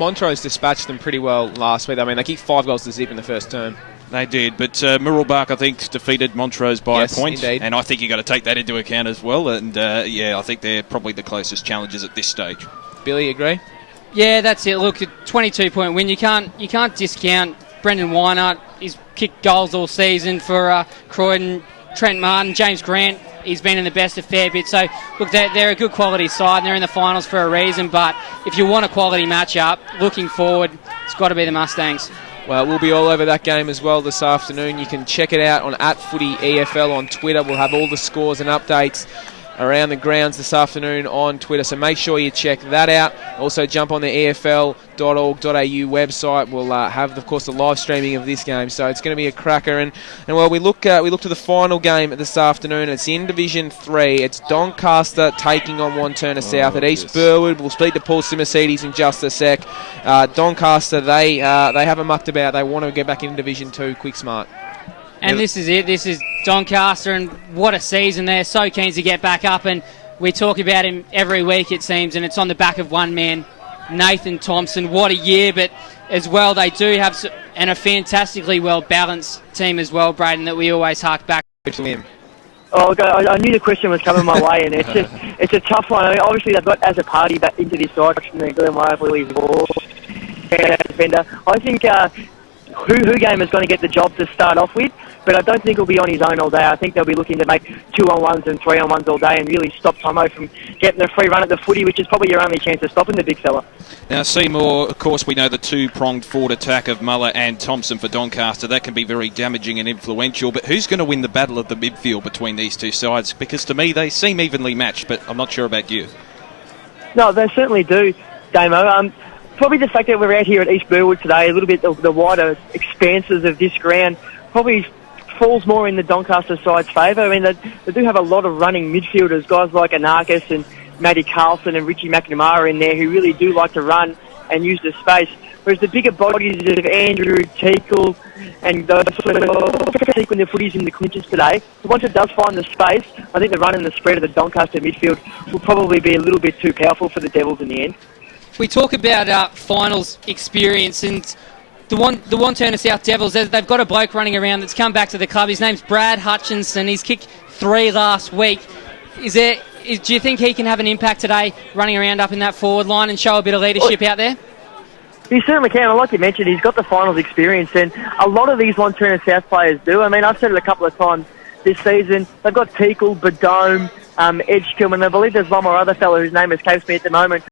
Montrose dispatched them pretty well last week. I mean, they kicked 5 goals to zip in the first term. They did, but Mirralbark, I think, defeated Montrose by a point. Indeed. And I think you've got to take that into account as well. And, I think they're probably the closest challengers at this stage. Billy, agree? Yeah, that's it. Look, a 22-point win. You can't discount Brendan Weinart. He's kicked goals all season for Croydon. Trent Martin, James Grant, he's been in the best a fair bit. So, look, they're a good quality side and they're in the finals for a reason. But if you want a quality matchup, looking forward, it's got to be the Mustangs. Well, we'll be all over that game as well this afternoon. You can check it out on @FootyEFL on Twitter. We'll have all the scores and updates around the grounds this afternoon on Twitter, so make sure you check that out. Also jump on the EFL.org.au website. We'll have, of course, the live streaming of this game, so it's going to be a cracker. And well, we look to the final game this afternoon. It's in Division 3. It's Doncaster taking on Wantirna South at East Bwood. We'll speak to Paul Simasides in just a sec. Doncaster, they haven't mucked about. They want to get back in Division 2 quick smart. And this is it. This is Doncaster, and what a season. They're so keen to get back up, and we talk about him every week, it seems, and it's on the back of one man, Nathan Thompson. What a year, but as well, they do have a fantastically well-balanced team as well, Braden, that we always hark back to him. Oh, I knew the question was coming my way, and it's a tough one. I mean, obviously, they've got as a party back into this side, Glenn Waverley defender. I think Who game is going to get the job to start off with, but I don't think he'll be on his own all day. I think they'll be looking to make 2-on-1s and 3-on-1s all day and really stop Tomo from getting a free run at the footy, which is probably your only chance of stopping the big fella. Now, Seymour, of course, we know the two-pronged forward attack of Muller and Thompson for Doncaster. That can be very damaging and influential, but who's going to win the battle of the midfield between these two sides? Because to me, they seem evenly matched, but I'm not sure about you. No, they certainly do, Damo. Probably the fact that we're out here at East Bwood today, a little bit of the wider expanses of this ground, probably falls more in the Doncaster side's favour. I mean, they do have a lot of running midfielders, guys like Anarchis and Matty Carlson and Richie McNamara in there who really do like to run and use the space. Whereas the bigger bodies of Andrew, Teakle and those sort of when their footies in the clinches today, once it does find the space, I think the run and the spread of the Doncaster midfield will probably be a little bit too powerful for the Devils in the end. We talk about finals experience, and the Wantirna South Devils, they've got a bloke running around that's come back to the club. His name's Brad Hutchinson. He's kicked 3 last week. Do you think he can have an impact today running around up in that forward line and show a bit of leadership out there? He certainly can. Like you mentioned, he's got the finals experience, and a lot of these Wantirna South players do. I mean, I've said it a couple of times this season. They've got Teakle, Badome, Edgecombe, and I believe there's one more other fellow whose name escapes me at the moment.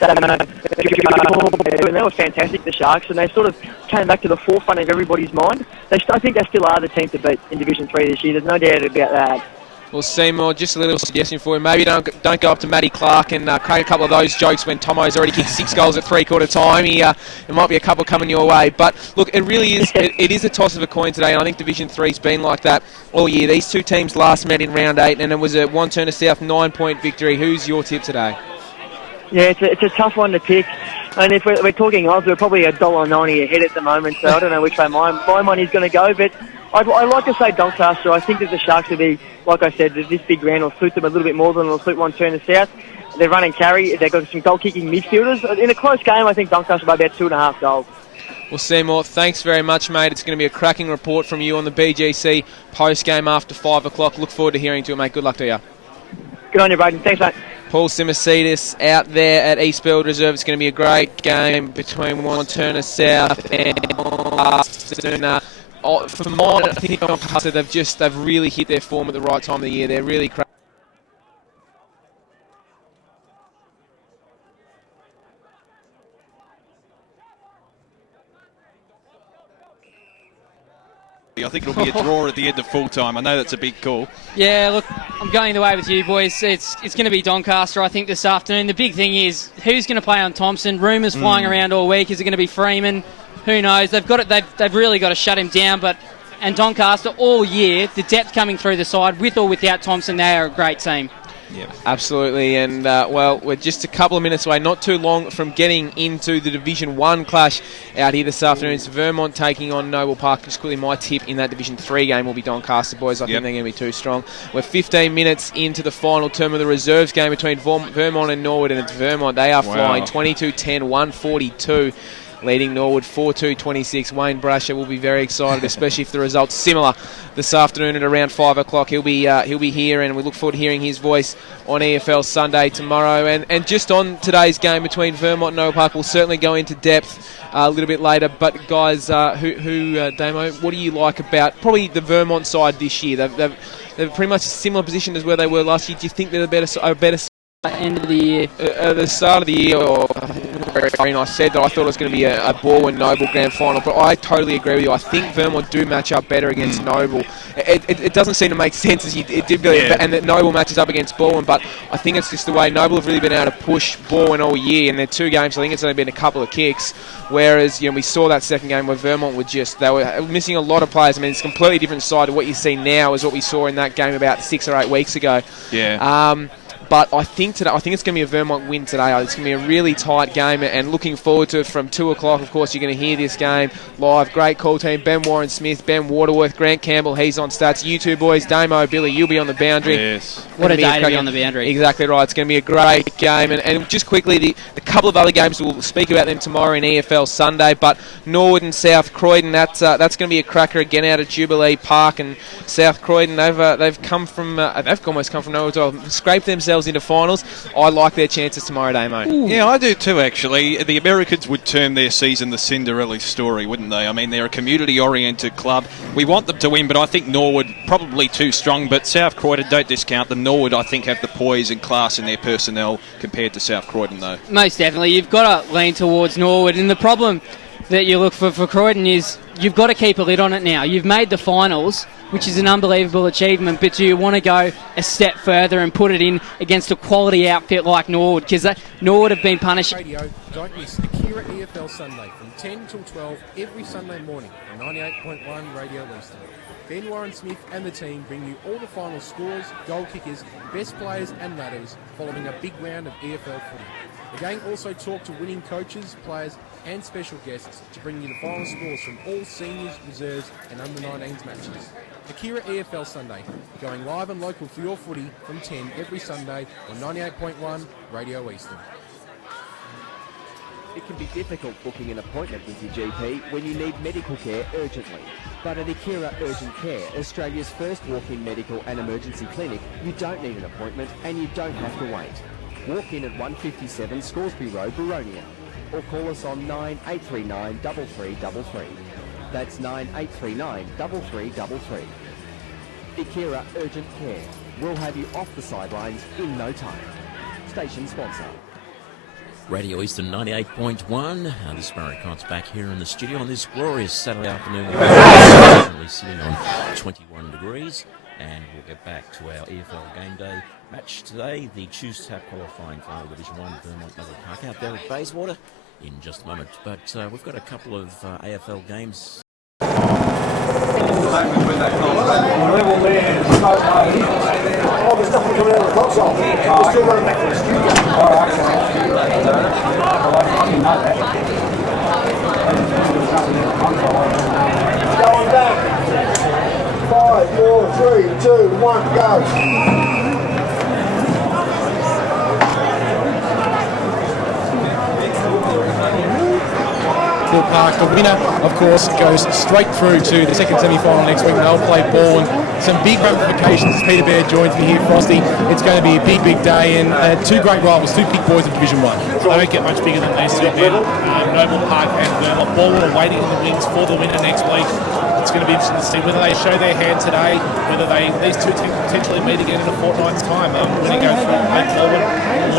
And that was fantastic, the Sharks, and they sort of came back to the forefront of everybody's mind. I think they still are the team to beat in Division 3 this year. There's no doubt about that. Well, Seymour, just a little suggestion for you. Maybe don't go up to Matty Clark and crack a couple of those jokes when Tomo's already kicked 6 goals at three-quarter time. There might be a couple coming your way. But, look, it really is it is a toss of a coin today, and I think Division 3's been like that all year. These two teams last met in round 8, and it was a Wantirna South 9-point victory. Who's your tip today? Yeah, it's a tough one to pick. And if we're talking odds, we're probably $1.90 ahead at the moment, so I don't know which way my money's going to go. But I'd like to say Doncaster. I think that the Sharks will be, like I said, this big ground will suit them a little bit more than it'll suit Wantirna South. They're running carry. They've got some goal-kicking midfielders. In a close game, I think Doncaster will be about 2.5 goals. Well, Seymour, thanks very much, mate. It's going to be a cracking report from you on the BGC post-game after 5 o'clock. Look forward to hearing to it, mate. Good luck to you. Good on you, Braden. Thanks, mate. Paul Simasides out there at East Bwood Reserve. It's going to be a great game between Wantirna South and Doncaster. For mine, I think Doncaster, they've really hit their form at the right time of the year. They're really crazy. I think it'll be a draw at the end of full time. I know that's a big call. Yeah, look, I'm going the way with you, boys. It's going to be Doncaster, I think, this afternoon. The big thing is who's going to play on Thompson. Rumours flying around all week. Is it going to be Freeman? Who knows? They've really got to shut him down. And Doncaster all year, the depth coming through the side, with or without Thompson, they are a great team. Yep. Absolutely, and well, we're just a couple of minutes away, not too long from getting into the Division 1 clash out here this afternoon. It's Vermont taking on Noble Park. Just quickly, my tip in that Division 3 game will be Doncaster boys. I think they're going to be too strong. We're 15 minutes into the final term of the reserves game between Vermont and Norwood, and it's Vermont. They are flying 22-10, 142. Leading Norwood 4-2-26. Wayne Brasher will be very excited, especially if the result's similar this afternoon at around 5 o'clock. He'll be here, and we look forward to hearing his voice on EFL Sunday tomorrow. And just on today's game between Vermont and Noble Park, we'll certainly go into depth a little bit later. But guys, Damo, what do you like about probably the Vermont side this year? They're pretty much a similar position as where they were last year. Do you think they're a better end of the year? At the start of the year, I said that I thought it was going to be a Bwood Noble grand final, but I totally agree with you. I think Vermont do match up better against Noble. It doesn't seem to make sense as it did, and that Noble matches up against Bwood, but I think it's just the way Noble have really been able to push Bwood all year. In their 2 games, I think it's only been a couple of kicks, whereas we saw that second game where Vermont they were missing a lot of players. I mean, it's a completely different side of what you see now as what we saw in that game about 6 or 8 weeks ago. Yeah. But I think it's going to be a Vermont win today. It's going to be a really tight game, and looking forward to it from 2 o'clock. Of course, you're going to hear this game live. Great call team. Ben Warren-Smith, Ben Waterworth, Grant Campbell, he's on stats. You two boys, Damo, Billy, you'll be on the boundary. Yes. What a day to be on the boundary. Exactly right. It's going to be a great game. And just quickly, the couple of other games, we'll speak about them tomorrow in EFL Sunday, but Norwood and South Croydon, that's going to be a cracker again out at Jubilee Park. And South Croydon, they've almost come from nowhere as well. Scraped themselves into finals. I like their chances tomorrow day, mate. Ooh. Yeah, I do too, actually. The Americans would term their season the Cinderella story, wouldn't they? I mean, they're a community-oriented club. We want them to win, but I think Norwood probably too strong. But South Croydon, don't discount them. Norwood, I think, have the poise and class in their personnel compared to South Croydon, though. Most definitely. You've got to lean towards Norwood, and the problem that you look for Croydon is you've got to keep a lid on it now. You've made the finals, which is an unbelievable achievement, but do you want to go a step further and put it in against a quality outfit like Norwood? Because Norwood have been punished. Radio, don't miss Akira EFL Sunday from 10 till 12 every Sunday morning on 98.1 Radio Eastern. Ben Warren-Smith and the team bring you all the final scores, goal kickers, best players and ladders following a big round of EFL footy. The gang also talk to winning coaches, players and special guests to bring you the final scores from all seniors, reserves and under-19s matches. Akira EFL Sunday, going live and local for your footy from 10 every Sunday on 98.1 Radio Eastern. It can be difficult booking an appointment with your GP when you need medical care urgently. But at Akira Urgent Care, Australia's first walk-in medical and emergency clinic, you don't need an appointment and you don't have to wait. Walk in at 157 Scoresby Road, Baronia, or call us on 9839 3333. That's 9839 3333. Akira Urgent Care. We'll have you off the sidelines in no time. Station sponsor. Radio Eastern 98.1. This is Murray Cott's back here in the studio on this glorious Saturday afternoon. Currently sitting on 21 degrees. And we'll get back to our EFL Game Day match today. The Choose Tap qualifying final Division 1 Vermont-Noble Park out there at Bayswater in just a moment. But we've got a couple of AFL games. Going back. 5, 4, 3, 2, 1, go. Park. The winner, of course, goes straight through to the second semi-final next week. They'll play Bwood. Some big ramifications. Peter Baird joins me here, Frosty. It's going to be a big, big day, and 2 great rivals, 2 big boys of Division 1. They don't get much bigger than these two men. Noble Park and Vermont. Bwood are waiting in the wings for the winner next week. It's going to be interesting to see whether they show their hand today, whether these two teams potentially meet again in a fortnight's time. When they go through and play Bwood,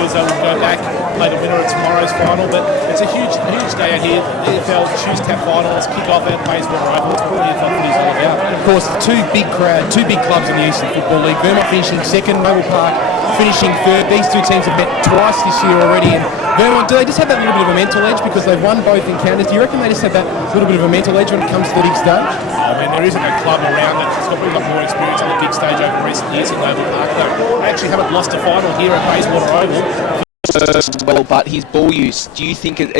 Loser will go back, play the winner of tomorrow's final. But it's a huge day out here. EFL Choose Tap finals, kick-off at Bayswater Oval. It's what EFL footy is all about. Of course, 2 big clubs in the Eastern Football League. Vermont finishing second, Noble Park finishing third. These 2 teams have met twice this year already, and Vermont, do they just have that little bit of a mental edge because they've won both encounters? Do you reckon they just have that little bit of a mental edge when it comes to the big stage? I mean, there isn't a club around that's got more experience on the big stage over recent years in Noble Park. They actually haven't lost a final here at Bayswater Oval. Well, but his ball use, do you think it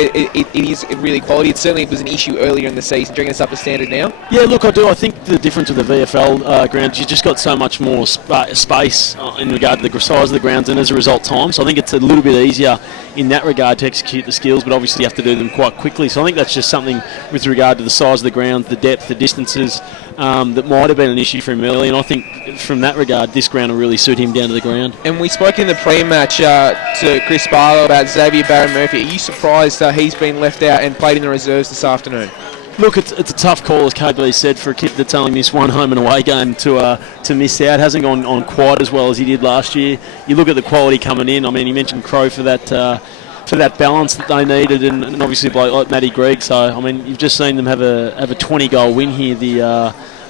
is really quality? It certainly was an issue earlier in the season. Do you reckon it's up to standard now? Yeah, look, I do. I think the difference with the VFL grounds, you've just got so much more space in regard to the size of the grounds and as a result time. So I think it's a little bit easier in that regard to execute the skills, but obviously you have to do them quite quickly. So I think that's just something with regard to the size of the ground, the depth, the distances, that might have been an issue for him early. And I think from that regard, this ground will really suit him down to the ground. And we spoke in the pre-match to Chris Barlow about Xavier Barron-Murphy. Are you surprised he's been left out and played in the reserves this afternoon? Look, it's a tough call, as KB said, for a kid that's only missed one home and away game to miss out. Hasn't gone on quite as well as he did last year. You look at the quality coming in. I mean, he mentioned Crow for that balance that they needed, and obviously like Matty Gregg. So I mean, you've just seen them have a 20-goal win here.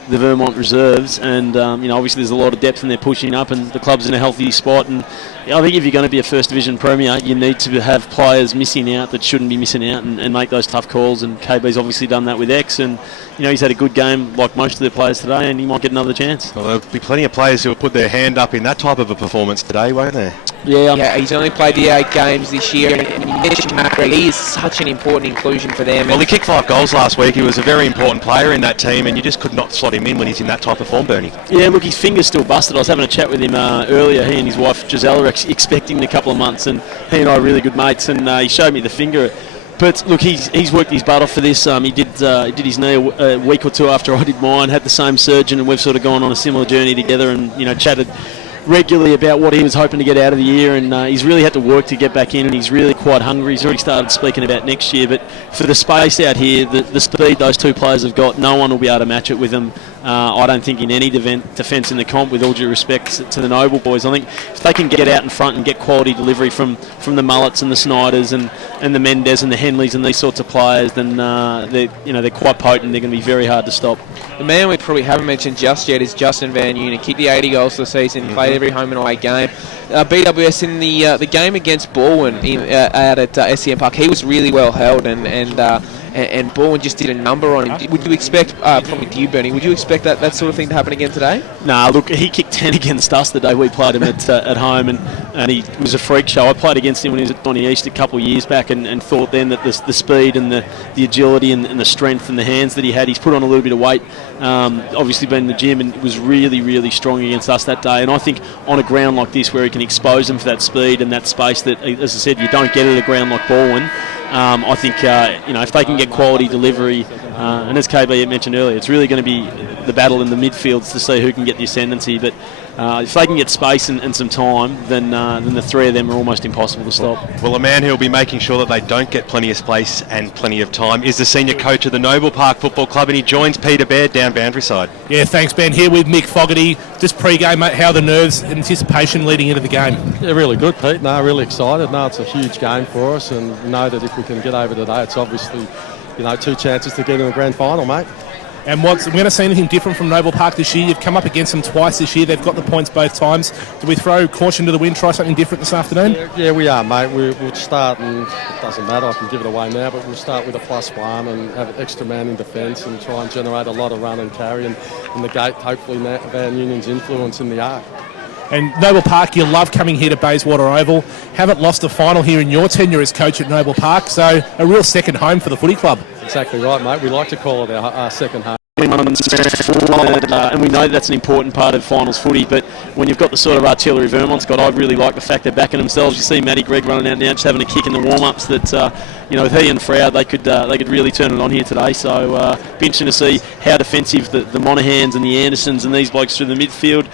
The Vermont reserves, and obviously there's a lot of depth and they're pushing up, and the club's in a healthy spot. And I think if you're going to be a first division premier, you need to have players missing out that shouldn't be missing out, and make those tough calls. And KB's obviously done that with X, and he's had a good game like most of the players today, and he might get another chance. Well, there'll be plenty of players who will put their hand up in that type of a performance today, won't there? Yeah, he's only played the 8 games this year. He is such an important inclusion for them. Well, he kicked 5 goals last week. He was a very important player in that team, and you just could not slot him in when he's in that type of form, Bernie. Yeah, look, his finger's still busted. I was having a chat with him earlier. He and his wife Giselle are expecting in a couple of months, and he and I are really good mates, and he showed me the finger. But look, he's worked his butt off for this. He did his knee a week or two after I did mine, had the same surgeon, and we've sort of gone on a similar journey together, and chatted regularly about what he was hoping to get out of the year, and he's really had to work to get back in, and he's really quite hungry. He's already started speaking about next year, but for the space out here, the speed those two players have got, no one will be able to match it with them. I don't think in any defence in the comp, with all due respect to the Noble boys. I think if they can get out in front and get quality delivery from the Mullets and the Snyders and the Mendes and the Henleys and these sorts of players, then they're quite potent. They're going to be very hard to stop. The man we probably haven't mentioned just yet is Justin Van Unen. Kicked the 80 goals for the season, played every home and away game. BWS in the game against Bwood out at SEM Park, he was really well held, and Bwood just did a number on him. Would you expect, probably to you, Bernie, would you expect that sort of thing to happen again today? Nah, look, he kicked 10 against us the day we played him at home, and he was a freak show. I played against him when he was at Donny East a couple of years back, and thought then that the speed and the agility and the strength and the hands that he had, he's put on a little bit of weight. Obviously been in the gym, and was really, really strong against us that day. And I think on a ground like this, where he can expose them for that speed and that space that, as I said, you don't get at a ground like Baldwin. I think if they can get quality delivery, and as KB mentioned earlier, it's really going to be the battle in the midfields to see who can get the ascendancy. But if they can get space and some time, then the three of them are almost impossible to stop. Well, a man who will be making sure that they don't get plenty of space and plenty of time is the senior coach of the Noble Park Football Club, and he joins Peter Baird down Boundary Side. Yeah, thanks, Ben. Here with Mick Fogarty. Just pre-game, mate, how are the nerves, anticipation leading into the game? Yeah, really good, Pete. No, really excited. No, it's a huge game for us, and know that if we can get over today, it's obviously 2 chances to get in the grand final, mate. And we're going to see anything different from Noble Park this year? You've come up against them twice this year. They've got the points both times. Do we throw caution to the wind, try something different this afternoon? Yeah, we are, mate. We'll start, and it doesn't matter, I can give it away now, but we'll start with a +1 and have an extra man in defence and try and generate a lot of run and carry, and negate, hopefully, Van Union's influence in the arc. And Noble Park, you love coming here to Bayswater Oval. Haven't lost a final here in your tenure as coach at Noble Park, so a real second home for the footy club. Exactly right, mate. We like to call it our second home. And we know that's an important part of finals footy, but when you've got the sort of artillery Vermont's got, I really like the fact they're backing themselves. You see Matty Gregg running out now, just having a kick in the warm-ups that, with he and Froud, they could really turn it on here today. So be interesting to see how defensive the Monahans and the Andersons and these blokes through the midfield.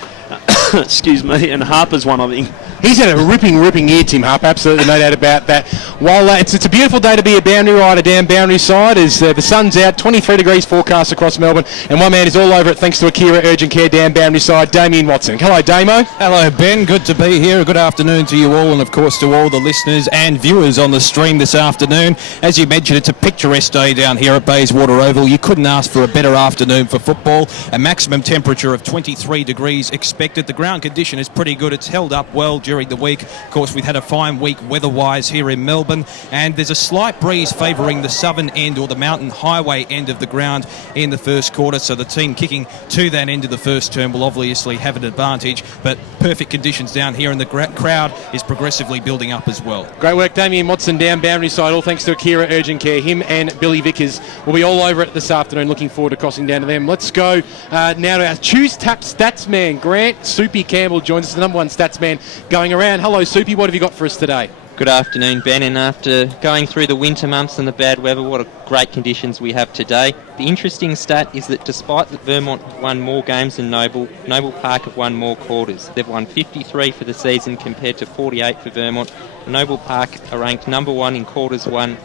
Excuse me, and Harper's one, I think. He's had a ripping year, Tim Harper, absolutely no doubt about that. While it's a beautiful day to be a boundary rider down Boundary Side, as the sun's out, 23 degrees forecast across Melbourne, and one man is all over it thanks to Akira Urgent Care down Boundary Side, Damien Watson. Hello, Damo. Hello, Ben. Good to be here. Good afternoon to you all, and of course to all the listeners and viewers on the stream this afternoon. As you mentioned, it's a picturesque day down here at Bayswater Oval. You couldn't ask for a better afternoon for football. A maximum temperature of 23 degrees expected. The ground condition is pretty good. It's held up well during the week. Of course, we've had a fine week weather-wise here in Melbourne, and there's a slight breeze favouring the southern end or the mountain highway end of the ground in the first quarter, so the team kicking to that end of the first term will obviously have an advantage, but perfect conditions down here, and the crowd is progressively building up as well. Great work, Damien Watson down boundary side, all thanks to Akira Urgent Care. Him and Billy Vickers will be all over it this afternoon. Looking forward to crossing down to them. Let's go now to our Choose Tap stats man, Grant Soupy Campbell joins us, the number one stats man going around. Hello, Soupy, what have you got for us today? Good afternoon, Ben, and after going through the winter months and the bad weather, what a great conditions we have today. The interesting stat is that despite that Vermont won more games than Noble, Noble Park have won more quarters. They've won 53 for the season compared to 48 for Vermont. Noble Park are ranked number one in quarters won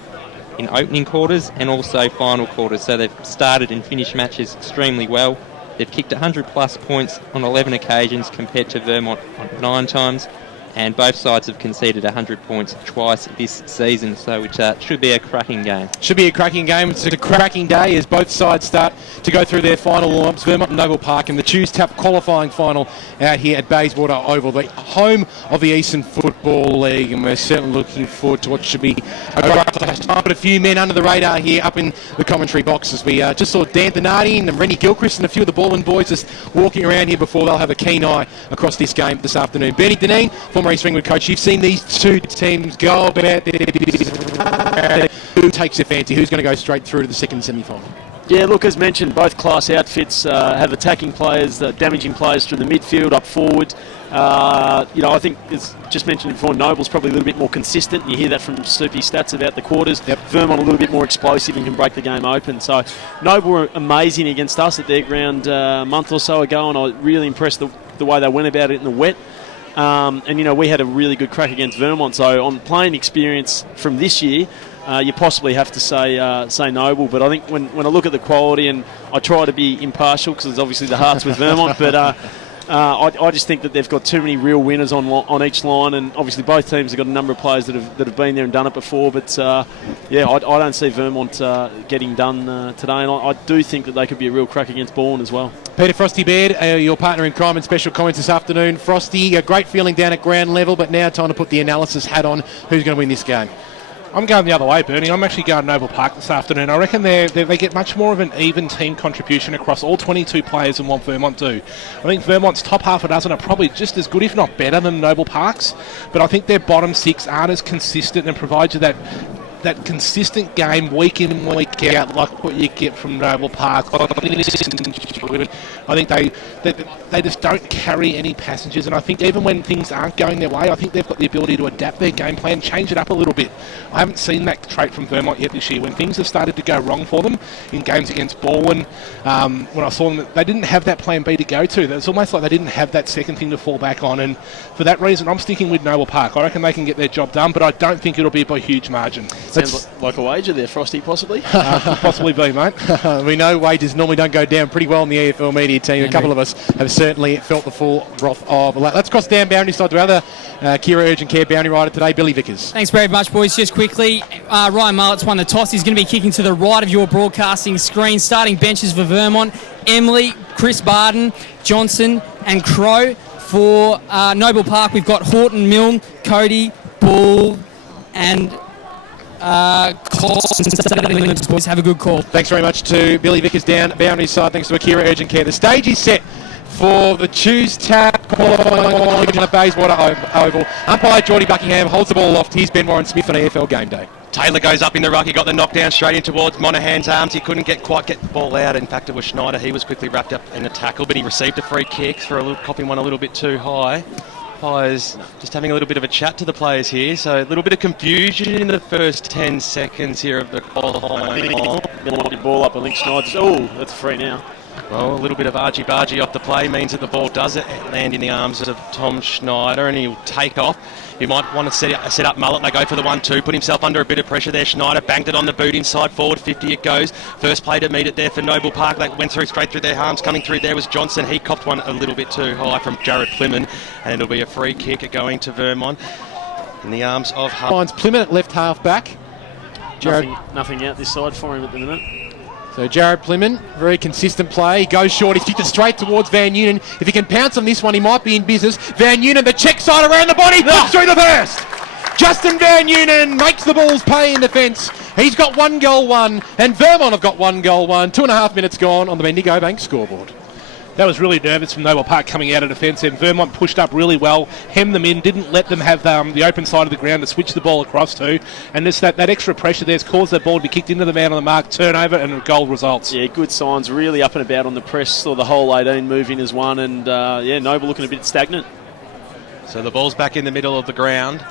in opening quarters and also final quarters, so they've started and finished matches extremely well. They've kicked 100 plus points on 11 occasions compared to Vermont 9 times, and both sides have conceded 100 points twice this season, so it should be a cracking game. Should be a cracking game. It's a cracking day as both sides start to go through their final warm-ups. Vermont and Noble Park in the Choose Tap qualifying final out here at Bayswater Oval, the home of the Eastern Football League, and we're certainly looking forward to what should be a great time. But a few men under the radar here up in the commentary boxes. We just saw Dan Donati and Rennie Gilchrist and a few of the Ballin boys just walking around here before they'll have a keen eye across this game this afternoon. Bernie Deneen, former East Ringwood coach, you've seen these two teams go about their... Who takes their fancy? Who's going to go straight through to the second semi-final? Yeah, look, as mentioned, both class outfits have attacking players, damaging players through the midfield, up forward. I think, as just mentioned before, Noble's probably a little bit more consistent. You hear that from Soupy stats about the quarters. Yep. Vermont a little bit more explosive and can break the game open. So Noble were amazing against us at their ground a month or so ago, and I was really impressed the way they went about it in the wet. We had a really good crack against Vermont. So on playing experience from this year, you possibly have to say Noble, but I think when I look at the quality, and I try to be impartial because obviously the heart's with Vermont, but I just think that they've got too many real winners on each line, and obviously both teams have got a number of players that have been there and done it before. But I don't see Vermont getting done today, and I do think that they could be a real crack against Bourne as well. Peter Frosty Baird, your partner in crime and special comments this afternoon. Frosty, a great feeling down at ground level, but now time to put the analysis hat on. Who's going to win this game? I'm going the other way, Bernie. I'm actually going Noble Park this afternoon. I reckon they get much more of an even team contribution across all 22 players than what Vermont do. I think Vermont's top half a dozen are probably just as good, if not better, than Noble Park's, but I think their bottom six aren't as consistent and provide you that consistent game week in and week out, like what you get from Noble Park. I think they just don't carry any passengers, and I think even when things aren't going their way, I think they've got the ability to adapt their game plan, change it up a little bit. I haven't seen that trait from Vermont yet this year. When things have started to go wrong for them in games against Bwood, when I saw them, they didn't have that plan B to go to. It's almost like they didn't have that second thing to fall back on, and for that reason, I'm sticking with Noble Park. I reckon they can get their job done, but I don't think it'll be by a huge margin. Sounds like a wager there, Frosty, possibly. Possibly be, mate. We know wages normally don't go down pretty well in the EFL Media Team. A couple of us have certainly felt the full wrath of that. Let's cross down boundary side to other Kira Urgent Care boundary rider today, Billy Vickers. Thanks very much, boys. Just quickly, Ryan Mullet's won the toss. He's going to be kicking to the right of your broadcasting screen. Starting benches for Vermont: Emily, Chris Barden, Johnson and Crow. For Noble Park, we've got Horton, Milne, Cody, Bull and... boys, have a good call. Thanks very much to Billy Vickers down boundary side. Thanks to Akira Urgent Care. The stage is set for the Choose Tap qualifying at Bayswater Oval. Umpire Geordie Buckingham holds the ball aloft. Here's Ben Warren Smith on EFL Gameday. Taylor goes up in the ruck. He got the knockdown straight in towards Monaghan's arms. He couldn't quite get the ball out. In fact, it was Schneider. He was quickly wrapped up in a tackle, but he received a free kick for popping one a little bit too high. Umpires just having a little bit of a chat to the players here, so a little bit of confusion in the first 10 seconds here of the qualifying. Ball up, I think Schneider's. Oh, that's free now. Well, a little bit of argy-bargy off the play means that the ball does land in the arms of Tom Schneider, and he'll take off. He might want to set up Mullet. They go for the 1-2, put himself under a bit of pressure there. Schneider banged it on the boot inside forward, 50 it goes. First play to meet it there for Noble Park. They went straight through their arms. Coming through there was Johnson. He copped one a little bit too high from Jared Plymouth, and it'll be a free kick going to Vermont in the arms of Finds Plymouth at left half back. Nothing out this side for him at the minute. So Jared Plimmin, very consistent play. He goes short. He's kicked it straight towards Van Noonen. If he can pounce on this one, he might be in business. Van Noonen, the check side around the body, puts through the first. Justin Van Noonen makes the Bulls pay in defence. He's got 1 goal, 1, and Vermont have got 1 goal, 1. 2.5 minutes gone on the Bendigo Bank scoreboard. That was really nervous from Noble Park coming out of defence, and Vermont pushed up really well, hemmed them in, didn't let them have the open side of the ground to switch the ball across to, and this, that extra pressure there's caused that ball to be kicked into the man on the mark, turnover, and a goal results. Yeah, good signs, really up and about on the press, saw the whole 18 move in as one, and Noble looking a bit stagnant. So the ball's back in the middle of the ground.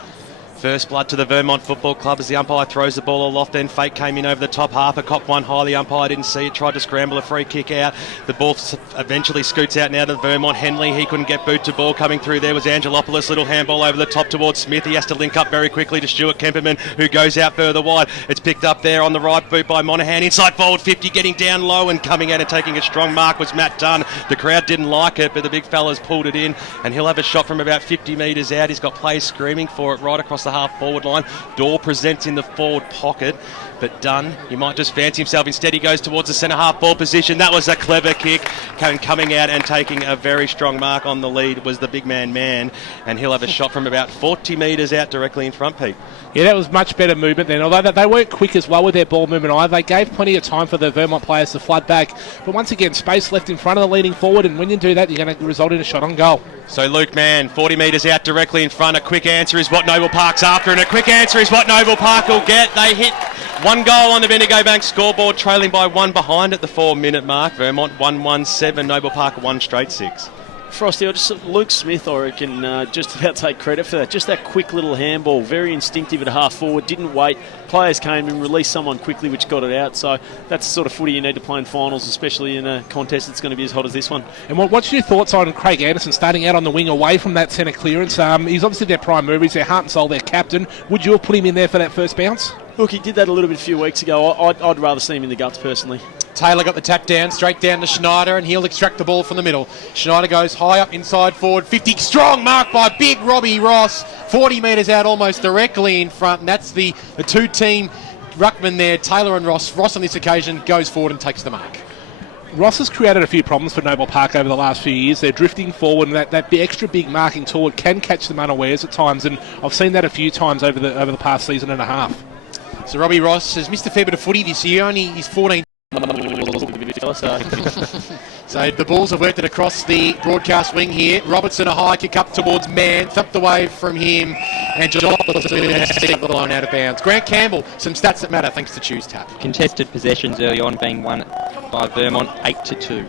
First blood to the Vermont Football Club as the umpire throws the ball aloft. Then Fake came in over the top half. A cop one high. The umpire didn't see it. Tried to scramble a free kick out. The ball eventually scoots out now to Vermont. Henley, he couldn't get boot to ball. Coming through there was Angelopoulos. Little handball over the top towards Smith. He has to link up very quickly to Stuart Kemperman, who goes out further wide. It's picked up there on the right boot by Monaghan. Inside forward 50, getting down low and coming out and taking a strong mark was Matt Dunn. The crowd didn't like it, but the big fella's pulled it in, and he'll have a shot from about 50 metres out. He's got players screaming for it right across the half-forward line. Dorr presents in the forward pocket, but Dunn, he might just fancy himself. Instead, he goes towards the centre-half ball position. That was a clever kick. Coming out and taking a very strong mark on the lead was the big man, and he'll have a shot from about 40 metres out directly in front, Pete. Yeah, that was much better movement then. Although they weren't quick as well with their ball movement either. They gave plenty of time for the Vermont players to flood back. But once again, space left in front of the leading forward, and when you do that, you're going to result in a shot on goal. So Luke Mann, 40 metres out directly in front. A quick answer is what Noble Park's after, and a quick answer is what Noble Park will get. They hit 1 goal on the Bendigo Bank scoreboard, trailing by 1 behind at the 4-minute mark. Vermont 1-1-7, Noble Park 1 straight 6. Frosty, Luke Smith, I reckon, just about take credit for that. Just that quick little handball, very instinctive at half forward, didn't wait. Players came and released someone quickly, which got it out. So that's the sort of footy you need to play in finals, especially in a contest that's going to be as hot as this one. And what's your thoughts on Craig Anderson starting out on the wing away from that centre clearance? He's obviously their prime mover. He's their heart and soul, their captain. Would you have put him in there for that first bounce? Look, he did that a little bit a few weeks ago. I'd rather see him in the guts, personally. Taylor got the tap down, straight down to Schneider, and he'll extract the ball from the middle. Schneider goes high up inside forward, 50, strong mark by big Robbie Ross, 40 metres out almost directly in front, and that's the two-team ruckman there, Taylor and Ross. Ross on this occasion goes forward and takes the mark. Ross has created a few problems for Noble Park over the last few years. They're drifting forward, and that extra big marking forward can catch them unawares at times, and I've seen that a few times over the past season and a half. So Robbie Ross has missed a fair bit of footy this year, only he's 14. So the Bulls have worked it across the broadcast wing here. Robertson a high kick up towards Mann, thumped away from him, and the line out of bounds. Grant Campbell, some stats that matter thanks to Choose Tap. Contested possessions early on being won by Vermont 8-2.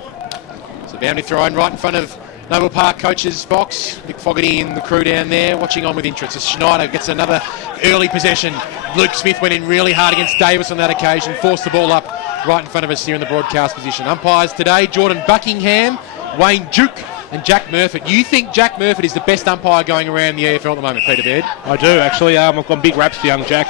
So boundary thrown right in front of Noble Park coach's box. Mick Fogarty and the crew down there watching on with interest. As Schneider gets another early possession. Luke Smith went in really hard against Davis on that occasion, forced the ball up right in front of us here in the broadcast position. Umpires today, Jordan Buckingham, Wayne Duke and Jack Murfitt. You think Jack Murfitt is the best umpire going around the EFL at the moment, Peter Baird? I do, actually. I've got big raps for young Jack.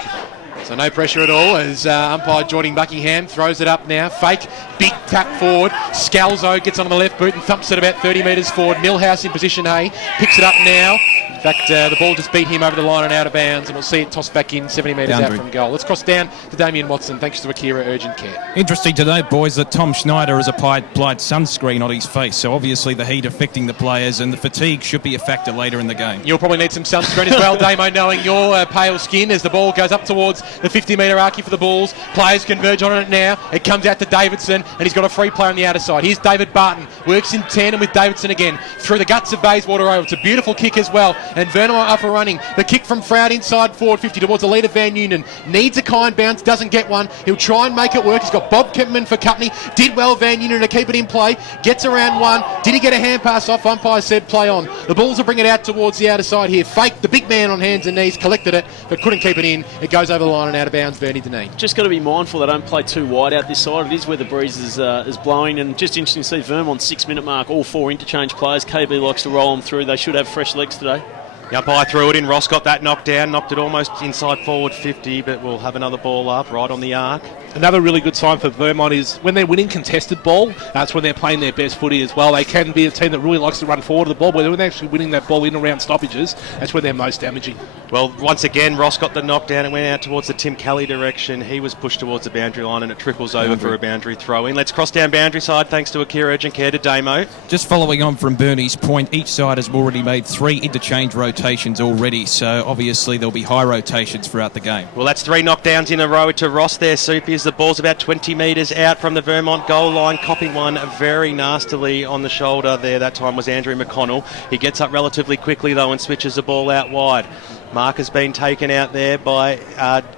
So no pressure at all as umpire Jordan Buckingham throws it up now. Fake, big tap forward. Scalzo gets on the left boot and thumps it about 30 metres forward. Millhouse in position A, picks it up now. In fact, the ball just beat him over the line and out of bounds, and we'll see it tossed back in 70 metres out from goal. Let's cross down to Damien Watson, thanks to Akira Urgent Care. Interesting to note, boys, that Tom Schneider has applied sunscreen on his face, so obviously the heat affecting the players, and the fatigue should be a factor later in the game. You'll probably need some sunscreen as well, Damo, knowing your pale skin as the ball goes up towards the 50-metre arc for the Bulls. Players converge on it now. It comes out to Davidson, and he's got a free play on the outer side. Here's David Barton, works in tandem with Davidson again, through the guts of Bayswater Oval. It's a beautiful kick as well, and Vermont up and running. The kick from Froud inside forward 50 towards the leader Van Noonen. Needs a kind bounce, doesn't get one. He'll try and make it work. He's got Bob Kempman for Cutney. Did well Van Noonen to keep it in play. Gets around one. Did he get a hand pass off? Umpire said play on. The Bulls will bring it out towards the outer side here. Fake, the big man on hands and knees, collected it, but couldn't keep it in. It goes over the line and out of bounds, Bernie Deneen. Just got to be mindful they don't play too wide out this side. It is where the breeze is blowing, and just interesting to see Vermont 6-minute mark, all 4 interchange players. KB likes to roll them through. They should have fresh legs today. The umpire threw it in. Ross got that knocked down, knocked it almost inside forward 50, but we'll have another ball up right on the arc. Another really good sign for Vermont is when they're winning contested ball, that's when they're playing their best footy as well. They can be a team that really likes to run forward to the ball, but when they're actually winning that ball in and around stoppages, that's when they're most damaging. Well, once again, Ross got the knockdown and went out towards the Tim Kelly direction. He was pushed towards the boundary line and it trickles over for a boundary throw-in. Let's cross down boundary side thanks to Akira Urgent Care to Damo. Just following on from Bernie's point, each side has already made 3 interchange rotations already, so obviously there'll be high rotations throughout the game. Well, that's 3 knockdowns in a row to Ross there, Soupy, as the ball's about 20 metres out from the Vermont goal line, copping one very nastily on the shoulder there. That time was Andrew McConnell. He gets up relatively quickly, though, and switches the ball out wide. Mark has been taken out there by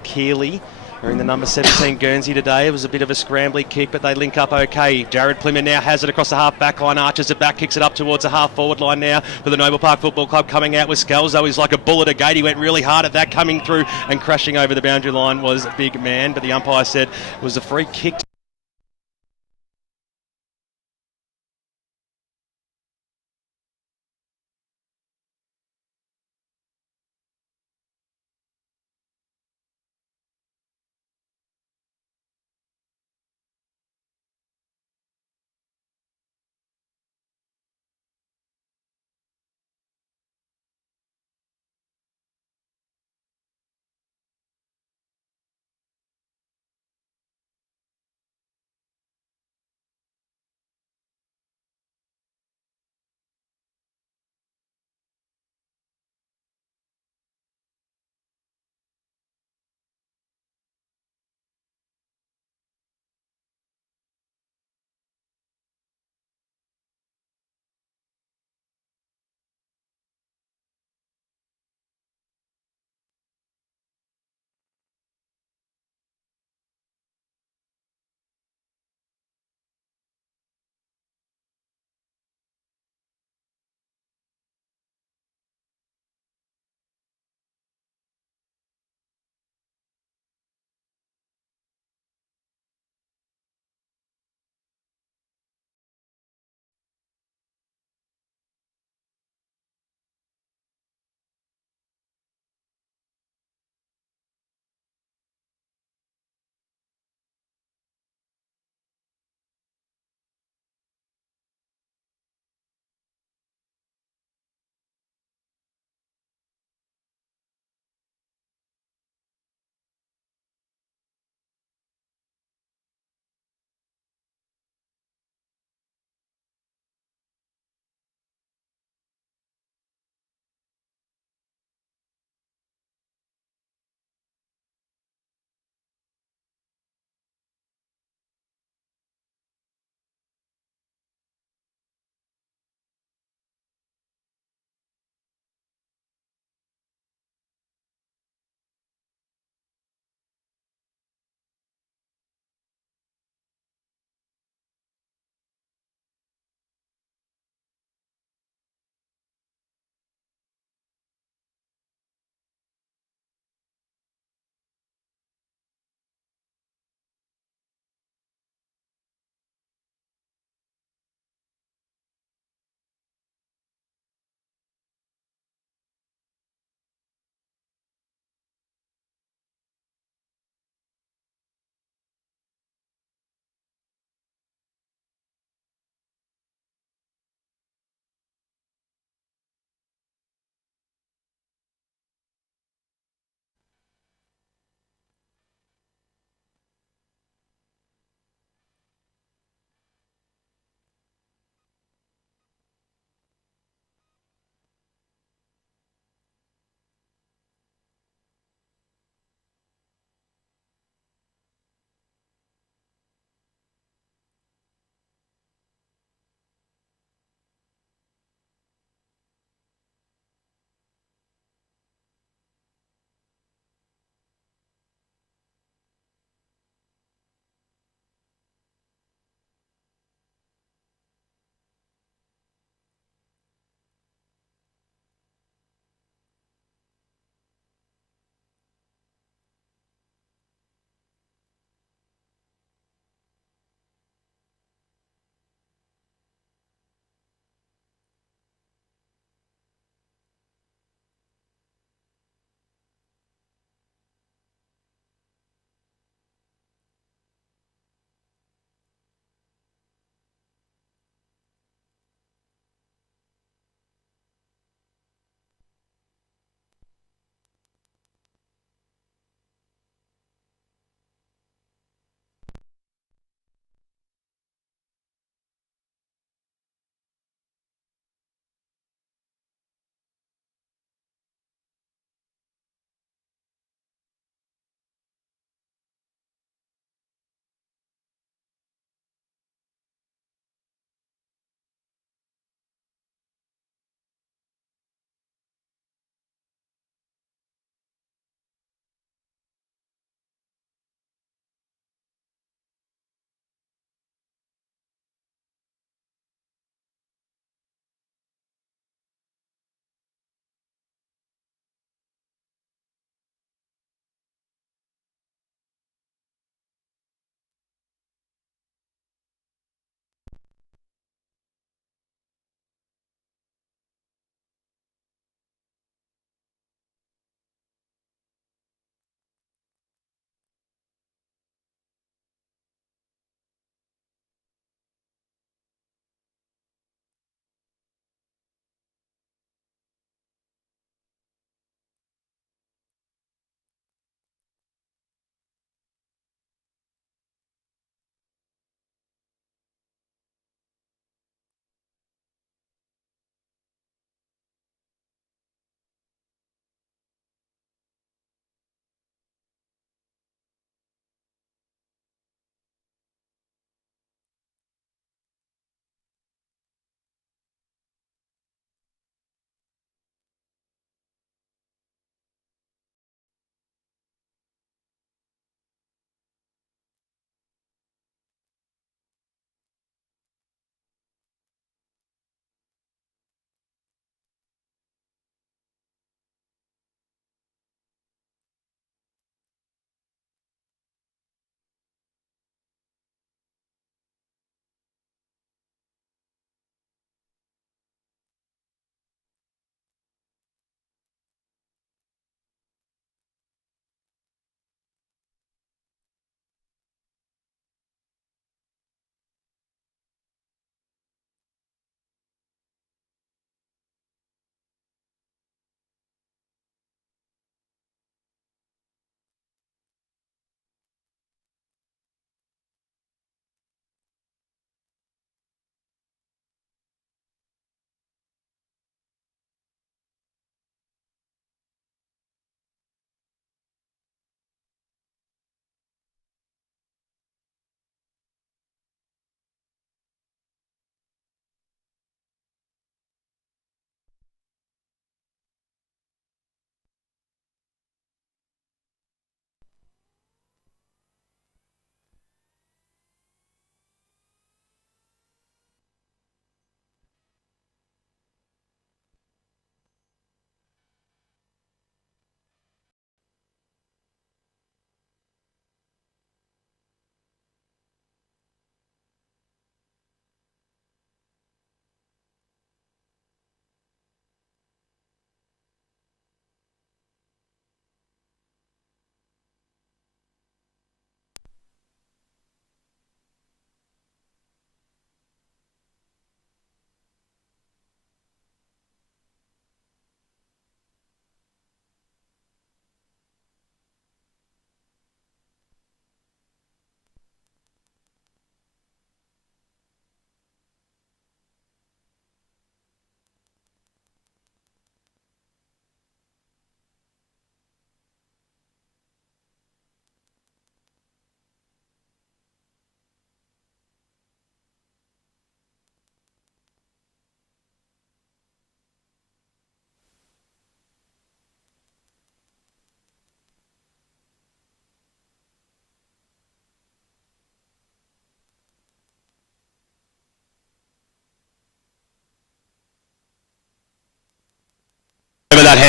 Keeley. Wearing the number 17 Guernsey today. It was a bit of a scrambly kick, but they link up okay. Jared Plymouth now has it across the half-back line, arches it back, kicks it up towards the half-forward line now for the Noble Park Football Club, coming out with Scalzo. He's like a bull at a gate. He went really hard at that, coming through and crashing over the boundary line was a big man, but the umpire said it was a free kick.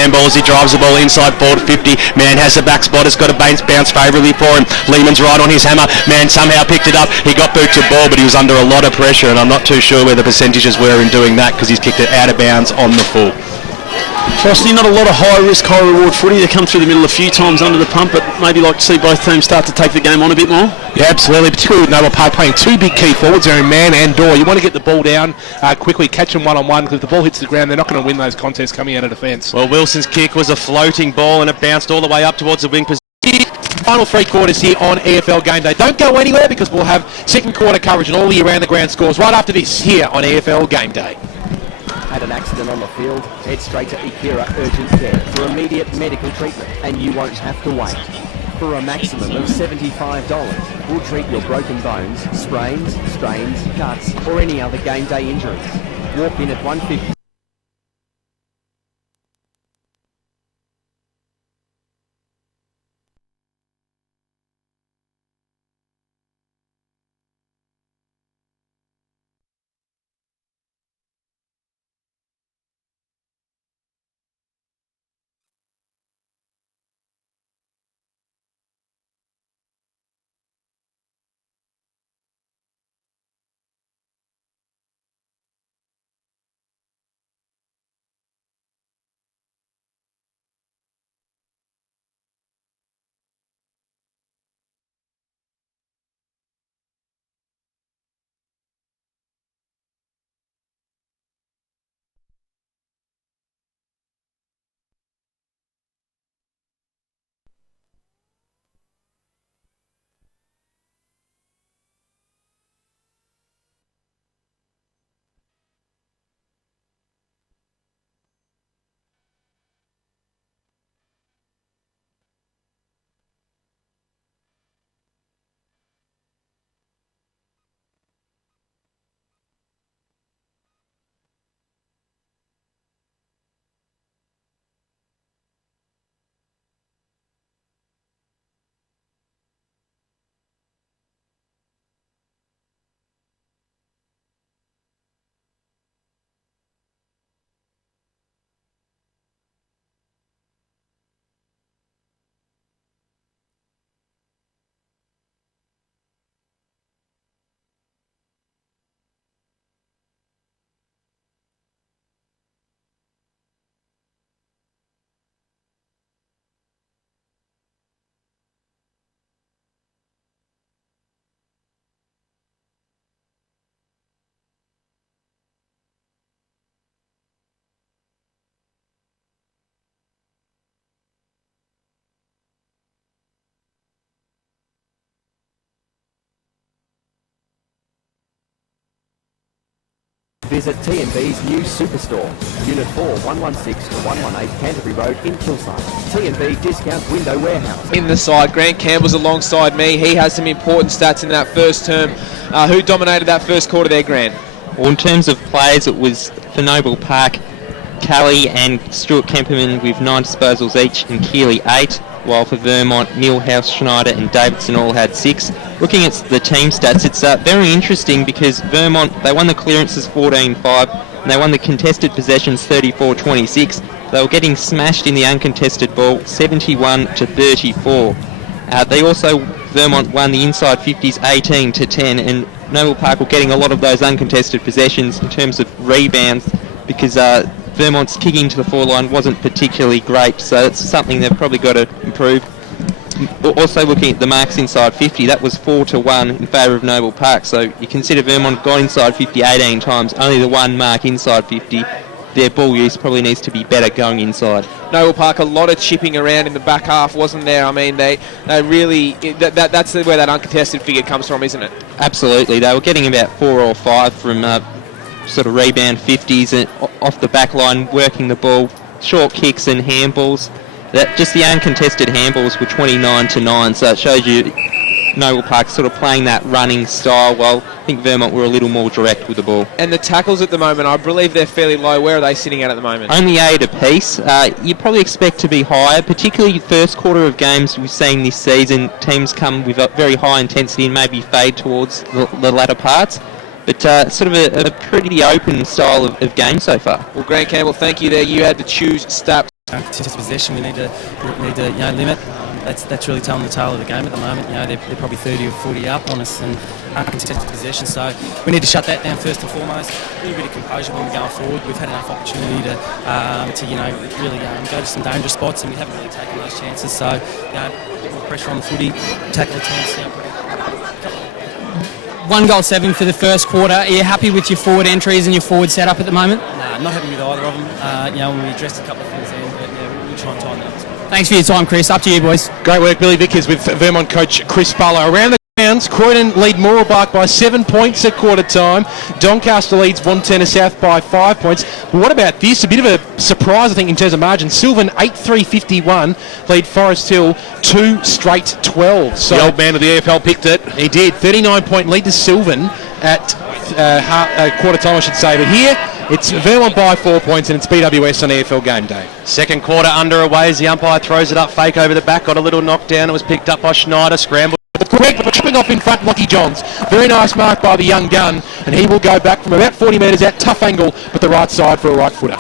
handball as he drives the ball inside forward 50. Man has the back spot, has got a bounce favourably for him. Lehman's right on his hammer. Man somehow picked it up. He got boot to ball, but he was under a lot of pressure, and I'm not too sure where the percentages were in doing that because he's kicked it out of bounds on the full. Frosty, not a lot of high risk, high reward footy. They come through the middle a few times under the pump, but maybe like to see both teams start to take the game on a bit more. Yeah, absolutely, particularly with Noble Park playing two big key forwards there in Man and Door. You want to get the ball down quickly, catch them one-on-one, because if the ball hits the ground, they're not going to win those contests coming out of defence. Well, Wilson's kick was a floating ball and it bounced all the way up towards the wing position. Final three quarters here on EFL Gameday. Don't go anywhere because we'll have second quarter coverage and all the around the ground scores right after this here on EFL Gameday. Had an accident on the field? Head straight to Ikira Urgent Care for immediate medical treatment, and you won't have to wait. For a maximum of $75, we'll treat your broken bones, sprains, strains, cuts, or any other game day injuries. Walk in at 150. Visit T&B's new superstore, Unit 4, 116 to 118 Canterbury Road in Kilsyth. T&B Discount Window Warehouse. In the side, Grant Campbell's alongside me. He has some important stats in that first term. Who dominated that first quarter there, Grant? Well, in terms of players, it was for Noble Park, Kelly and Stuart Kemperman with 9 disposals each and Keeley 8, while for Vermont, Millhouse, Schneider and Davidson all had 6. Looking at the team stats, it's very interesting because Vermont, they won the clearances 14-5 and they won the contested possessions 34-26. They were getting smashed in the uncontested ball 71-34. Vermont won the inside 50s 18-10 and Noble Park were getting a lot of those uncontested possessions in terms of rebounds because Vermont's kicking to the foreline wasn't particularly great, so it's something they've probably got to improve. Also looking at the marks inside 50, that was 4-1 in favour of Noble Park, so you consider Vermont got inside 50 18 times, only the one mark inside 50. Their ball use probably needs to be better going inside. Noble Park, a lot of chipping around in the back half, wasn't there? I mean, they really, that's where that uncontested figure comes from, isn't it? Absolutely. They were getting about 4 or 5 from sort of rebound 50s and off the back line, working the ball, short kicks and handballs. Just the uncontested handballs were 29-9, so it shows you Noble Park sort of playing that running style, while I think Vermont were a little more direct with the ball. And the tackles at the moment, I believe they're fairly low. Where are they sitting at the moment? Only 8 apiece. You probably expect to be higher, particularly first quarter of games we've seen this season. Teams come with a very high intensity and maybe fade towards the latter parts. But sort of a pretty open style of game so far. Well, Grant Campbell, thank you there. You had to choose stats contested possession. We need to limit. That's really telling the tale of the game at the moment. They're probably 30 or 40 up on us and contested possession. So we need to shut that down first and foremost. A little bit of composure when we're going forward. We've had enough opportunity to really go to some dangerous spots, and we haven't really taken those chances. So a bit more pressure on the footy, tackle attempts. 1 goal 7 for the first quarter. Are you happy with your forward entries and your forward setup at the moment? Nah, not happy with either of them. When we addressed a couple of things then, but we'll try and tighten that up. Thanks for your time, Chris. Up to you, boys. Great work, Billy Vickers with Vermont coach Chris Barlow. Around the grounds, Croydon lead Mooroolbark by 7 points at quarter time. Doncaster leads Montana South by 5 points. But what about this? A bit of a surprise, I think, in terms of margin. Sylvan 8-3-51 lead Forest Hill 2 straight 12. So the old man of the EFL picked it. He did. 39-point lead to Sylvan at quarter time, I should say. But here, it's Vermont by 4 points, and it's BWS on EFL Gameday. Second quarter underway as the umpire throws it up, fake over the back, got a little knockdown. It was picked up by Schneider, scrambled. Correct, but chopping off in front, Lockie Johns. Very nice mark by the young gun, and he will go back from about 40 metres out, tough angle, but the right side for a right footer.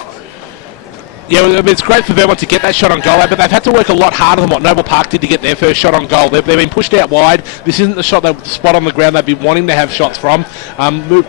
Yeah, well, it's great for Vermont to get that shot on goal, but they've had to work a lot harder than what Noble Park did to get their first shot on goal. They've been pushed out wide. This isn't the spot on the ground they've been wanting to have shots from.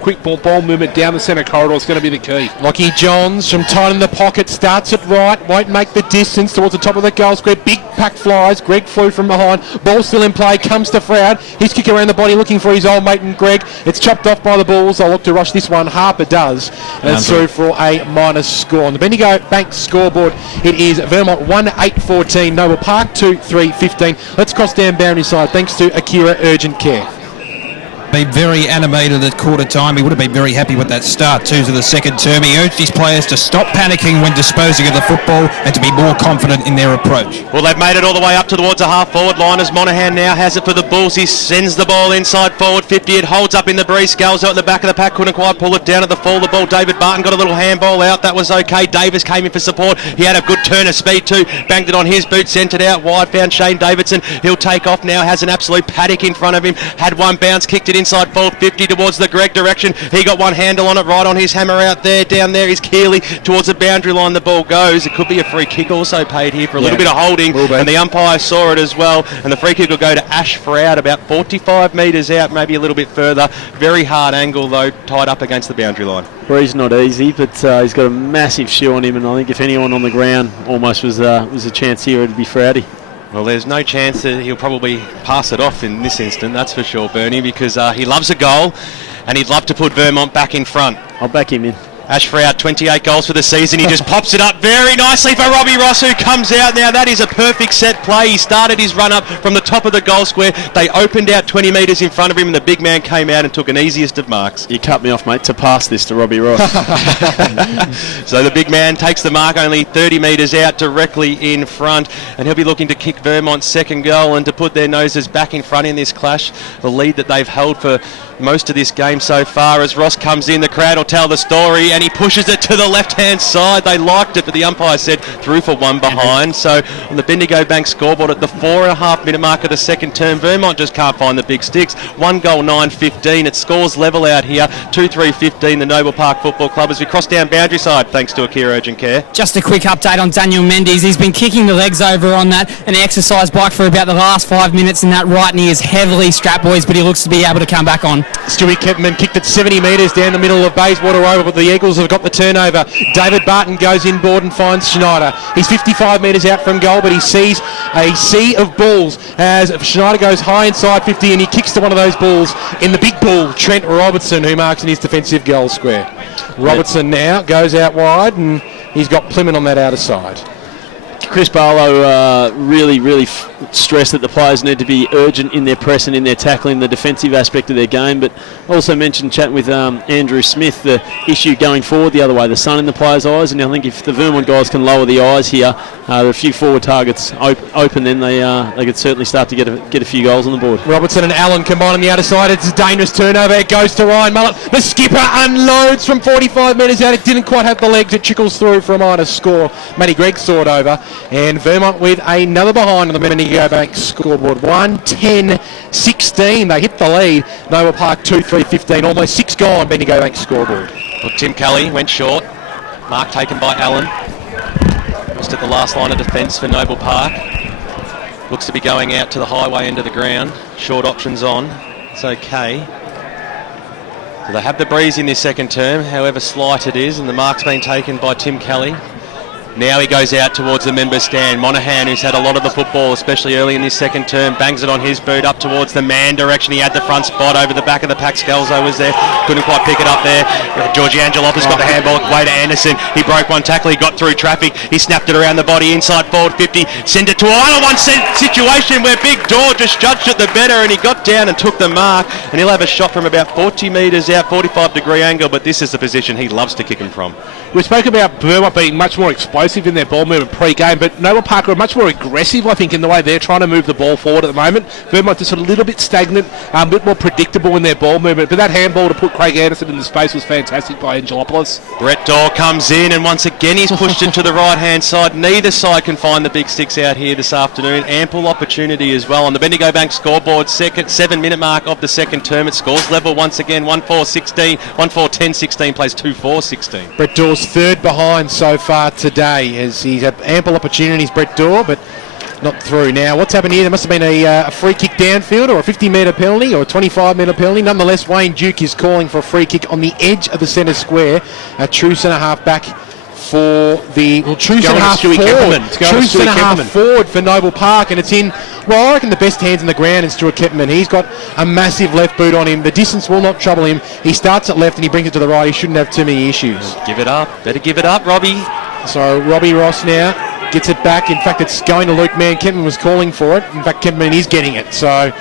Quick ball movement down the centre corridor is going to be the key. Lockie Johns from tight in the pocket, starts it right, won't make the distance towards the top of the goal square. Big pack flies, Greg flew from behind, ball still in play, comes to Froud. His kick around the body looking for his old mate and Greg. It's chopped off by the Bulls. They'll look to rush this one. Harper does. And it's through for a minus score. On the Bendigo Bank scoreboard, it is Vermont 1-8-14, Noble Park 2-3-15. Let's cross down boundary side thanks to Akira Urgent Care. Be very animated at quarter time. He would have been very happy with that start too to the second term. He urged his players to stop panicking when disposing of the football and to be more confident in their approach. Well, they've made it all the way up towards a half-forward line as Monaghan now has it for the Bulls. He sends the ball inside forward 50. It holds up in the breeze. Scales out at the back of the pack. Couldn't quite pull it down at the fall. The ball, David Barton got a little handball out. That was okay. Davis came in for support. He had a good turn of speed too. Banged it on his boot. Sent it out wide. Found Shane Davidson. He'll take off now. Has an absolute paddock in front of him. Had one bounce. Kicked it inside forward 50 towards the Greg direction. He got one handle on it right on his hammer out there. Down there is Keeley towards the boundary line. The ball goes. It could be a free kick also paid here for a little bit of holding. And the umpire saw it as well. And the free kick will go to Ash Froud about 45 metres out, maybe a little bit further. Very hard angle though, tied up against the boundary line. Well, he's not easy, but he's got a massive shoe on him, and I think if anyone on the ground almost was a chance here, it'd be Froudy. Well, there's no chance that he'll probably pass it off in this instant, that's for sure, Bernie, because he loves a goal and he'd love to put Vermont back in front. I'll back him in. Ash Froud, 28 goals for the season. He just pops it up very nicely for Robbie Ross, who comes out now. That is a perfect set play. He started his run up from the top of the goal square. They opened out 20 metres in front of him, and the big man came out and took an easiest of marks. You cut me off, mate, to pass this to Robbie Ross. So the big man takes the mark only 30 metres out directly in front, and he'll be looking to kick Vermont's second goal and to put their noses back in front in this clash. The lead that they've held for most of this game so far. As Ross comes in, the crowd will tell the story, and he pushes it to the left-hand side. They liked it, but the umpire said through for one behind. So on the Bendigo Bank scoreboard at the 4.5 minute mark of the second term, Vermont just can't find the big sticks. 1 goal, 9-15. It scores level out here. 2-3-15, the Noble Park Football Club, as we cross down boundary side, thanks to Akira Urgent Care. Just a quick update on Daniel Mendes. He's been kicking the legs over on that an exercise bike for about the last 5 minutes in that right knee is heavily strapped, boys, but he looks to be able to come back on. Stewie Kepman kicked it 70 metres down the middle of Bayswater Oval, but the Eagles have got the turnover. David Barton goes inboard and finds Schneider. He's 55 metres out from goal, but he sees a sea of balls as Schneider goes high inside 50 and he kicks to one of those balls in the big ball, Trent Robertson, who marks in his defensive goal square. Robertson now goes out wide and he's got Plymouth on that outer side. Chris Barlow really stressed that the players need to be urgent in their press and in their tackling, the defensive aspect of their game, but also mentioned chatting with Andrew Smith, the issue going forward the other way, the sun in the players' eyes, and I think if the Vermont guys can lower the eyes here, there are a few forward targets open, then they could certainly start to get a few goals on the board. Robertson and Allen combine on the outer side. It's a dangerous turnover. It goes to Ryan Mullett. The skipper unloads from 45 metres out. It didn't quite have the legs. It trickles through for a minor score. Matty Gregg saw it over. And Vermont with another behind on the Bendigo Bank scoreboard. 1-10-16. They hit the lead. Noble Park 2-3-15. Almost 6 gone. Bendigo Bank scoreboard. Well, Tim Kelly went short. Mark taken by Allen. Just at the last line of defence for Noble Park. Looks to be going out to the highway end of the ground. Short options on. It's okay. So they have the breeze in this second term, however slight it is, and the mark's been taken by Tim Kelly. Now he goes out towards the members' stand. Monaghan, who's had a lot of the football, especially early in this second term, bangs it on his boot up towards the man direction. He had the front spot over the back of the pack. Scalzo was there, couldn't quite pick it up there. Georgie Angelopoulos got the handball way to Anderson. He broke one tackle, he got through traffic. He snapped it around the body, inside forward 50. Send it to a 1-on-1 situation where Big Dor just judged it the better, and he got down and took the mark. And he'll have a shot from about 40 metres out, 45-degree angle, but this is the position he loves to kick him from. We spoke about Vermont being much more explosive in their ball movement pre-game, but Noble Park are much more aggressive, I think, in the way they're trying to move the ball forward at the moment. Vermont just a little bit stagnant, a bit more predictable in their ball movement, but that handball to put Craig Anderson in the space was fantastic by Angelopoulos. Brett Dor comes in, and once again he's pushed it to the right-hand side. Neither side can find the big sticks out here this afternoon. Ample opportunity as well. On the Bendigo Bank scoreboard, 7-minute mark of the second term, it scores level once again, 1-4-16, 1-4-10-16, plays 2-4-16. Brett Dor's third behind so far today, as he's had ample opportunities, Brett Dor, but not through. Now, what's happened here? There must have been a free kick downfield, or a 50-metre penalty, or a 25-metre penalty. Nonetheless, Wayne Duke is calling for a free kick on the edge of the centre square. A true centre-half back for the true centre-half forward. True centre-half forward for Noble Park, and it's in, well, I reckon the best hands in the ground is Stuart Kepperman. He's got a massive left boot on him. The distance will not trouble him. He starts at left and he brings it to the right. He shouldn't have too many issues. Give it up. Better give it up, Robbie. So Robbie Ross now gets it back. In fact, it's going to Luke Mann. Kempman was calling for it. In fact, Kempman is getting it. So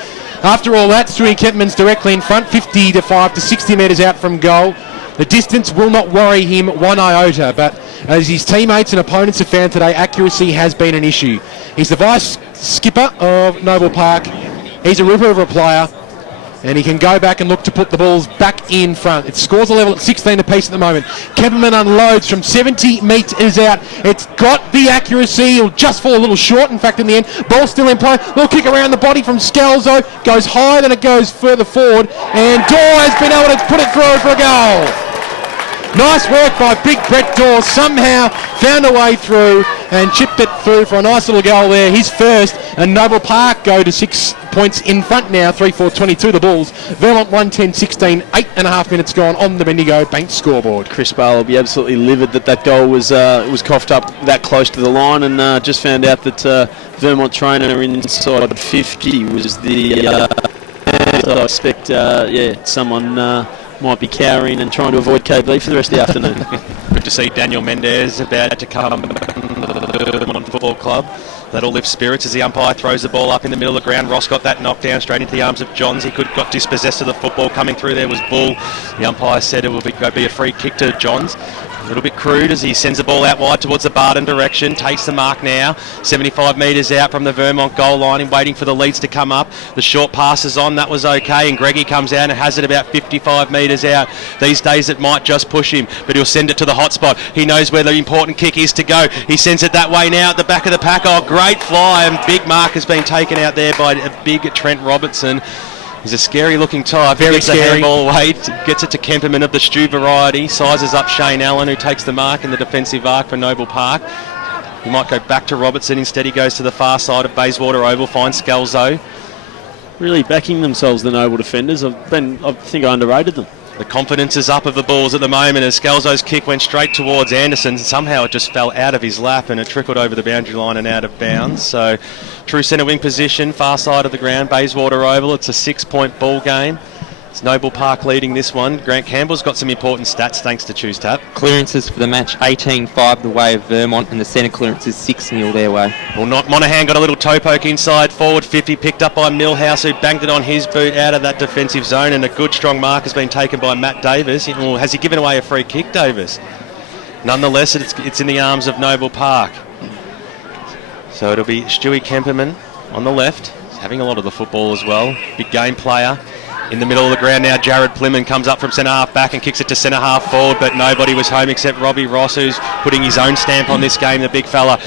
after all that, Stewie Kempman's directly in front, 55 to 60 metres out from goal. The distance will not worry him one iota, but as his teammates and opponents have found today, accuracy has been an issue. He's the vice skipper of Noble Park. He's a ripper of a player, and he can go back and look to put the balls back in front. It scores a level at 16 apiece at the moment. Kepperman unloads from 70 metres out. It's got the accuracy. It'll just fall a little short, in fact, in the end. Ball still in play. Little kick around the body from Scalzo. Goes higher than it goes further forward. And Dor has been able to put it through for a goal. Nice work by Big Brett Dor. Somehow found a way through and chipped it through for a nice little goal there. His first, and Noble Park go to 6 points in front now, 3-4-22 the Bulls. Vermont 1-10-16, 8.5 minutes gone on the Bendigo Bank scoreboard. Chris Bale will be absolutely livid that goal was coughed up that close to the line, and just found out that Vermont trainer inside 50 was the... I expect, someone... might be cowering and trying to avoid KB for the rest of the afternoon. Good to see Daniel Mendez about to come to the Vermont Football Club. That'll lift spirits as the umpire throws the ball up in the middle of the ground. Ross got that knocked down straight into the arms of Johns. He got dispossessed of the football. Coming through there was Bull. The umpire said it will be a free kick to Johns. A little bit crude as he sends the ball out wide towards the Barton direction. Takes the mark now. 75 metres out from the Vermont goal line and waiting for the leads to come up. The short pass is on. That was okay. And Greggy comes out and has it about 55 metres out. These days it might just push him, but he'll send it to the hot spot. He knows where the important kick is to go. He sends it that way now at the back of the pack. Oh, great fly. And big mark has been taken out there by a big Trent Robertson. He's a scary looking type. Very gets scary. The handball away, gets it to Kemperman of the Stew variety, sizes up Shane Allen, who takes the mark in the defensive arc for Noble Park. He might go back to Robertson. Instead he goes to the far side of Bayswater Oval, finds Scalzo. Really backing themselves, the Noble defenders. I think I underrated them. The confidence is up of the Bulls at the moment as Scalzo's kick went straight towards Anderson. Somehow it just fell out of his lap and it trickled over the boundary line and out of bounds. So true centre wing position, far side of the ground, Bayswater Oval. It's a 6-point ball game. It's Noble Park leading this one. Grant Campbell's got some important stats thanks to Choose Tap. Clearances for the match, 18-5 the way of Vermont, and the centre clearance is 6-0 their way. Well, Monaghan got a little toe poke inside, forward 50, picked up by Millhouse, who banged it on his boot out of that defensive zone, and a good strong mark has been taken by Matt Davis. Well, has he given away a free kick, Davis? Nonetheless, it's in the arms of Noble Park. So it'll be Stewie Kemperman on the left. He's having a lot of the football as well. Big game player. In the middle of the ground now, Jared Plimman comes up from centre-half back and kicks it to centre-half forward, but nobody was home except Robbie Ross, who's putting his own stamp on this game, the big fella.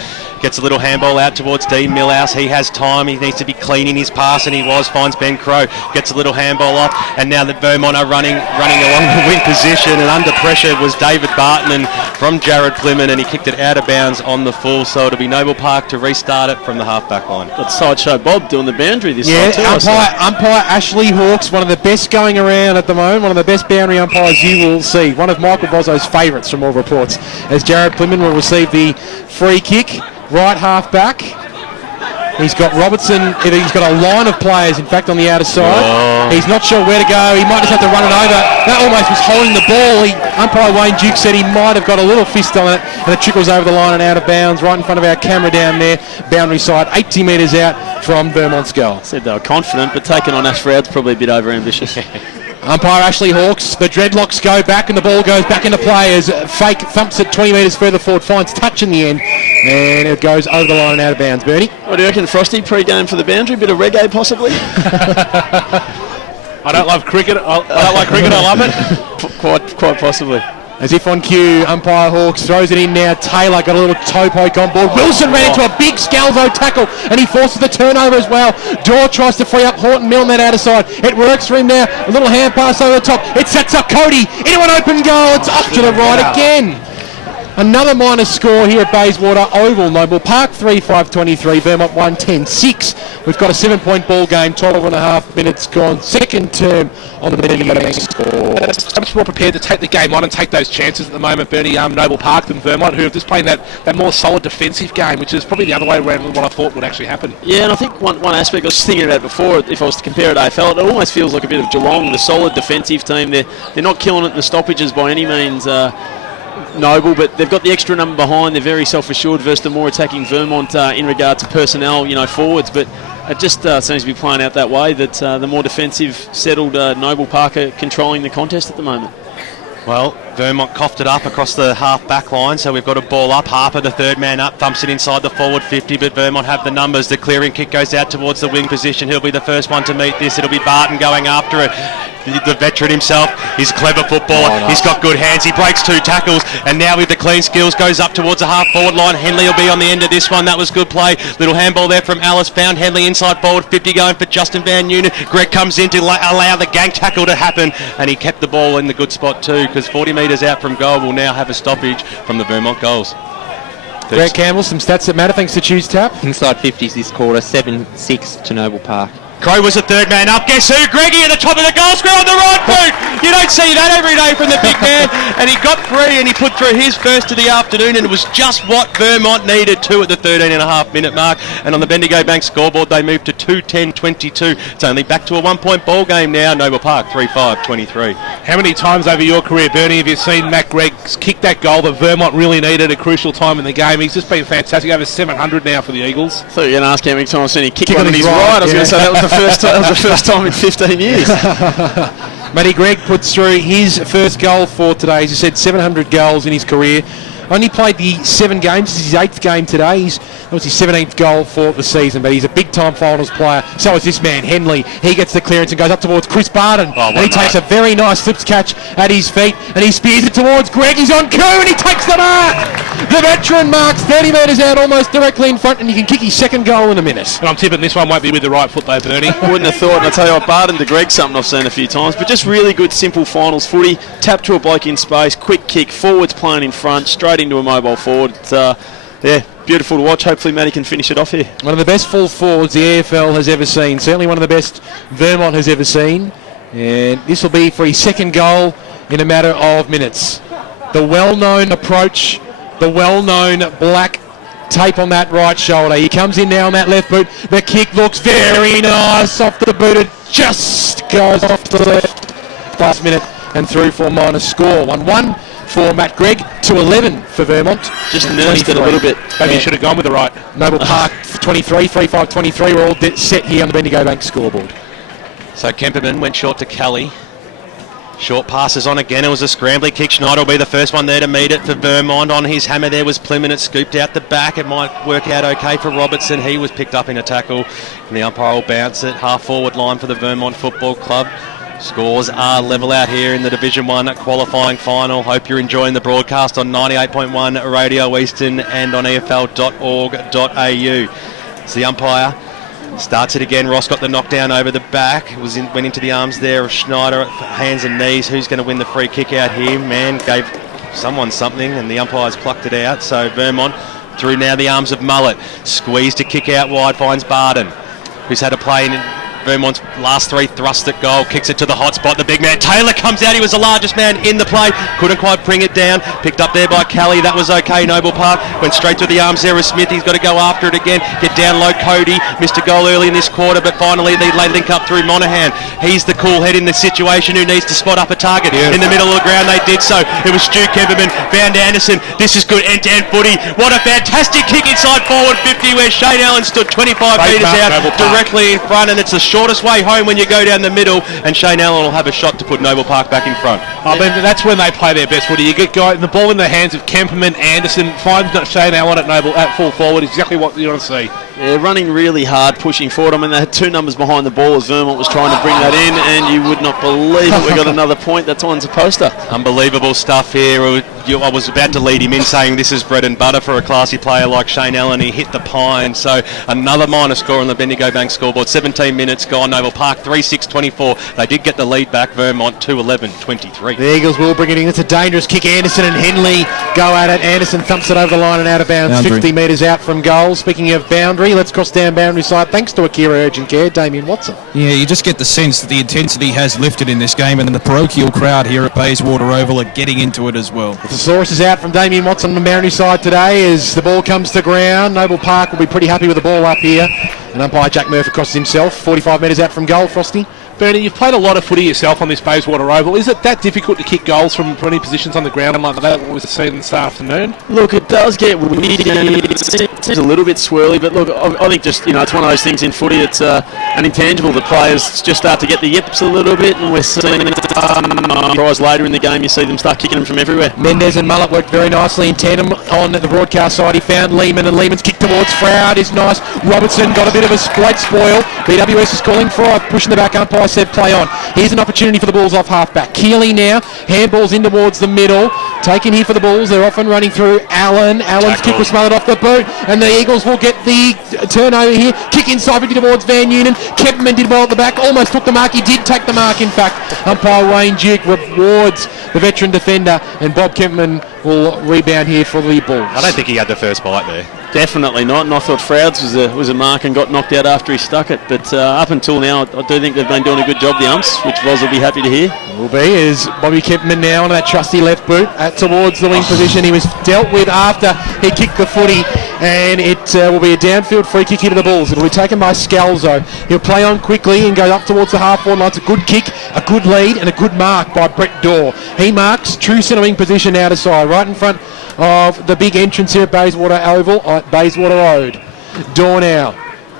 Gets a little handball out towards Dean Millhouse. He has time. He needs to be cleaning his pass, and he was. Finds Ben Crow. Gets a little handball off, and now that Vermont are running along the wing position, and under pressure was David Barton and from Jared Plymouth, and he kicked it out of bounds on the full. So it'll be Noble Park to restart it from the half-back line. Got Sideshow Bob doing the boundary this time too. Umpire Ashley Hawkes, one of the best going around at the moment, one of the best boundary umpires you will see. One of Michael Bozzo's favourites from all reports, as Jared Plymouth will receive the free kick, right half-back. He's got Robertson, he's got a line of players, in fact, on the outer side. He's not sure where to go. He might just have to run it over. That almost was holding the ball. Umpire Wayne Duke said he might have got a little fist on it, and it trickles over the line and out of bounds, right in front of our camera down there, boundary side, 80 metres out from Vermont's goal. Said they were confident, but taking on Ash Froud's probably a bit over-ambitious. Umpire Ashley Hawkes, the dreadlocks go back and the ball goes back into play as Fake thumps it 20 metres further forward, finds touch in the end, and it goes over the line and out of bounds. Bernie? What do you reckon, Frosty? Pre-game for the boundary, bit of reggae possibly? I don't love cricket. I don't like cricket. I love it. Quite possibly. As if on cue, Umpire Hawkes throws it in now. Taylor got a little toe poke on board. Wilson ran into a big Scalzo tackle, and he forces the turnover as well. Dorr tries to free up Horton Milne that outer side. It works for him now. A little hand pass over the top. It sets up Cody into an open goal. It's off to the right again. Another minor score here at Bayswater Oval. Noble Park 3-5-23, Vermont 1-10-6. We've got a 7-point ball game, 12 and a half minutes gone. Second term on the Media score. So much more prepared to take the game on and take those chances at the moment, Bernie, Noble Park than Vermont, who have just playing that more solid defensive game, which is probably the other way around what I thought would actually happen. Yeah, and I think one aspect I was thinking about before, if I was to compare it to AFL, it almost feels like a bit of Geelong, the solid defensive team. They're not killing it in the stoppages by any means. Noble, but they've got the extra number behind. They're very self-assured versus the more attacking Vermont in regard to personnel, forwards. But it just seems to be playing out that way, that the more defensive, settled Noble Park are controlling the contest at the moment. Well, Vermont coughed it up across the half-back line, so we've got a ball up. Harper, the third man up, thumps it inside the forward 50, but Vermont have the numbers. The clearing kick goes out towards the wing position. He'll be the first one to meet this. It'll be Barton going after it. The veteran himself, he's clever footballer. Oh, nice. He's got good hands. He breaks 2 tackles, and now with the clean skills, goes up towards the half-forward line. Henley will be on the end of this one. That was good play. Little handball there from Alice. Found Henley inside forward 50, going for Justin Van Noonen. Greg comes in to allow the gang tackle to happen, and he kept the ball in the good spot too, because 40 metres out from goal will now have a stoppage from the Vermont goals. Greg Campbell, some stats that matter thanks to Choose Tap. Inside 50s this quarter, 7-6 to Noble Park. Crow was the third man up. Guess who? Greggy at the top of the goal square on the right boot. You don't see that every day from the big man. And he got free and he put through his first of the afternoon, and it was just what Vermont needed to at the 13.5-minute mark. And on the Bendigo Bank scoreboard, they moved to 2-10-22. It's only back to a 1-point ball game now. Noble Park 3-5-23. How many times over your career, Bernie, have you seen Matt Gregg kick that goal that Vermont really needed at a crucial time in the game? He's just been fantastic. Over 700 now for the Eagles. I thought you were going to ask how many times I've seen him kick one on his right. I was going to say that was the first time in 15 years. Matty Gregg puts through his first goal for today. As you said, 700 goals in his career. Only played the 7 games. This is his 8th game today. That was his 17th goal for the season, but he's a big-time finals player. So is this man, Henley. He gets the clearance and goes up towards Chris Barton. And he takes a very nice slips catch at his feet, and he spears it towards Greg. He's on cue, and he takes the mark. The veteran marks 30 metres out, almost directly in front, and he can kick his second goal in a minute. And I'm tipping this one won't be with the right foot, though, Bernie. Wouldn't have thought. And I'll tell you what, Barton to Greg, something I've seen a few times, but just really good, simple finals footy. Tap to a bloke in space, quick kick, forwards playing in front, straight into a mobile forward. Beautiful to watch. Hopefully Matty can finish it off here. One of the best full forwards the EFL has ever seen. Certainly one of the best Vermont has ever seen. And this will be for his second goal in a matter of minutes. The well-known approach, the well-known black tape on that right shoulder. He comes in now on that left boot. The kick looks very nice off the boot. It just goes off the left. Last minute and through for minor score. 1-1. For Matt Gregg, 2-11 for Vermont. Just nursed it a little bit. Maybe you should have gone with the right. Noble Park 23, 3-5-23. We're all set here on the Bendigo Bank scoreboard. So Kemperman went short to Kelly. Short passes on again. It was a scrambly kick. Schneider will be the first one there to meet it for Vermont. On his hammer there was Plymouth. It scooped out the back. It might work out okay for Robertson. He was picked up in a tackle. And the umpire will bounce it. Half forward line for the Vermont Football Club. Scores are level out here in the Division 1 qualifying final. Hope you're enjoying the broadcast on 98.1 Radio Eastern and on EFL.org.au. So the umpire starts it again. Ross got the knockdown over the back. Went into the arms there of Schneider, hands and knees. Who's going to win the free kick out here? Man gave someone something and the umpires plucked it out. So Vermont through now the arms of Mullet. Squeezed to kick out wide, finds Barden, who's had a play in Vermont's last three thrust at goal, kicks it to the hot spot. The big man Taylor comes out. He was the largest man in the play. Couldn't quite bring it down. Picked up there by Kelly. That was okay. Noble Park went straight to the arms there of Smith. He's got to go after it again. Get down low. Cody missed a goal early in this quarter, but finally they link up through Monaghan. He's the cool head in the situation who needs to spot up a target. In the middle of the ground they did so. It was Stu Kemperman, found Anderson. This is good end-to-end footy. What a fantastic kick inside forward 50 where Shane Allen stood 25 metres out directly in front, and it's the shortest way home when you go down the middle, and Shane Allen will have a shot to put Noble Park back in front. I mean, that's when they play their best footy. You get the ball in the hands of Kemperman, Anderson, finds Shane Allen at full forward, exactly what you want to see. Yeah, running really hard, pushing forward. I mean, they had two numbers behind the ball as Vermont was trying to bring that in, and you would not believe it. We got another point. That's on a poster. Unbelievable stuff here. I was about to lead him in saying this is bread and butter for a classy player like Shane Allen. He hit the pine. So another minor score on the Bendigo Bank scoreboard. 17 minutes gone. Noble Park 3-6-24. They did get the lead back. Vermont 2-11-23. The Eagles will bring it in. It's a dangerous kick. Anderson and Henley go at it. Anderson thumps it over the line and out of bounds. Boundary. 50 metres out from goal. Speaking of boundary, let's cross down boundary side. Thanks to Akira Urgent Care, Damien Watson. Yeah, you just get the sense that the intensity has lifted in this game, and the parochial crowd here at Bayswater Oval are getting into it as well. The thesaurus is out from Damien Watson on the boundary side today as the ball comes to ground. Noble Park will be pretty happy with the ball up here. And umpire Jack Murphy crosses himself. 45 metres out from goal, Frosty. Bernie, you've played a lot of footy yourself on this Bayswater Oval. Is it that difficult to kick goals from 20 positions on the ground like that what we've seen this afternoon? Look, it does get weird. It's a little bit swirly, but look, I think just, it's one of those things in footy. It's an intangible. The players just start to get the yips a little bit, and we're seeing tries later in the game. You see them start kicking them from everywhere. Mendez and Mullet worked very nicely in tandem on the broadcast side. He found Lehman, and Lehman's kick towards Froud is nice. Robertson got a bit of a late spoil. BWS is calling for pushing the back umpire. Said play on. Here's an opportunity for the Bulls off half-back. Keeley now, handballs in towards the middle. Taken here for the Bulls. They're often running through Allen. Allen's kick was smothered off the boot, and the Eagles will get the turnover here. Kick inside 50 towards Van Noonen. Kemperman did well at the back. Almost took the mark. He did take the mark, in fact. Umpire Wayne Duke rewards the veteran defender, and Bob Kemperman will rebound here for the Bulls. I don't think he had the first bite there. Definitely not, and I thought Frouds was a mark and got knocked out after he stuck it. But up until now, I do think they've been doing a good job, the umps, which Voz will be happy to hear. Will be, is Bobby Kemperman now on that trusty left boot towards the wing position. He was dealt with after he kicked the footy, and it will be a downfield free kick here to the Bulls. It will be taken by Scalzo. He'll play on quickly and go up towards the half-forward line. It's a good kick, a good lead, and a good mark by Brett Dorr. He marks true centre wing position out of side, right in front of the big entrance here at Bayswater Oval, at Bayswater Road. Dorr now,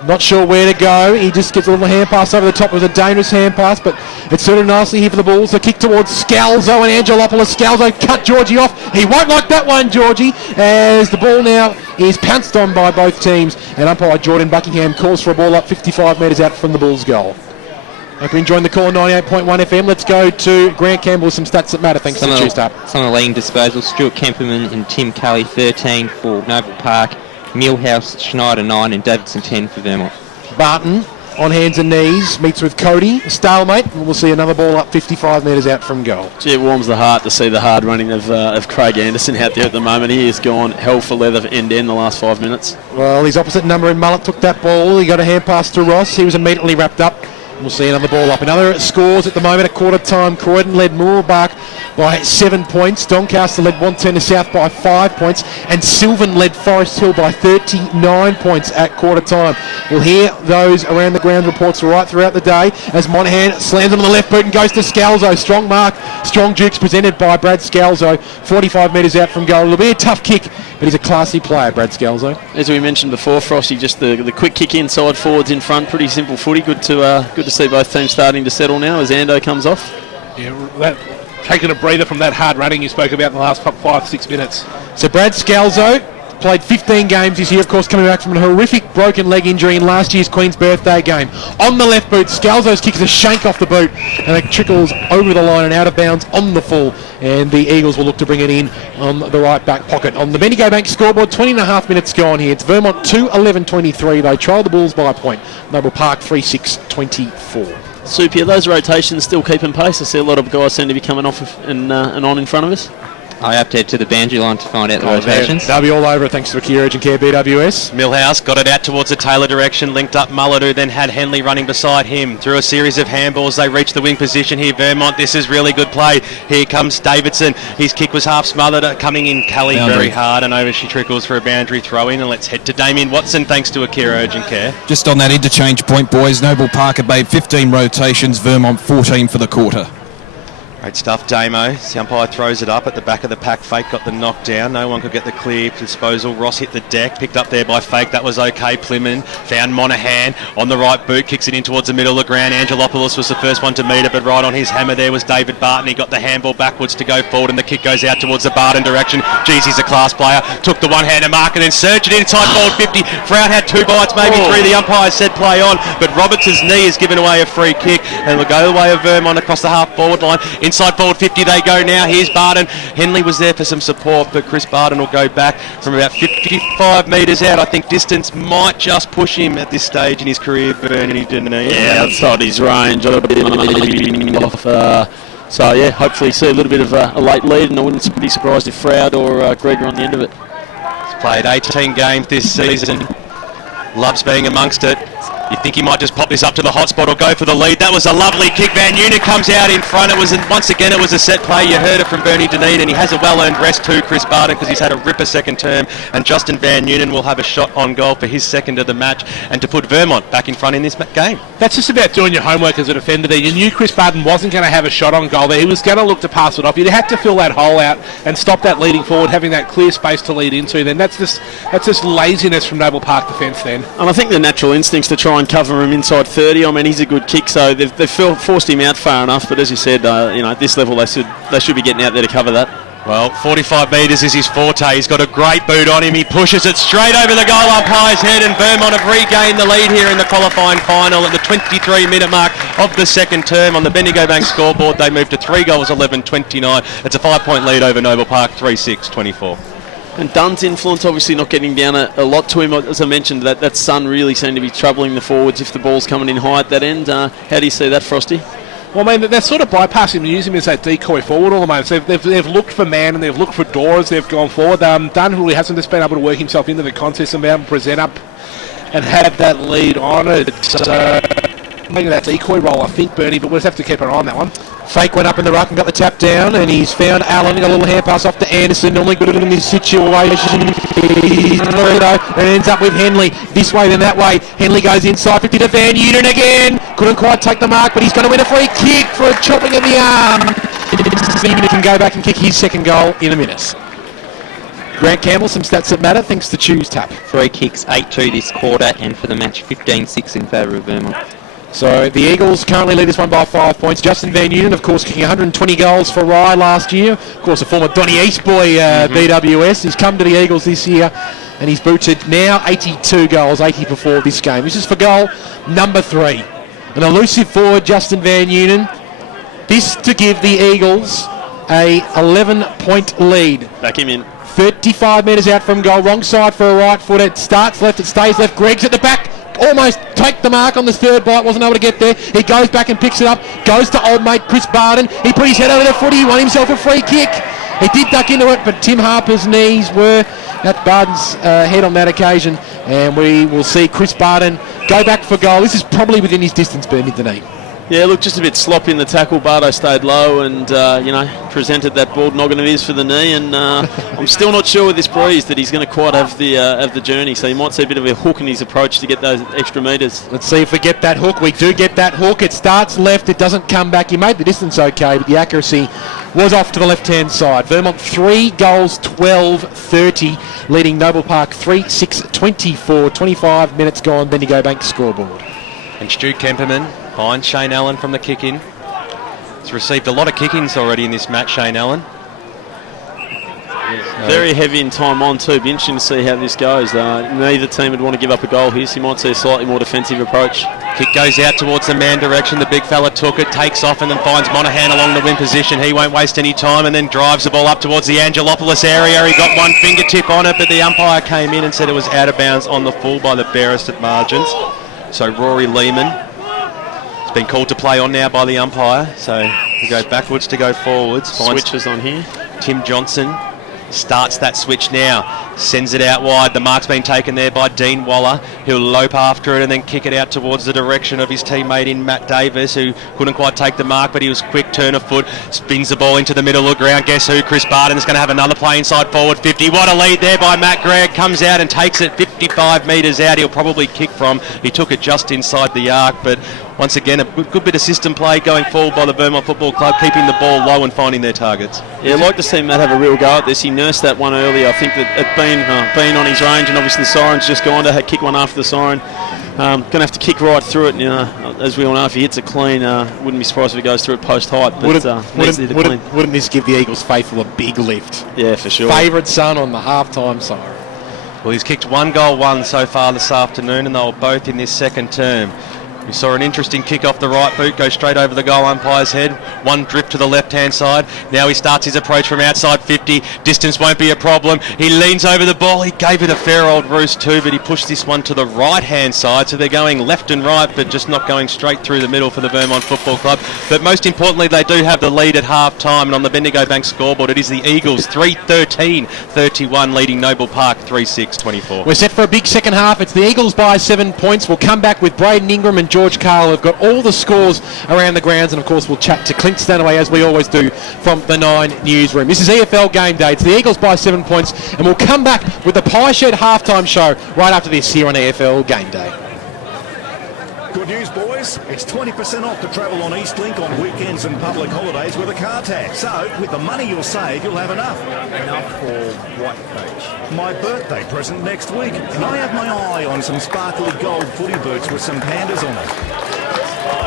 not sure where to go. He just gets a little hand pass over the top. It was a dangerous hand pass, but it's sort of nicely here for the Bulls. The kick towards Scalzo and Angelopoulos. Scalzo cut Georgie off. He won't like that one, Georgie, as the ball now is pounced on by both teams, and umpire Jordan Buckingham calls for a ball up 55 metres out from the Bulls' goal. Hope you're enjoying the call on 98.1 FM. Let's go to Grant Campbell with some stats that matter. Thanks to Tuesday. Some of the leading disposals. Stuart Kemperman and Tim Kelly 13 for Noble Park. Millhouse, Schneider 9 and Davidson 10 for Vermont. Barton on hands and knees meets with Cody. Stalemate. And we'll see another ball up 55 metres out from goal. Gee, it warms the heart to see the hard running of Craig Anderson out there at the moment. He has gone hell for leather end-to-end the last 5 minutes. Well, his opposite number in Mullet took that ball. He got a hand pass to Ross. He was immediately wrapped up. We'll see another ball up. Another scores at the moment at quarter time. Croydon led Moorabach by 7 points. Doncaster led Wanturna South by 5 points. And Sylvan led Forest Hill by 39 points at quarter time. We'll hear those around the ground reports right throughout the day as Monaghan slams him on the left boot and goes to Scalzo. Strong mark, strong jukes presented by Brad Scalzo. 45 metres out from goal. It'll be a tough kick, but he's a classy player, Brad Scalzo. As we mentioned before, Frosty, just the quick kick inside, forwards in front. Pretty simple footy. Good to see both teams starting to settle now as Ando comes off. Yeah, taking a breather from that hard running you spoke about in the last 5-6 minutes. So Brad Scalzo Played 15 games this year, of course, coming back from a horrific broken leg injury in last year's Queen's Birthday game. On the left boot, Scalzo's kick is a shank off the boot, and it trickles over the line and out of bounds on the full. And the Eagles will look to bring it in on the right back pocket. On the Bendigo Bank scoreboard, 20.5 minutes gone here. It's Vermont 2-11-23. They trail the Bulls by a point. Noble Park 3-6-24. Super, those rotations still keeping pace. I see a lot of guys seem to be coming off and on in front of us. I have to head to the boundary line to find out the rotations. They'll be all over it thanks to Akira Urgent Care BWS. Millhouse got it out towards the Taylor direction, linked up Mulladu, then had Henley running beside him. Through a series of handballs, they reach the wing position here. Vermont, this is really good play. Here comes Davidson. His kick was half smothered, coming in Kelly very hard, and over she trickles for a boundary throw in. And let's head to Damien Watson thanks to Akira Urgent Care. Just on that interchange point, boys, Noble Park obeyed 15 rotations, Vermont 14 for the quarter. Great stuff, Damo. The umpire throws it up at the back of the pack. Fake got the knockdown. No one could get the clear disposal. Ross hit the deck. Picked up there by Fake. That was okay. Plymouth found Monaghan on the right boot. Kicks it in towards the middle of the ground. Angelopoulos was the first one to meet it, but right on his hammer there was David Barton. He got the handball backwards to go forward, and the kick goes out towards the Barton direction. Geez, he's a class player. Took the one-hander mark and then surged it inside forward 50. Frown had 2 bites, maybe 3. The umpire said play on, but Roberts' knee has given away a free kick, and will go the way of Vermont across the half-forward line. Inside forward 50 they go now. Here's Barton. Henley was there for some support, but Chris Barton will go back from about 55 metres out. I think distance might just push him at this stage in his career, Bernie, didn't he? Yeah, outside his range. So yeah, hopefully see a little bit of a late lead, and I wouldn't be surprised if Froud or Greg are on the end of it. He's played 18 games this season. Loves being amongst it. You think he might just pop this up to the hot spot or go for the lead. That was a lovely kick. Van Nunen comes out in front. Once again it was a set play. You heard it from Bernie Dunedin, and he has a well-earned rest too, Chris Barton, because he's had a ripper second term. And Justin Van Nunen will have a shot on goal for his second of the match, and to put Vermont back in front in this game. That's just about doing your homework as a defender there. You knew Chris Barton wasn't going to have a shot on goal there. He was going to look to pass it off. You'd have to fill that hole out and stop that leading forward, having that clear space to lead into. Then that's just laziness from Noble Park defence then. And I think the natural instincts to try and cover him inside 30. I mean, he's a good kick, so they've forced him out far enough. But as you said, at this level they should be getting out there to cover that. Well, 45 metres is his forte. He's got a great boot on him. He pushes it straight over the goal umpire's head, and Vermont have regained the lead here in the qualifying final at the 23-minute mark of the second term. On the Bendigo Bank scoreboard, they moved to 3 goals, 11-29. It's a 5-point lead over Noble Park, 3-6-24. And Dunn's influence obviously not getting down a lot to him. As I mentioned, that Sun really seemed to be troubling the forwards if the ball's coming in high at that end. How do you see that, Frosty? Well, I mean, they're sort of bypassing him and using him as that decoy forward all the moment. So they've looked for man and they've looked for doors. They've gone forward. Dunn really hasn't just been able to work himself into the contest and be able to present up and have that lead on it. So making that decoy role, I think, Bernie, but we'll just have to keep an eye on that one. Fake went up in the ruck and got the tap down, and he's found Allen. Got a little hand pass off to Anderson. Normally good in this situation. And ends up with Henley. This way, then that way. Henley goes inside 50 to Van Nunen again. Couldn't quite take the mark, but he's going to win a free kick for a chopping of the arm. He can go back and kick his second goal in a minute. Grant Campbell, some stats that matter, thanks to Choose Tap. Free kicks 8-2 this quarter, and for the match 15-6 in favour of Vermont. So the Eagles currently lead this one by 5 points. Justin Van Nunen, of course, kicking 120 goals for Rye last year. Of course, a former Donny East boy, BWS. He's come to the Eagles this year, and he's booted now 82 goals, 80 before this game. This is for goal number 3. An elusive forward, Justin Van Nunen. This to give the Eagles a 11-point lead. Back him in. 35 metres out from goal. Wrong side for a right foot. It starts left, it stays left. Gregg's at the back. Almost take the mark on the third bite, wasn't able to get there. He goes back and picks it up, goes to old mate Chris Barton. He put his head over the footy, he won himself a free kick. He did duck into it, but Tim Harper's knees were at Barton's head on that occasion, and we will see Chris Barton go back for goal. This is probably within his distance, Bernie Dunedin. Yeah, look, just a bit sloppy in the tackle. Bardo stayed low and, presented that bald noggin of his for the knee. And I'm still not sure with this breeze that he's going to quite have the journey. So you might see a bit of a hook in his approach to get those extra metres. Let's see if we get that hook. We do get that hook. It starts left. It doesn't come back. He made the distance okay, but the accuracy was off to the left-hand side. Vermont 3 goals, 12-30, leading Noble Park 3-6-24. 25 minutes gone. Bendigo Bank scoreboard. And Stu Kemperman behind Shane Allen from the kick-in. He's received a lot of kick-ins already in this match, Shane Allen. Very heavy in time on too. Be interesting to see how this goes. Neither team would want to give up a goal here, so you might see a slightly more defensive approach. Kick goes out towards the man direction. The big fella took it, takes off and then finds Monaghan along the wing position. He won't waste any time and then drives the ball up towards the Angelopoulos area. He got one fingertip on it, but the umpire came in and said it was out of bounds on the full by the barest at margins. So Rory Lehman has been called to play on now by the umpire. So we go backwards to go forwards. Switches on here. Tim Johnson starts that switch now, sends it out wide. The mark's been taken there by Dean Waller. He'll lope after it and then kick it out towards the direction of his teammate in Matt Davis, who couldn't quite take the mark, but he was quick, turn of foot, spins the ball into the middle of the ground. Guess who? Chris Barton's going to have another play inside forward 50. What a lead there by Matt Gregg. Comes out and takes it 55 metres out. He'll probably kick from. He took it just inside the arc, but once again, a good bit of system play going forward by the Vermont Football Club, keeping the ball low and finding their targets. Yeah, I'd like to see Matt have a real go at this. He nursed that one earlier. I think that it been on his range, and obviously the siren's just gone to kick one after the siren. Going to have to kick right through it. As we all know, if he hits it clean, wouldn't be surprised if it goes through it post height. But wouldn't this give the Eagles faithful a big lift? Yeah, for sure. Favourite son on the half-time siren. Well, he's kicked 1 goal, 1 so far this afternoon, and they were both in this second term. We saw an interesting kick off the right boot, go straight over the goal umpire's head. One drift to the left-hand side. Now he starts his approach from outside 50. Distance won't be a problem. He leans over the ball. He gave it a fair old roost too, but he pushed this one to the right-hand side. So they're going left and right, but just not going straight through the middle for the Vermont Football Club. But most importantly, they do have the lead at half-time. And on the Bendigo Bank scoreboard, it is the Eagles 3-13-31, leading Noble Park 3-6-24. We're set for a big second half. It's the Eagles by 7 points. We'll come back with Braden Ingram and George Carl have got all the scores around the grounds, and of course we'll chat to Clint Stanaway as we always do from the 9 newsroom. This is EFL Game Day. It's the Eagles by 7 points, and we'll come back with the Pie Shed halftime show right after this here on EFL Game Day. Good news, boys. It's 20% off to travel on Eastlink on weekends and public holidays with a car tax. So, with the money you'll save, you'll have enough. Enough for what, Coach? My birthday present next week. And I have my eye on some sparkly gold footy boots with some pandas on it.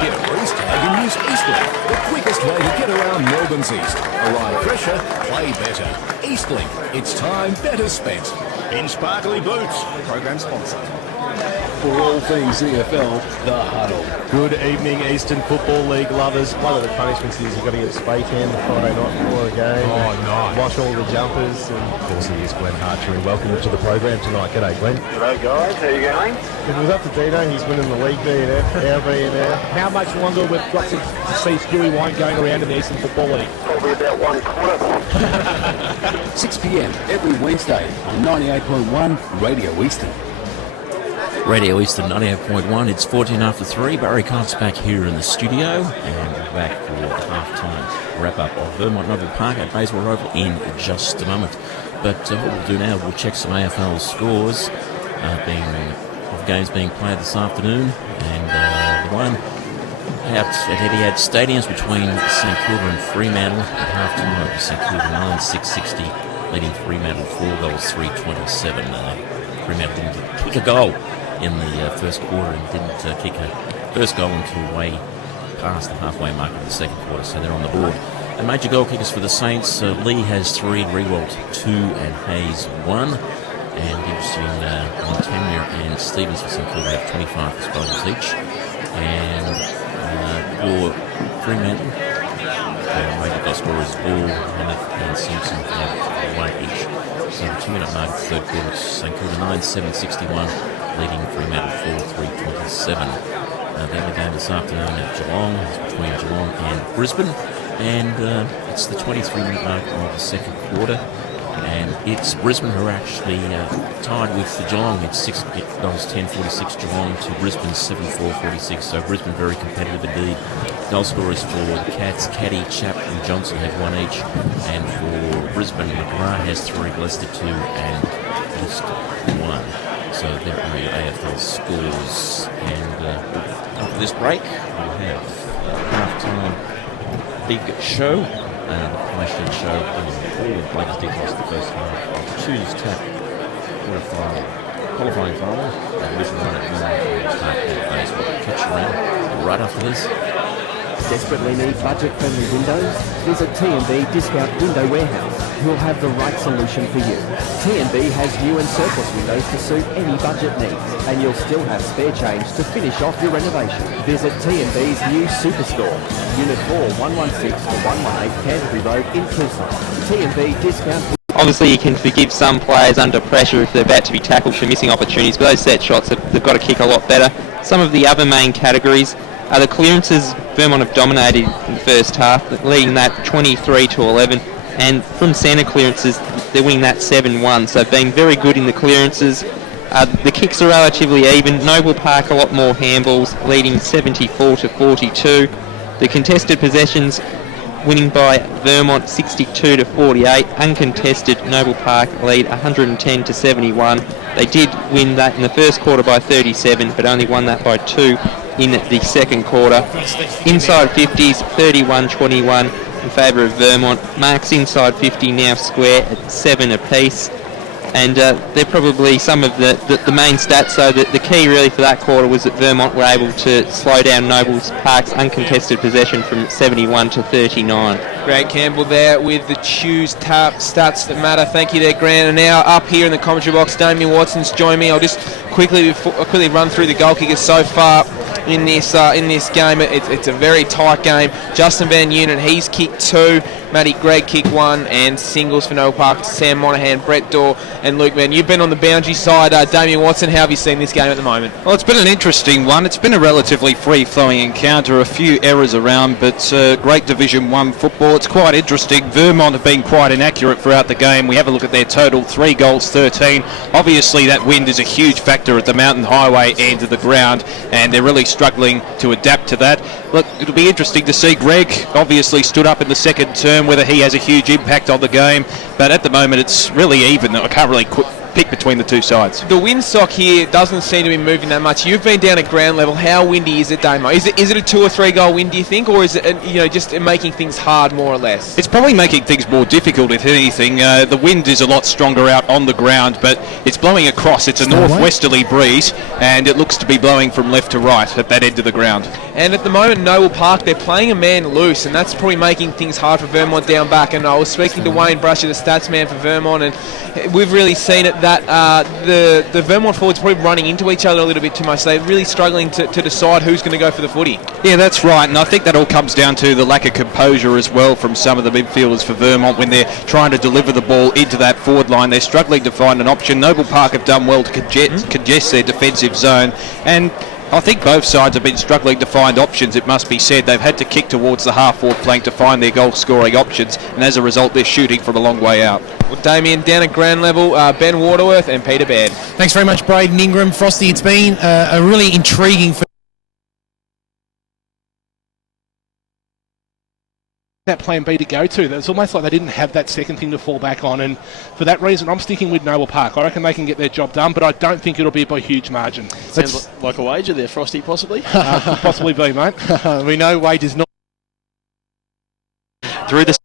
Get a race tag and use Eastlink, the quickest way to get around Melbourne's East. Arrive fresher, play better. Eastlink, it's time better spent. In sparkly boots. Program sponsor. For all things EFL, The Huddle. Good evening, Eastern Football League lovers. One of the punishments is you've got to get spray tan the Friday night before a game. Oh, nice. Wash all the jumpers. And of course, he is Glenn Harcher. Welcome to the program tonight. G'day, Glenn. Hello, guys. How you going? It was up to Dino. He's winning the league BNF, our BNF. How much longer we've got to see Stewie Wine going around in the Eastern Football League? Probably about 1/4. 6 p.m. every Wednesday on 98.1 Radio Eastern. Radio Eastern 98.1, it's 14 after 3. Barry Cox back here in the studio, and we're back for the half-time wrap-up of Vermont-Noble Park at Bayswater Oval in just a moment. But what we'll do now, we'll check some AFL scores of games being played this afternoon, and the one out at Etihad Stadiums between St Kilda and Fremantle at half-time. St Kilda 9-6-60, leading Fremantle 4 goals, 3-27. Fremantle didn't kick a goal in the first quarter and didn't kick a first goal until way past the halfway mark of the second quarter, so they're on the board. And major goal kickers for the Saints, Lee has 3, Rewalt 2 and Hayes 1. And interesting, Montagnier and Stevens for St Kilda have 25 disposals each. And for Fremantle, major goal scorers Ball, Hammett and Simpson have 1 each. So the 2-minute mark of the third quarter, St Kilda 9-7-61. Leading Fremantle 4-3-27. The other game this afternoon at Geelong is between Geelong and Brisbane, and it's the 23-minute mark of the second quarter, and it's Brisbane who are actually tied with the Geelong. It's 6 goals 10-46 Geelong to Brisbane 7-4-46. So Brisbane very competitive indeed. Goal scorers for the Cats, Caddy, Chapp and Johnson have 1 each, and for Brisbane, McGrath has 3, Glester 2 and List 1. So there are your AFL scores, and after this break we'll have half-time big show, the Pie Shed show, all the latest details of the first half of Tuesday's Tap qualifying final, Division 1 at Vermont and Bayswater. Catch you around right after this. Desperately need budget-friendly windows? Visit T&B Discount Window Warehouse, who'll have the right solution for you. T&B has new and surplus windows to suit any budget needs, and you'll still have spare change to finish off your renovation. Visit T&B's new Superstore, Unit 4, 116 to 118 Canterbury Road in Kilsyth. T&B Discount. Obviously, you can forgive some players under pressure if they're about to be tackled for missing opportunities, but those set shots, they've got to kick a lot better. Some of the other main categories are the clearances. Vermont have dominated in the first half, leading that 23-11, and from centre clearances, they're winning that 7-1, so been very good in the clearances. The kicks are relatively even. Noble Park a lot more handballs, leading 74-42. The contested possessions winning by Vermont 62-48. Uncontested, Noble Park lead 110-71. They did win that in the first quarter by 37, but only won that by 2 in the second quarter. Inside 50s, 31-21 in favour of Vermont. Marks inside 50 now square at 7 apiece. And they're probably some of the main stats. So the key really for that quarter was that Vermont were able to slow down Noble Park's uncontested possession from 71 to 39. Grant Campbell there with the Choose Tap stats that matter. Thank you there, Grant. And now up here in the commentary box, Damien Watson's joined me. I'll just quickly run through the goal kickers so far in this game. It's a very tight game. Justin Van Unen, he's kicked 2. Matty Gregg kicked 1, and singles for Noble Park, Sam Monaghan, Brett Dorr and Luke Mann. You've been on the boundary side. Damien Watson, how have you seen this game at the moment? Well, it's been an interesting one. It's been a relatively free-flowing encounter, a few errors around, but great Division 1 football. It's quite interesting. Vermont have been quite inaccurate throughout the game. We have a look at their total, 3 goals, 13. Obviously, that wind is a huge factor at the Mountain Highway end of the ground, and they're really struggling to adapt to that. Look, it'll be interesting to see. Greg obviously stood up in the second term, whether he has a huge impact on the game, but at the moment it's really even. I can't really pick between the two sides. The windsock here doesn't seem to be moving that much. You've been down at ground level. How windy is it, Damo? Is it a 2 or 3 goal wind, do you think, or is it just making things hard more or less? It's probably making things more difficult, if anything. The wind is a lot stronger out on the ground, but it's blowing across. It's a northwesterly breeze, and it looks to be blowing from left to right at that end of the ground. And at the moment, Noble Park, they're playing a man loose, and that's probably making things hard for Vermont down back. And I was speaking to Wayne Brusher, the stats man for Vermont, and we've really seen it that the Vermont forwards probably running into each other a little bit too much. They're really struggling to decide who's going to go for the footy. Yeah, that's right, and I think that all comes down to the lack of composure as well from some of the midfielders for Vermont when they're trying to deliver the ball into that forward line. They're struggling to find an option. Noble Park have done well to congest their defensive zone, and I think both sides have been struggling to find options, it must be said. They've had to kick towards the half-forward flank to find their goal-scoring options, and as a result, they're shooting from a long way out. Well, Damien, down at ground level, Ben Waterworth and Peter Baird. Thanks very much, Braden Ingram. Frosty, it's been a really intriguing that plan B to go to. It's almost like they didn't have that second thing to fall back on, and for that reason I'm sticking with Noble Park. I reckon they can get their job done, but I don't think it'll be by a huge margin. Sounds like a wager there, Frosty, possibly. Could possibly be, mate. We know wagers not through the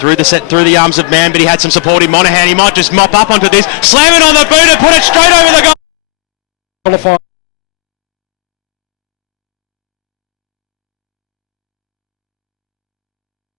through the arms of man, but he had some support in Monaghan. He might just mop up onto this, slam it on the boot and put it straight over the goal.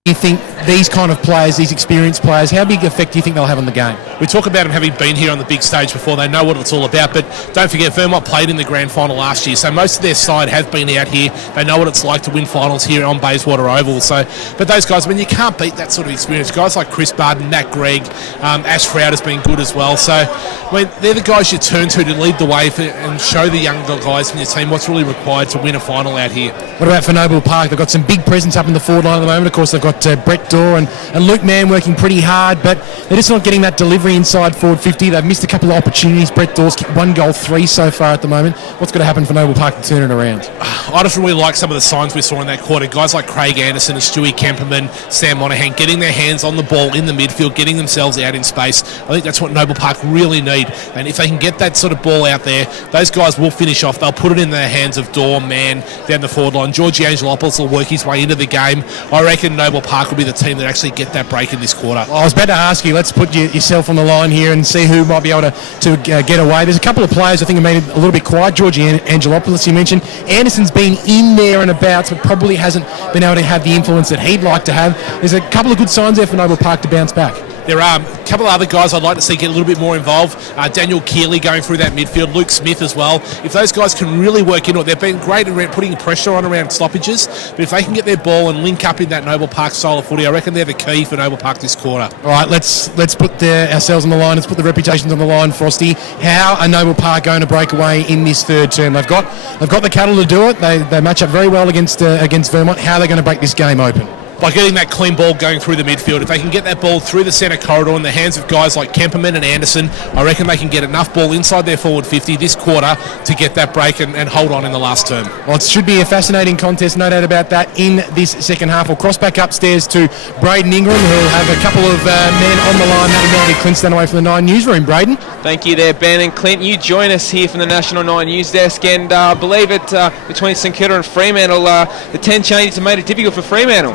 You think these kind of players, these experienced players, how big effect do you think they'll have on the game? We talk about them having been here on the big stage before. They know what it's all about, but don't forget Vermont played in the grand final last year, so most of their side have been out here. They know what it's like to win finals here on Bayswater Oval. So, but those guys, I mean, you can't beat that sort of experience. Guys like Chris Barden, Nat Gregg, Ash Froud has been good as well. So they're the guys you turn to lead the way and show the younger guys in your team what's really required to win a final out here. What about for Noble Park? They've got some big presence up in the forward line at the moment. Of course, they've got Brett Dorr and Luke Mann working pretty hard, but they're just not getting that delivery inside forward 50. They've missed a couple of opportunities. Brett Dorr's kicked 1 goal, 3 so far at the moment. What's going to happen for Noble Park to turn it around? I just really like some of the signs we saw in that quarter. Guys like Craig Anderson and Stewie Kemperman, Sam Monaghan, getting their hands on the ball in the midfield, getting themselves out in space. I think that's what Noble Park really need. And if they can get that sort of ball out there, those guys will finish off. They'll put it in the hands of Dorr, Mann, down the forward line. George Angelopoulos will work his way into the game. I reckon Noble Park Park will be the team that actually get that break in this quarter. Well, I was about to ask you, let's put yourself on the line here and see who might be able to get away. There's a couple of players I think have made it a little bit quiet. Georgie Angelopoulos, you mentioned. Anderson's been in there and about, but probably hasn't been able to have the influence that he'd like to have. There's a couple of good signs there for Noble Park to bounce back. There are a couple of other guys I'd like to see get a little bit more involved. Daniel Keeley going through that midfield, Luke Smith as well. If those guys can really work into it, they've been great at putting pressure on around stoppages, but if they can get their ball and link up in that Noble Park style of footy, I reckon they're the key for Noble Park this quarter. All right, let's put ourselves on the line. Let's put the reputations on the line, Frosty. How are Noble Park going to break away in this third term? They've got the cattle to do it. They match up very well against Vermont. How are they going to break this game open? By getting that clean ball going through the midfield. If they can get that ball through the centre corridor in the hands of guys like Kemperman and Anderson, I reckon they can get enough ball inside their forward 50 this quarter to get that break and hold on in the last term. Well, it should be a fascinating contest, no doubt about that, in this second half. We'll cross back upstairs to Braden Ingram, who'll have a couple of men on the line. That'll be Clint Stanaway from the 9 newsroom. Braden? Thank you there, Ben and Clint. You join us here from the National 9 News Desk, and I believe it between St Kilda and Fremantle, the 10 changes have made it difficult for Fremantle.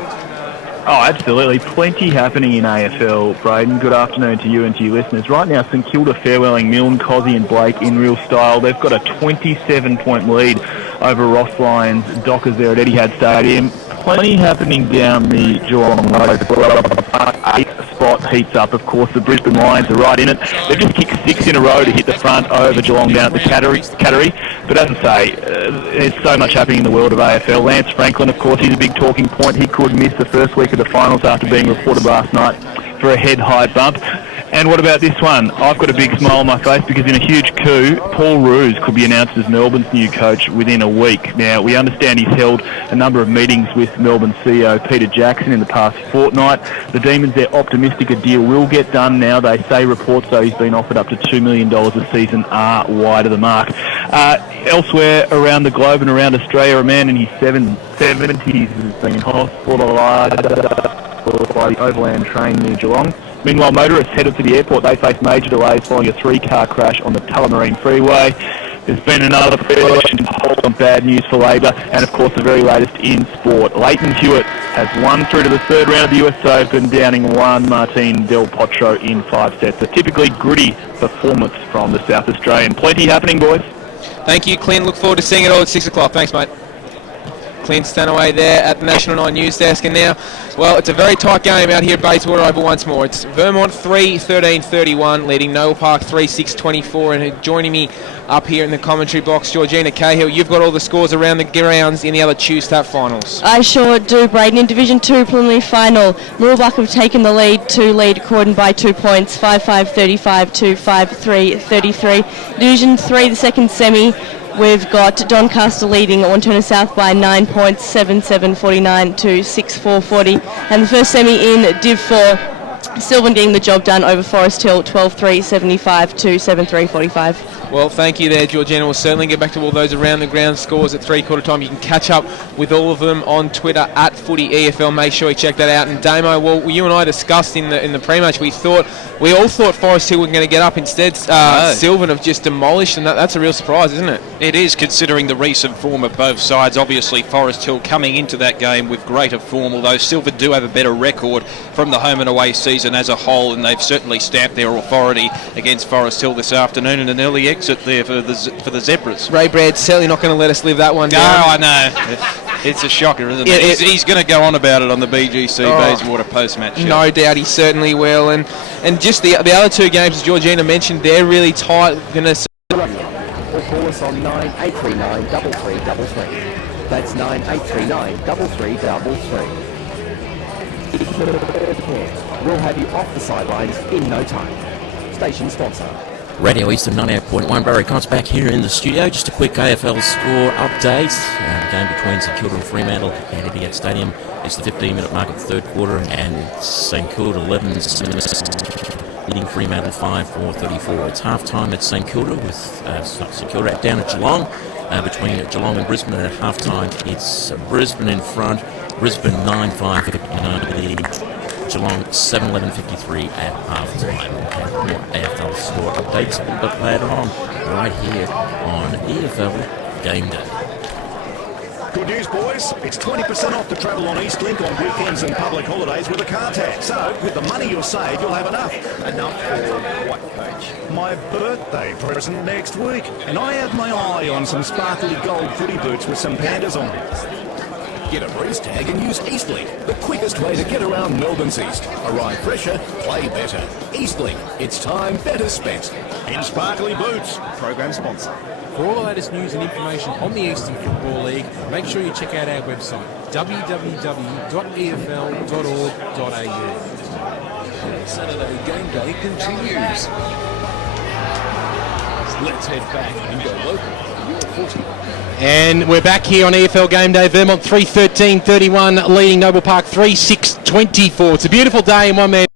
Oh, absolutely. Plenty happening in AFL, Braden. Good afternoon to you and to your listeners. Right now, St Kilda, Fairwelling, Milne, Cozzy and Blake in real style. They've got a 27-point lead over Ross Lions Dockers there at Etihad Stadium. Plenty happening down the Geelong Road. 8th spot heats up. Of course, the Brisbane Lions are right in it. They've just kicked 6 in a row to hit the front over Geelong down at the Cattery. But as I say, there's so much happening in the world of AFL. Lance Franklin, of course, he's a big talking point. He could miss the first week of the finals after being reported last night for a head-high bump. And what about this one? I've got a big smile on my face because in a huge coup, Paul Roos could be announced as Melbourne's new coach within a week. Now, we understand he's held a number of meetings with Melbourne CEO Peter Jackson in the past fortnight. The Demons, they're optimistic a deal will get done now. They say reports, though, he's been offered up to $2 million a season are wide of the mark. Elsewhere around the globe and around Australia, a man in his 70s has been hospitalised by the overland train near Geelong. Meanwhile, motorists headed to the airport. They face major delays following a 3-car crash on the Tullamarine Freeway. There's been another hold on bad news for Labor, and of course the very latest in sport. Leighton Hewitt has won through to the third round of the US Open, downing Juan Martin Del Potro in 5 sets. A typically gritty performance from the South Australian. Plenty happening, boys. Thank you, Clint. Look forward to seeing it all at 6 o'clock. Thanks, mate. Clint Stanaway there at the National 9 News Desk. And now, well, it's a very tight game out here at Bayswater Oval once more. It's Vermont 3-13-31, leading Noble Park 3-6-24. And joining me up here in the commentary box, Georgina Cahill, you've got all the scores around the grounds in the other Tuesday finals. I sure do, Braden. In Division 2 preliminary final, Mooroolbark have taken the lead to lead Croydon by 2 points, 5-5-35 to 5-3-33. Division 3, the second semi, we've got Doncaster leading Wanturna South by 9 points, 7-7-49 to 6-4-40. And the first semi in Div 4, Sylvan getting the job done over Forest Hill, 12-3-75 to 7-3-45. Well, thank you there, Georgina. We'll certainly get back to all those around the ground scores at three-quarter time. You can catch up with all of them on Twitter at FootyEFL. Make sure you check that out. And Damo, well, you and I discussed in the pre-match. We all thought Forest Hill were going to get up. Instead, Sylvan have just demolished, and that's a real surprise, isn't it? It is, considering the recent form of both sides. Obviously, Forest Hill coming into that game with greater form, although Sylvan do have a better record from the home and away season as a whole, and they've certainly stamped their authority against Forest Hill this afternoon in an early exit there for the Zebras. Ray Brad's certainly not going to let us live that one down. No, I know. It's a shocker, isn't it? He's going to go on about it on the BGC Bayswater Post Match show. No doubt he certainly will. And just the other two games, as Georgina mentioned, they're really tight. Or call us on 9839 3333. That's 9839 3333. We'll have you off the sidelines in no time. Station sponsor. Radio Eastern 98.1, Barry Cott's back here in the studio. Just a quick AFL score update. The game between St Kilda and Fremantle at Etihad Stadium is the 15-minute mark of the third quarter, and St Kilda 11 leading Fremantle 5-4-34. It's half-time at St Kilda with St Kilda down at Geelong. Between Geelong and Brisbane at half-time, it's Brisbane in front. Brisbane 9-5. Geelong 7-11-53 at half-time. And more AFL score updates a little bit later on, right here on EFL Gameday. Good news, boys. It's 20% off to travel on Eastlink on weekends and public holidays with a car tax. So, with the money you'll save, you'll have enough. Enough for what, Coach? My birthday present next week. And I have my eye on some sparkly gold footy boots with some pandas on them. Get a breeze tag and use Eastlink, the quickest way to get around Melbourne's East. Arrive fresher, play better. Eastlink, it's time better spent. In sparkly boots. Program sponsor. For all the latest news and information on the Eastern Football League, make sure you check out our website, www.efl.org.au. Saturday game day continues. Let's head back and go local. Your footy. And we're back here on EFL Game Day. Vermont 3-13-31 leading Noble Park 3-6-24. It's a beautiful day and one man.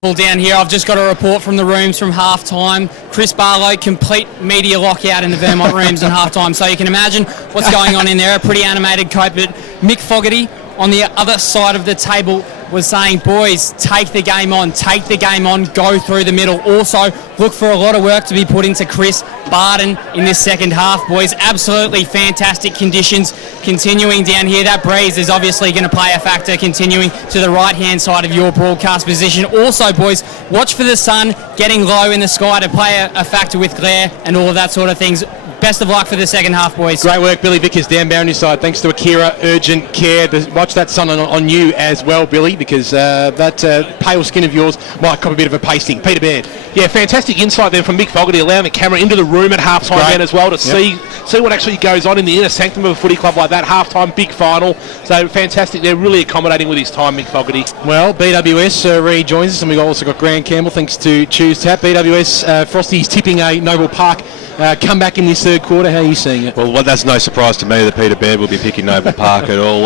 Down here, I've just got a report from the rooms from half-time. Chris Barlow, complete media lockout in the Vermont rooms in half-time. So you can imagine what's going on in there. A pretty animated cope. But Mick Fogarty on the other side of the table was saying, boys, take the game on, go through the middle. Also, look for a lot of work to be put into Chris Barden in this second half, boys. Absolutely fantastic conditions continuing down here. That breeze is obviously going to play a factor continuing to the right-hand side of your broadcast position. Also, boys, watch for the sun getting low in the sky to play a factor with glare and all of that sort of things. Best of luck for the second half, boys. Great work, Billy Vickers down Boundary side. Thanks to Akira Urgent Care. Watch that sun on you as well, Billy, because that pale skin of yours might cop a bit of a pasting. Peter Baird. Yeah, fantastic insight then from Mick Fogarty, allowing the camera into the room at half-time then as well to see what actually goes on in the inner sanctum of a footy club like that. Half-time, big final. So fantastic. They're really accommodating with his time, Mick Fogarty. Well, BWS rejoins us, and we've also got Grant Campbell, thanks to Choose Tap. BWS, Frosty's tipping a Noble Park comeback in this third quarter. How are you seeing it? Well, that's no surprise to me that Peter Baird will be picking Noble Park at all.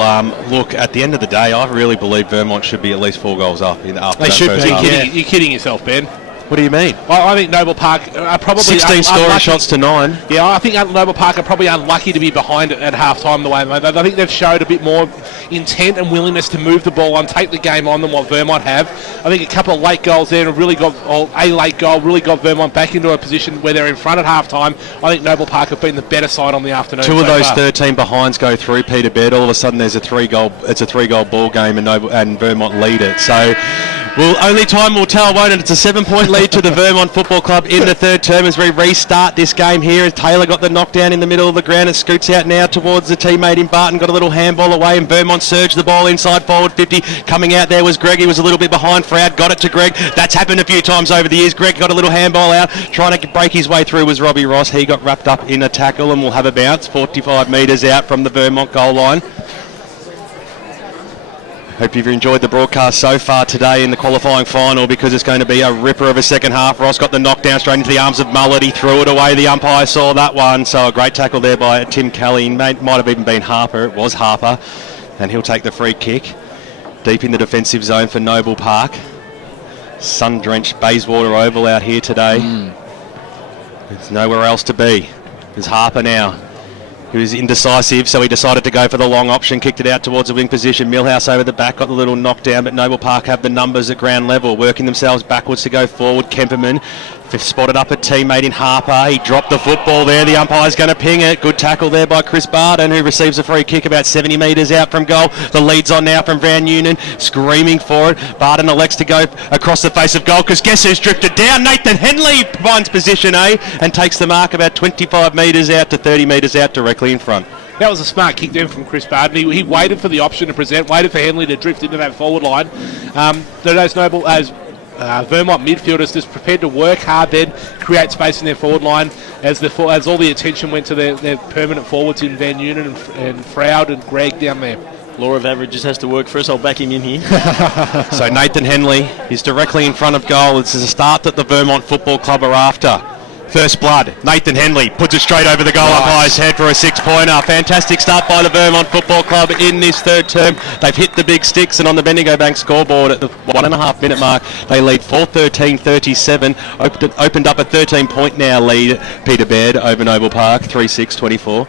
Look, at the end of the day, I really believe Vermont should be at least 4 goals up. They should be. You're kidding yourself, Ben. What do you mean? I think Noble Park are probably 16 scoring shots to 9. Yeah, I think Noble Park are probably unlucky to be behind at half-time the way I think they've showed a bit more intent and willingness to move the ball on, take the game on than what Vermont have. I think a couple of late goals there have really got, a late goal really got Vermont back into a position where they're in front at half-time. I think Noble Park have been the better side on the afternoon. 2 of those 13 behinds go through Peter Baird. All of a sudden there's a 3-goal ball game and Vermont lead it. So only time will tell, won't it? It's a 7-point lead to the Vermont Football Club in the third term as we restart this game here. Taylor got the knockdown in the middle of the ground and scoots out now towards the teammate in Barton. Got a little handball away and Vermont surged the ball inside forward 50. Coming out there was Greg. He was a little bit behind Froud. Got it to Greg. That's happened a few times over the years. Greg got a little handball out. Trying to break his way through was Robbie Ross. He got wrapped up in a tackle and will have a bounce 45 metres out from the Vermont goal line. Hope you've enjoyed the broadcast so far today in the qualifying final, because it's going to be a ripper of a second half. Ross got the knockdown straight into the arms of Mullet. He threw it away. The umpire saw that one. So a great tackle there by Tim Kelly. Might have even been Harper. It was Harper. And he'll take the free kick. Deep in the defensive zone for Noble Park. Sun-drenched Bayswater Oval out here today. There's nowhere else to be. There's Harper now. He was indecisive, so he decided to go for the long option, kicked it out towards the wing position. Millhouse over the back, got the little knockdown, but Noble Park have the numbers at ground level, working themselves backwards to go forward. Kemperman spotted up a teammate in Harper. He dropped the football there. The umpire's going to ping it. Good tackle there by Chris Barden, who receives a free kick about 70 metres out from goal. The lead's on now from Van Noonan, screaming for it. Barden elects to go across the face of goal, because guess who's drifted down? Nathan Henley finds position A and takes the mark about 25 metres out to 30 metres out directly in front. That was a smart kick there from Chris Barden. He waited for the option to present, waited for Henley to drift into that forward line. Vermont midfielders just prepared to work hard, then create space in their forward line as all the attention went to their permanent forwards in Van Noonan and Froud and Gregg down there. Law of averages has to work for us. I'll back him in here. So Nathan Henley is directly in front of goal. It's a start that the Vermont Football Club are after. First blood, Nathan Henley puts it straight over the goal umpire's head for a 6-pointer. Fantastic start by the Vermont Football Club in this third term. They've hit the big sticks, and on the Bendigo Bank scoreboard at the 1.5 minute mark, they lead 4-13-37. Opened up a 13-point now lead, Peter Baird over Noble Park, 3-6-24.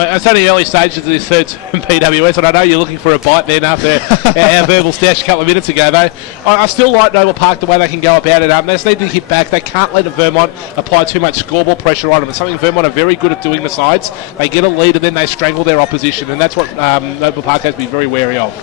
It's only early stages of this third term PWS, and I know you're looking for a bite then after our verbal stash a couple of minutes ago, though. I still like Noble Park the way they can go about it. They just need to hit back. They can't let Vermont apply too much scoreboard pressure on them. It's something Vermont are very good at doing the sides. They get a lead and then they strangle their opposition, and that's what Noble Park has to be very wary of.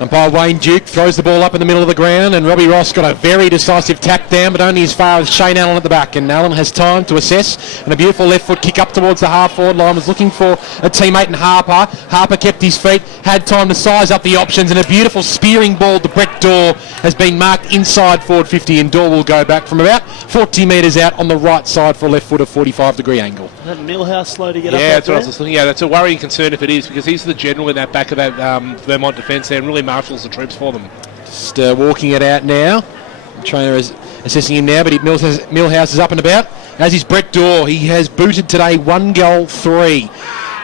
Umpire Wayne Duke throws the ball up in the middle of the ground, and Robbie Ross got a very decisive tap down, but only as far as Shane Allen at the back. And Allen has time to assess, and a beautiful left foot kick up towards the half-forward line. Was looking for a teammate in Harper. Harper kept his feet, had time to size up the options, and a beautiful spearing ball to Brett Dorr has been marked inside forward 50, and Dorr will go back from about 40 metres out on the right side for a left foot of 45-degree angle. Is that Millhouse slow to get up? Yeah, that's what I was thinking. Yeah, that's a worrying concern if it is, because he's the general in that back of that Vermont defence there, and really marshals the troops for them. Just walking it out now. The trainer is assessing him now, but Millhouse is up and about, as is Brett Dorr. He has booted today 1 goal 3.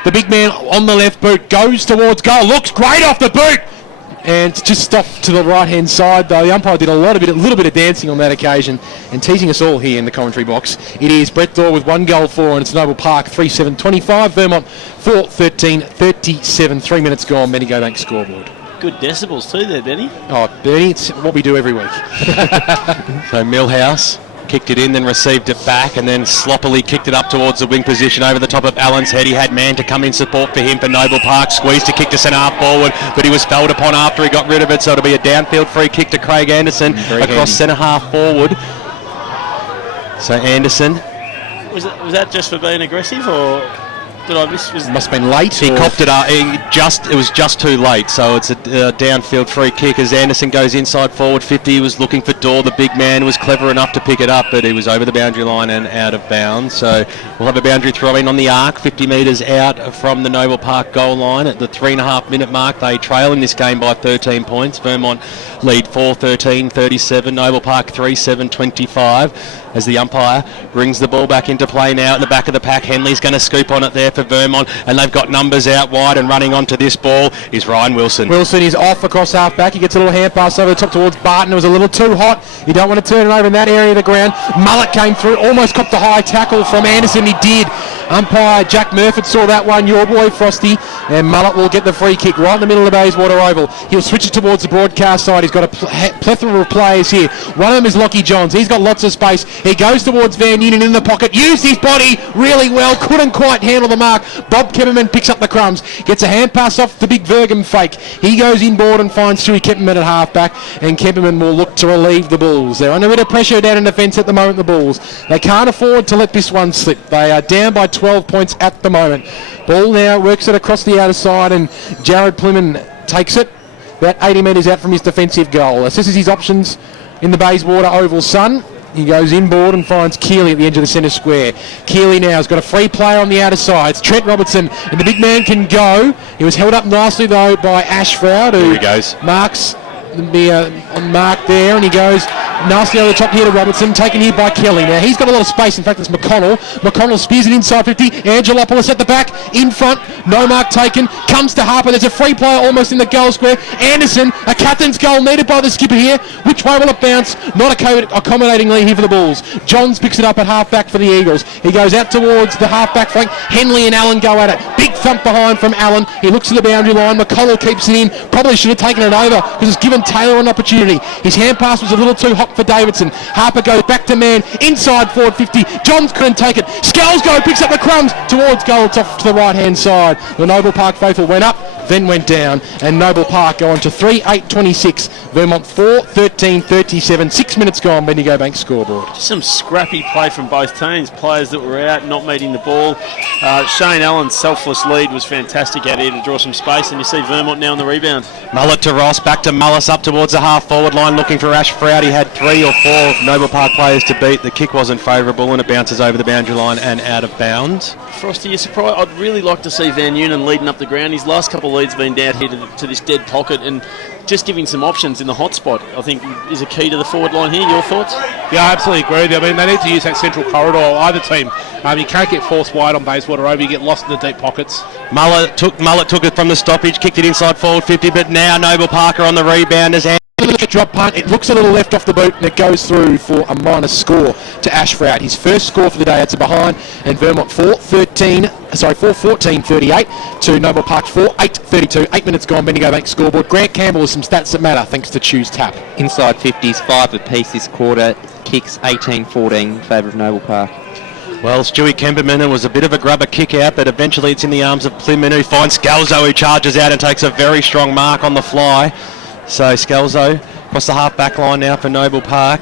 The big man on the left boot goes towards goal. Looks great off the boot. And it's just stopped to the right-hand side, though. The umpire did a little bit of dancing on that occasion and teasing us all here in the commentary box. It is Brett Dorr with 1 goal 4, and it's Noble Park 3-7-25. Vermont 4-13-37. 3 minutes gone. Bendigo Bank scoreboard. Good decibels too there, Benny. Oh, Bernie, it's what we do every week. So Millhouse kicked it in, then received it back, and then sloppily kicked it up towards the wing position over the top of Allen's head. He had man to come in support for him for Noble Park. Squeezed to kick to centre half forward, but he was fouled upon after he got rid of it, so it'll be a downfield free kick to Craig Anderson across centre half forward. So Anderson. Was that just for being aggressive, or did I miss? Must have been late. He copped it up. It was just too late. So it's a downfield free kick as Anderson goes inside forward 50. He was looking for Dorr. The big man was clever enough to pick it up, but he was over the boundary line and out of bounds. So we'll have a boundary throw in on the arc, 50 metres out from the Noble Park goal line at the 3.5 minute mark. They trail in this game by 13 points. Vermont lead 4-13-37. Noble Park 3-7-25. As the umpire brings the ball back into play now at the back of the pack. Henley's going to scoop on it there for Vermont, and they've got numbers out wide, and running onto this ball is Ryan Wilson. Wilson is off across half back. He gets a little hand pass over the top towards Barton. It was a little too hot. You don't want to turn it over in that area of the ground. Mullet came through, almost copped a high tackle from Anderson. He did. Umpire Jack Murphy saw that one, your boy Frosty, and Mullet will get the free kick right in the middle of the Bayswater Oval. He'll switch it towards the broadcast side. He's got a plethora of players here. One of them is Lockie Johns. He's got lots of space. He goes towards Van Noonan in the pocket, used his body really well, couldn't quite handle the mark. Bob Kemperman picks up the crumbs, gets a hand pass off the big Vergam fake. He goes inboard and finds Stewie Kemperman at half back, and Kemperman will look to relieve the Bulls. They're under a bit of pressure down in defence at the moment, the Bulls. They can't afford to let this one slip. They are down by 12 points at the moment. Ball now works it across the outer side, and Jared Plymon takes it about 80 metres out from his defensive goal. Assesses his options in the Bayswater Oval sun. He goes inboard and finds Keeley at the edge of the centre square. Keeley now has got a free player on the outer side. It's Trent Robertson, and the big man can go. He was held up nicely, though, by Ashford, who marks on mark there, and he goes nasty over the top here to Robertson, taken here by Kelly. Now he's got a lot of space. In fact, it's McConnell. McConnell spears it inside 50. Angelopoulos at the back, in front, no mark taken, comes to Harper. There's a free player almost in the goal square. Anderson, a captain's goal needed by the skipper here. Which way will it bounce? Not accommodatingly here for the Bulls. Johns picks it up at half back for the Eagles. He goes out towards the half back flank. Henley and Allen go at it. Big thump behind from Allen. He looks to the boundary line. McConnell keeps it in. Probably should have taken it over because it's given Taylor an opportunity. His hand pass was a little too hot for Davidson. Harper goes back to man inside forward 50. Johns couldn't take it. Scalesgo picks up the crumbs towards goal. It's off to the right hand side. The Noble Park faithful went up, then went down, and Noble Park go on to 3-8-26. Vermont 4-13-37. 6 minutes gone. Bendigo Bank scoreboard. Just some scrappy play from both teams. Players that were out, not meeting the ball. Shane Allen's selfless lead was fantastic out here to draw some space, and you see Vermont now on the rebound. Mullet to Ross, back to Mullis up towards the half forward line, looking for Ash Froud. He had 3 or 4 of Noble Park players to beat. The kick wasn't favourable, and it bounces over the boundary line and out of bounds. Frosty, you're surprised? I'd really like to see Van Noonan leading up the ground. His last couple of leads been down here to this dead pocket, and just giving some options in the hot spot, I think, is a key to the forward line here. Your thoughts? Yeah, I absolutely agree with you. I mean, they need to use that central corridor, either team. You can't get forced wide on Bayswater Oval. You get lost in the deep pockets. Mullet took it from the stoppage, kicked it inside forward 50, but now Noble Park are on the rebound as Great drop punt. It looks a little left off the boot, and it goes through for a minus score to Ashford. His first score for the day. It's a behind, and Vermont 4-14-38 to Noble Park 4-8-32. 8 minutes gone. Bendigo Bank scoreboard. Grant Campbell with some stats that matter thanks to Choose Tap. Inside 50s, 5 apiece this quarter. Kicks 18-14 in favour of Noble Park. Well, Stewie Kemperman, it was a bit of a grubber kick out, but eventually it's in the arms of Plymouth, who finds Scalzo, who charges out and takes a very strong mark on the fly. So Scalzo across the half-back line now for Noble Park.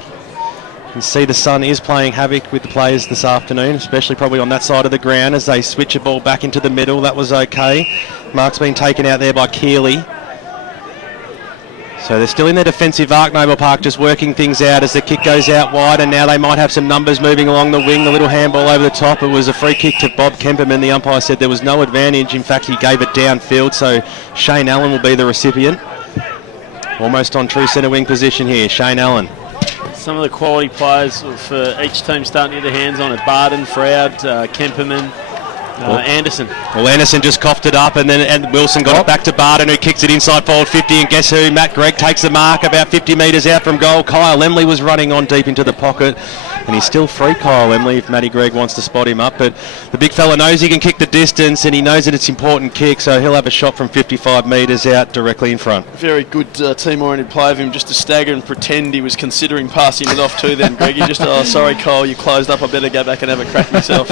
You can see the sun is playing havoc with the players this afternoon, especially probably on that side of the ground as they switch the ball back into the middle. That was okay. Mark's been taken out there by Keeley. So they're still in their defensive arc, Noble Park, just working things out as the kick goes out wide, and now they might have some numbers moving along the wing. The little handball over the top. It was a free kick to Bob Kemperman. The umpire said there was no advantage. In fact, he gave it downfield, so Shane Allen will be the recipient. Almost on true centre wing position here, Shane Allen. Some of the quality players for each team starting to get their hands on it. Barden, Froud, Kemperman, Anderson. Well, Anderson just coughed it up, and Wilson got it back to Barden, who kicks it inside forward 50, and guess who? Matt Gregg takes the mark about 50 metres out from goal. Kyle Emley was running on deep into the pocket, and he's still free, Kyle Emley, if Matty Gregg wants to spot him up. But the big fella knows he can kick the distance, and he knows that it's important kick, so he'll have a shot from 55 metres out directly in front. Very good team-oriented play of him just to stagger and pretend he was considering passing it off to them, Greg. He just, sorry, Kyle, you closed up. I better go back and have a crack myself.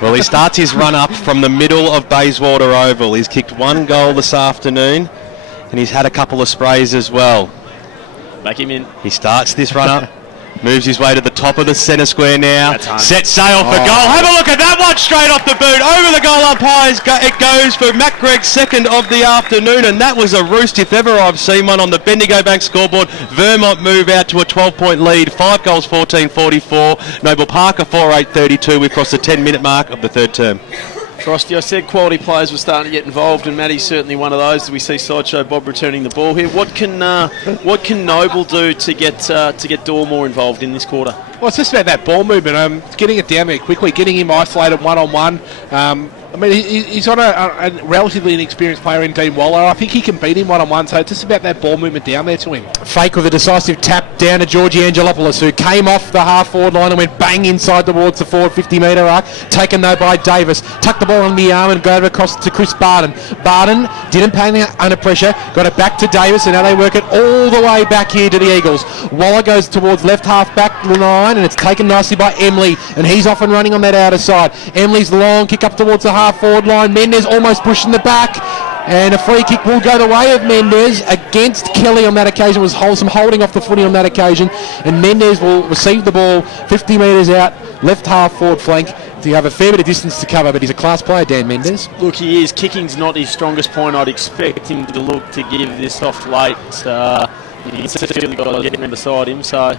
Well, he starts his run up from the middle of Bayswater Oval. He's kicked 1 goal this afternoon, and he's had a couple of sprays as well. Back him in. He starts this run up, moves his way to the top of the centre square now, sets sail for goal. Have a look at that one, straight off the boot, over the goal umpires. It goes for Matt Gregg's second of the afternoon, and that was a roost if ever I've seen one on the Bendigo Bank scoreboard. Vermont move out to a 12-point lead, 5 goals, 14-44. Noble Park a 4-8-32. We've crossed the 10-minute mark of the third term. Frosty, I said quality players were starting to get involved, and Matty's certainly one of those. We see Sideshow Bob returning the ball here. What can Noble do to get Dorr more involved in this quarter? Well, it's just about that ball movement, getting it down there quickly, getting him isolated one-on-one. I mean, he's on a relatively inexperienced player in Dean Waller. I think he can beat him one-on-one, so it's just about that ball movement down there to him. Fake with a decisive tap down to Georgie Angelopoulos, who came off the half-forward line and went bang inside towards the forward 50-metre arc. Taken, though, by Davis. Tucked the ball on the arm and got it across to Chris Barden. Barden didn't pay under pressure, got it back to Davis, and now they work it all the way back here to the Eagles. Waller goes towards left half-back line, and it's taken nicely by Emley, and he's off and running on that outer side. Emley's long kick up towards the half-forward line. Mendez almost pushing the back, and a free kick will go the way of Mendez against Kelly on that occasion. Was some holding off the footy on that occasion, and Mendez will receive the ball 50 metres out, left half-forward flank. You have a fair bit of distance to cover, but he's a class player, Dan Mendez. Look, he is. Kicking's not his strongest point. I'd expect him to look to give this off late. He's really got to get him beside him, So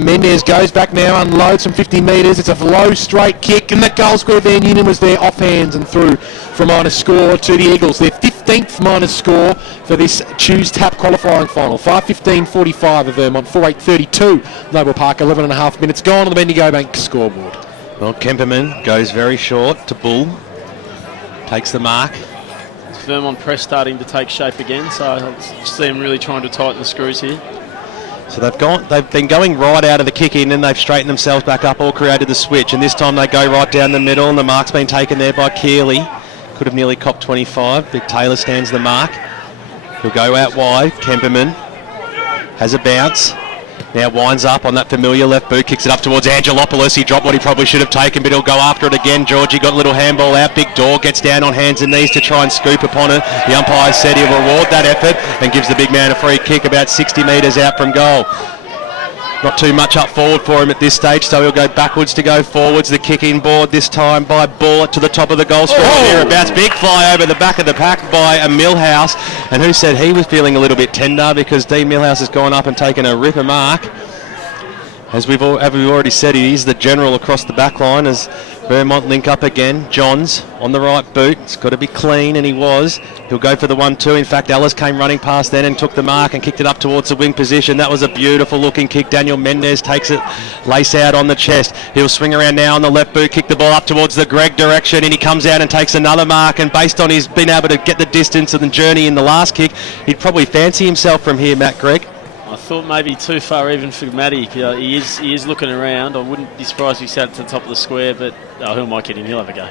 Mendez goes back now, unloads from 50 metres. It's a low straight kick, and the goal square Van Union was there off hands and through for minus score to the Eagles. Their 15th minus score for this Choose Tap qualifying final. 5:15:45 of Vermont, 4:8:32. Noble Park, 11 and a half minutes gone on the Bendigo Bank scoreboard. Well, Kemperman goes very short to Bull. Takes the mark. Vermont press starting to take shape again, so I see him really trying to tighten the screws here. So they've been going right out of the kick in, and they've straightened themselves back up, all created the switch, and this time they go right down the middle, and the mark's been taken there by Keeley. Could have nearly copped 25. Big Taylor stands the mark. He'll go out wide. Kemperman has a bounce. Now winds up on that familiar left boot, kicks it up towards Angelopoulos. He dropped what he probably should have taken, but he'll go after it again. Georgie got a little handball out. Big Door gets down on hands and knees to try and scoop upon it. The umpire said he'll reward that effort and gives the big man a free kick about 60 metres out from goal. Not too much up forward for him at this stage, so he'll go backwards to go forwards. The kick in board this time by Ball to the top of the goal scorer thereabouts. Big fly over the back of the pack by a Millhouse, and who said he was feeling a little bit tender because Dean Millhouse has gone up and taken a ripper mark. As we've already said, he is the general across the back line as Vermont link up again. Johns on the right boot. It's got to be clean, and he was. He'll go for the 1-2. In fact, Ellis came running past then and took the mark and kicked it up towards the wing position. That was a beautiful looking kick. Daniel Mendez takes it, lace out on the chest. He'll swing around now on the left boot, kick the ball up towards the Gregg direction, and he comes out and takes another mark. And based on his being able to get the distance of the journey in the last kick, he'd probably fancy himself from here, Matt Gregg. I thought maybe too far even for Matty. He is looking around. I wouldn't be surprised if he sat at the top of the square, but who am I kidding? He'll have a go.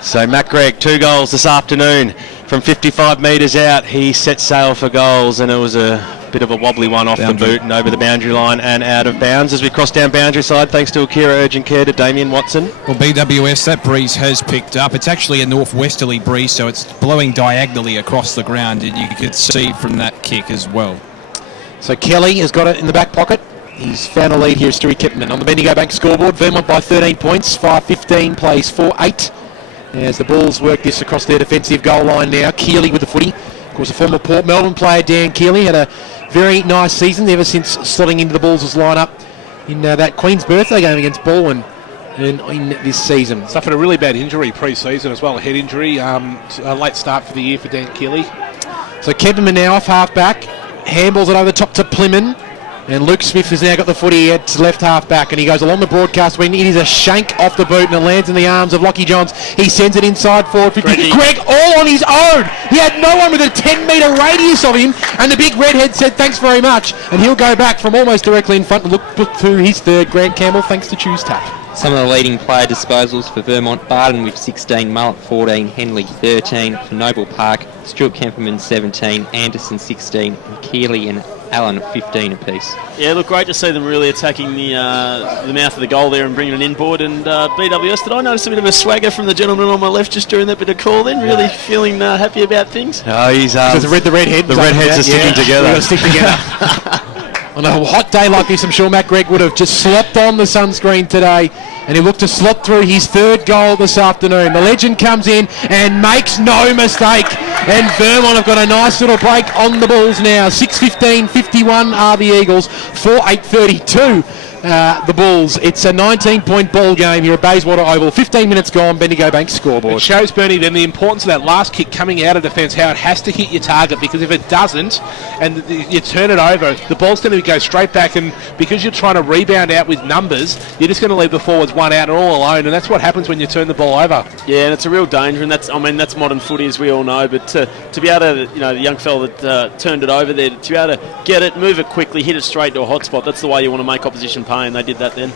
So Matt Gregg, 2 goals this afternoon from 55 metres out. He set sail for goals, and it was a bit of a wobbly one off the boot and over the boundary line and out of bounds as we cross down boundary side, thanks to Akira Urgent Care to Damien Watson. Well, BWS, that breeze has picked up. It's actually a northwesterly breeze, so it's blowing diagonally across the ground, and you could see from that kick as well. So Kelly has got it in the back pocket. He's found a lead here, Stewie Kipman. On the Bendigo Bank scoreboard, Vermont by 13 points, 5-15 plays 4-8. As the Bulls work this across their defensive goal line now. Keeley with the footy. Of course, a former Port Melbourne player, Dan Keeley, had a very nice season ever since slotting into the Bulls' lineup in that Queen's birthday game against Bwood in this season. Suffered a really bad injury pre-season as well, a head injury. A late start for the year for Dan Keeley. So Kepperman now off half-back. Handballs it over the top to Plymouth. And Luke Smith has now got the footy at left half-back, and he goes along the broadcast when it is a shank off the boot and it lands in the arms of Lockie Johns. He sends it inside forward 50. Greg all on his own. He had no one with a 10-metre radius of him, and the big redhead said thanks very much, and he'll go back from almost directly in front and look through his third. Grant Campbell thanks to Choose Tap. Some of the leading player disposals for Vermont: Barden with 16, Mullet 14, Henley 13. For Noble Park, Stuart Kemperman 17, Anderson 16, and Keeley and Allen 15 apiece. Yeah, look, great to see them really attacking the mouth of the goal there and bringing it inboard. And BWS, did I notice a bit of a swagger from the gentleman on my left just during that bit of call then? Really feeling happy about things? Oh, he's... the redhead. The redheads are sticking together. We've got to stick together. On a hot day like this, I'm sure Matt Gregg would have just slopped on the sunscreen today, and he looked to slot through his third goal this afternoon. The legend comes in and makes no mistake, and Vermont have got a nice little break on the Bulls now. 6:15, 51 are the Eagles, 4:8:32. The Bulls. It's a 19-point ball game here at Bayswater Oval. 15 minutes gone, Bendigo Bank scoreboard. It shows, Bernie, then the importance of that last kick coming out of defence, how it has to hit your target, because if it doesn't and you turn it over, the ball's going to go straight back, and because you're trying to rebound out with numbers, you're just going to leave the forwards one out and all alone, and that's what happens when you turn the ball over. Yeah, and it's a real danger, and that's modern footy, as we all know, but to be able to, the young fella that turned it over there, to be able to get it, move it quickly, hit it straight to a hot spot, that's the way you want to make opposition pay, and they did that then.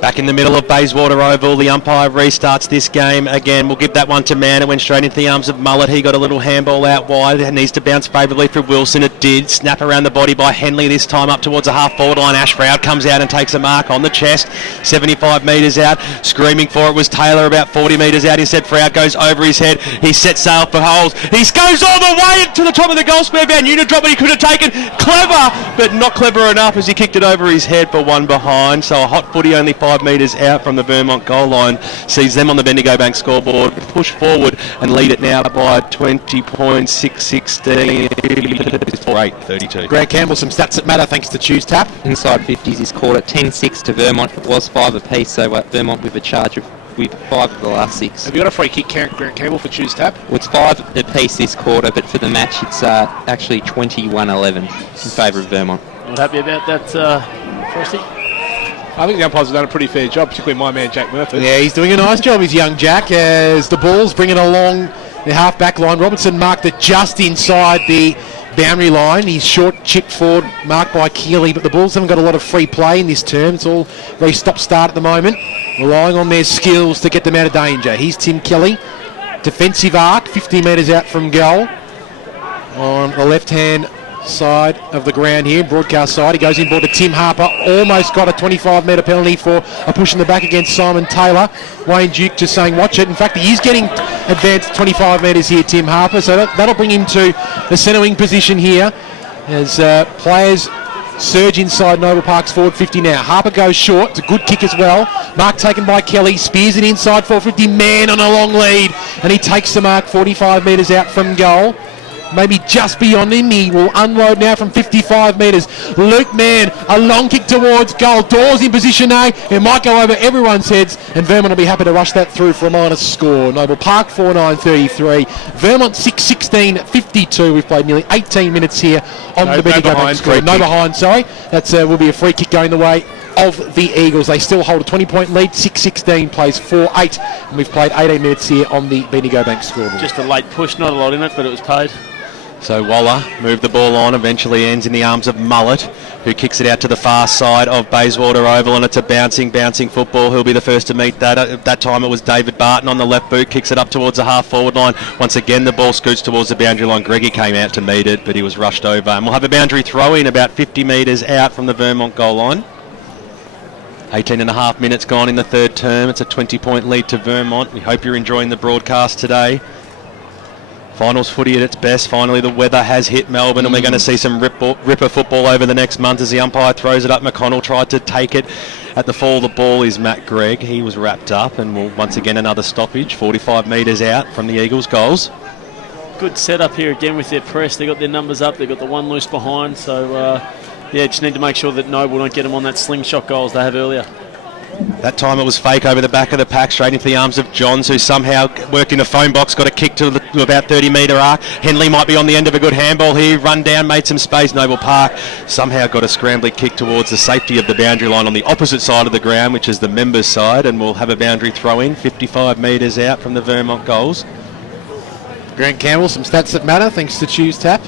Back in the middle of Bayswater Oval, the umpire restarts this game again. We'll give that one to Mann. It went straight into the arms of Mullet. He got a little handball out wide. It needs to bounce favourably for Wilson. It did. Snap around the body by Henley this time up towards the half-forward line. Ash Froud comes out and takes a mark on the chest. 75 metres out. Screaming for it was Taylor about 40 metres out. Instead, Froud goes over his head. He sets sail for holes. He goes all the way to the top of the goal square. Van Unit drop, but he could have taken. Clever, but not clever enough as he kicked it over his head for one behind. So a hot footy only 5 metres out from the Vermont goal line sees them on the Bendigo Bank scoreboard push forward and lead it now by 20 points, 6-16, 4-8-32. Grant Campbell, some stats that matter thanks to Choose Tap. Inside 50s is caught at 10-6 to Vermont. It was 5 apiece, so Vermont with a charge with 5 of the last 6. Have you got a free kick, Grant Campbell, for Choose Tap? Well, it's 5 apiece this quarter, but for the match it's actually 21-11 in favour of Vermont. Not happy about that, Frosty? I think the umpires have done a pretty fair job, particularly my man Jack Murphy. Yeah, he's doing a nice job, his young Jack, as the Bulls bring it along the half-back line. Robertson marked it just inside the boundary line. He's short, chipped forward, marked by Keeley, but the Bulls haven't got a lot of free play in this term. It's all very stop-start at the moment, relying on their skills to get them out of danger. Here's Tim Kelly, defensive arc, 50 metres out from goal on the left-hand side of the ground here, broadcast side. He goes inboard to Tim Harper, almost got a 25-metre penalty for a push in the back against Simon Taylor. Wayne Duke just saying watch it. In fact, he is getting advanced 25 metres here, Tim Harper, so that'll bring him to the centre wing position here as players surge inside Noble Park's forward 50 now. Harper goes short. It's a good kick as well. Mark taken by Kelly. Spears it inside 450. Mann on a long lead, and he takes the mark 45 metres out from goal. Maybe just beyond him. He will unload now from 55 metres. Luke Mann, a long kick towards goal. Dawes in position A. It might go over everyone's heads, and Vermont will be happy to rush that through for a minus score. Noble Park 4-9-33. Vermont 6-16-52. We've played nearly 18 minutes here on the Bendigo Bank screen. No behind, sorry. That's will be a free kick going the way of the Eagles. They still hold a 20-point lead. 6-16 plays 4-8, and we've played 18 minutes here on the Bendigo Bank scoreboard. Just a late push, not a lot in it, but it was paid. So Waller moved the ball on, eventually ends in the arms of Mullet, who kicks it out to the far side of Bayswater Oval, and it's a bouncing football. He'll be the first to meet that. At that time it was David Barton on the left boot, kicks it up towards the half-forward line. Once again the ball scoots towards the boundary line. Greggy came out to meet it, but he was rushed over. And we'll have a boundary throw-in about 50 metres out from the Vermont goal line. 18.5 minutes gone in the third term. It's a 20-point lead to Vermont. We hope you're enjoying the broadcast today. Finals footy at its best. Finally, the weather has hit Melbourne, and we're going to see some ripper football over the next month as the umpire throws it up. McConnell tried to take it at the fall. The ball is Matt Gregg. He was wrapped up, and we'll once again another stoppage, 45 metres out from the Eagles' goals. Good setup here again with their press. They got their numbers up. They got the one loose behind. So, just need to make sure that Noble don't get them on that slingshot goals they have earlier. That time it was fake over the back of the pack, straight into the arms of Johns, who somehow worked in a phone box, got a kick to about 30-metre arc. Henley might be on the end of a good handball here, run down, made some space. Noble Park somehow got a scrambling kick towards the safety of the boundary line on the opposite side of the ground, which is the members' side, and we'll have a boundary throw-in, 55 metres out from the Vermont goals. Grant Campbell, some stats that matter, thanks to Choose Tap.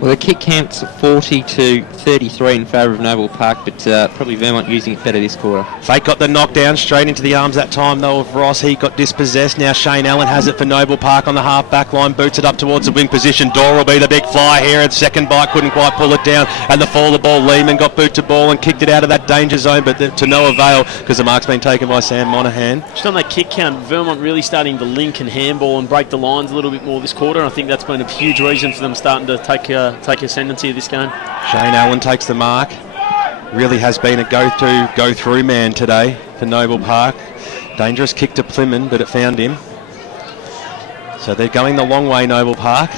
Well, the kick counts 40-33 in favour of Noble Park, but probably Vermont using it better this quarter. Fake got the knockdown straight into the arms that time, though, of Ross. He got dispossessed. Now Shane Allen has it for Noble Park on the half-back line, boots it up towards the wing position. Dore will be the big fly here, and second bite couldn't quite pull it down. And the fall of the ball, Lehman got boot to ball and kicked it out of that danger zone, but to no avail because the mark's been taken by Sam Monaghan. Just on that kick count, Vermont really starting to link and handball and break the lines a little bit more this quarter. I think that's been a huge reason for them starting to take ascendancy of this game. Shane Allen takes the mark. Really has been a go through man today for Noble Park. Dangerous kick to Plymouth, but it found him. So they're going the long way, Noble Park.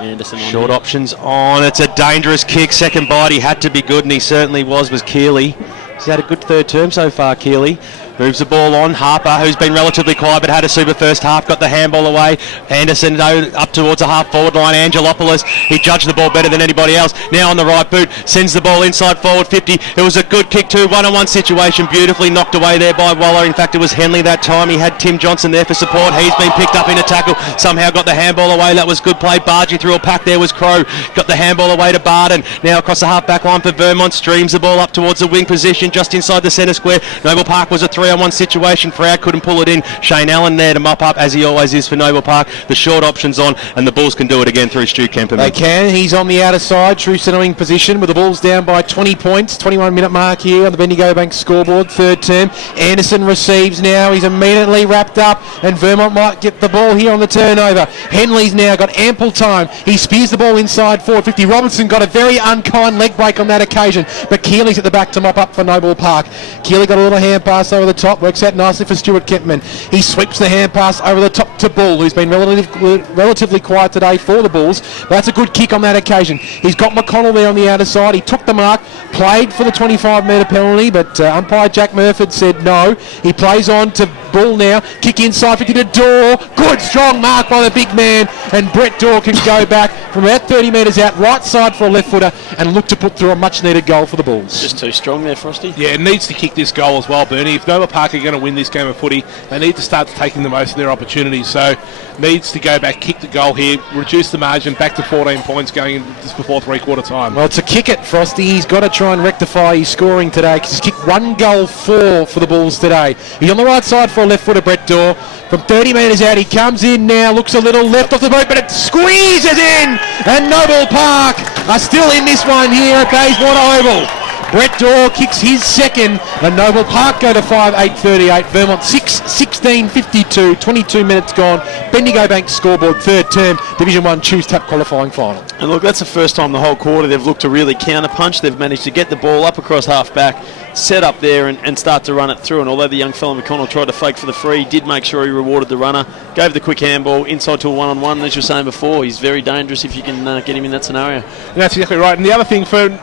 Anderson on short options on. It's a dangerous kick. Second bite, he had to be good, and he certainly was Keeley. He's had a good third term so far, Keeley. Moves the ball on. Harper, who's been relatively quiet but had a super first half, got the handball away. Anderson up towards the half-forward line. Angelopoulos, he judged the ball better than anybody else. Now on the right boot, sends the ball inside forward 50. It was a good kick too. One-on-one situation, beautifully knocked away there by Waller. In fact, it was Henley that time. He had Tim Johnson there for support. He's been picked up in a tackle. Somehow got the handball away. That was good play. Bargee through a pack. There was Crow. Got the handball away to Barden. Now across the half-back line for Vermont. Streams the ball up towards the wing position just inside the centre square. Noble Park was a 3-on-1 situation. Froud couldn't pull it in. Shane Allen there to mop up, as he always is for Noble Park. The short option's on, and the Bulls can do it again through Stu Kemperman. They can. He's on the outer side. True centering position with the Bulls down by 20 points. 21-minute mark here on the Bendigo Bank scoreboard. Third term. Anderson receives now. He's immediately wrapped up, and Vermont might get the ball here on the turnover. Henley's now got ample time. He spears the ball inside forward 50. Robinson got a very unkind leg break on that occasion, but Keeley's at the back to mop up for Noble Park. Keeley got a little hand pass over the top. Works out nicely for Stuart Kempman. He sweeps the hand pass over the top to Bull, who's been relatively quiet today for the Bulls, but that's a good kick on that occasion. He's got McConnell there on the outer side. He took the mark, played for the 25-metre penalty, but umpire Jack Murford said no. He plays on to Bull now. Kick inside 50 to Dore. Good strong mark by the big man, and Brett Dore can go back from about 30 metres out, right side for a left footer, and look to put through a much needed goal for the Bulls. Just too strong there, Frosty. Yeah, it needs to kick this goal as well, Bernie. If Noble Park are going to win this game of footy, they need to start taking the most of their opportunities. So needs to go back, kick the goal here, reduce the margin back to 14 points going in just before three-quarter time. Well, to kick it, Frosty, he's got to try and rectify his scoring today, because he's kicked 1 goal 4 for the Bulls today. He's on the right side for a left footer, Brett Dore. From 30 metres out, he comes in now, looks a little left off the boot, but it squeezes in, and Noble Park are still in this one here at Bayswater Oval. Brett Dore kicks his second, and Noble Park go to 5-8-38. Vermont 6-16-52, 22 minutes gone. Bendigo Bank scoreboard, third term, Division 1 Choose Tap qualifying final. And look, that's the first time the whole quarter they've looked to really counter-punch. They've managed to get the ball up across half-back, set up there and start to run it through. And although the young fella McConnell tried to fake for the free, he did make sure he rewarded the runner, gave the quick handball inside to a one-on-one. As you were saying before, he's very dangerous if you can get him in that scenario. And that's exactly right. And the other thing for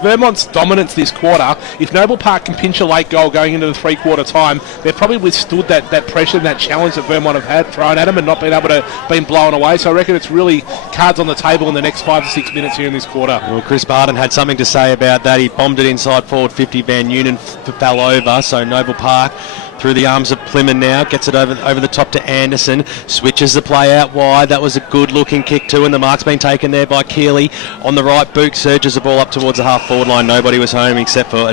Vermont's dominance this quarter, if Noble Park can pinch a late goal going into the three-quarter time, they've probably withstood that pressure and that challenge that Vermont have had thrown at them and not been able to be blown away. So I reckon it's really cards on the table in the next 5 to 6 minutes here in this quarter. Well, Chris Barden had something to say about that. He bombed it inside forward 50. Van Noonan fell over, so Noble Park through the arms of Plymouth now, gets it over the top to Anderson, switches the play out wide. That was a good looking kick too, and the mark's been taken there by Keeley on the right boot, surges the ball up towards the half forward line. Nobody was home except for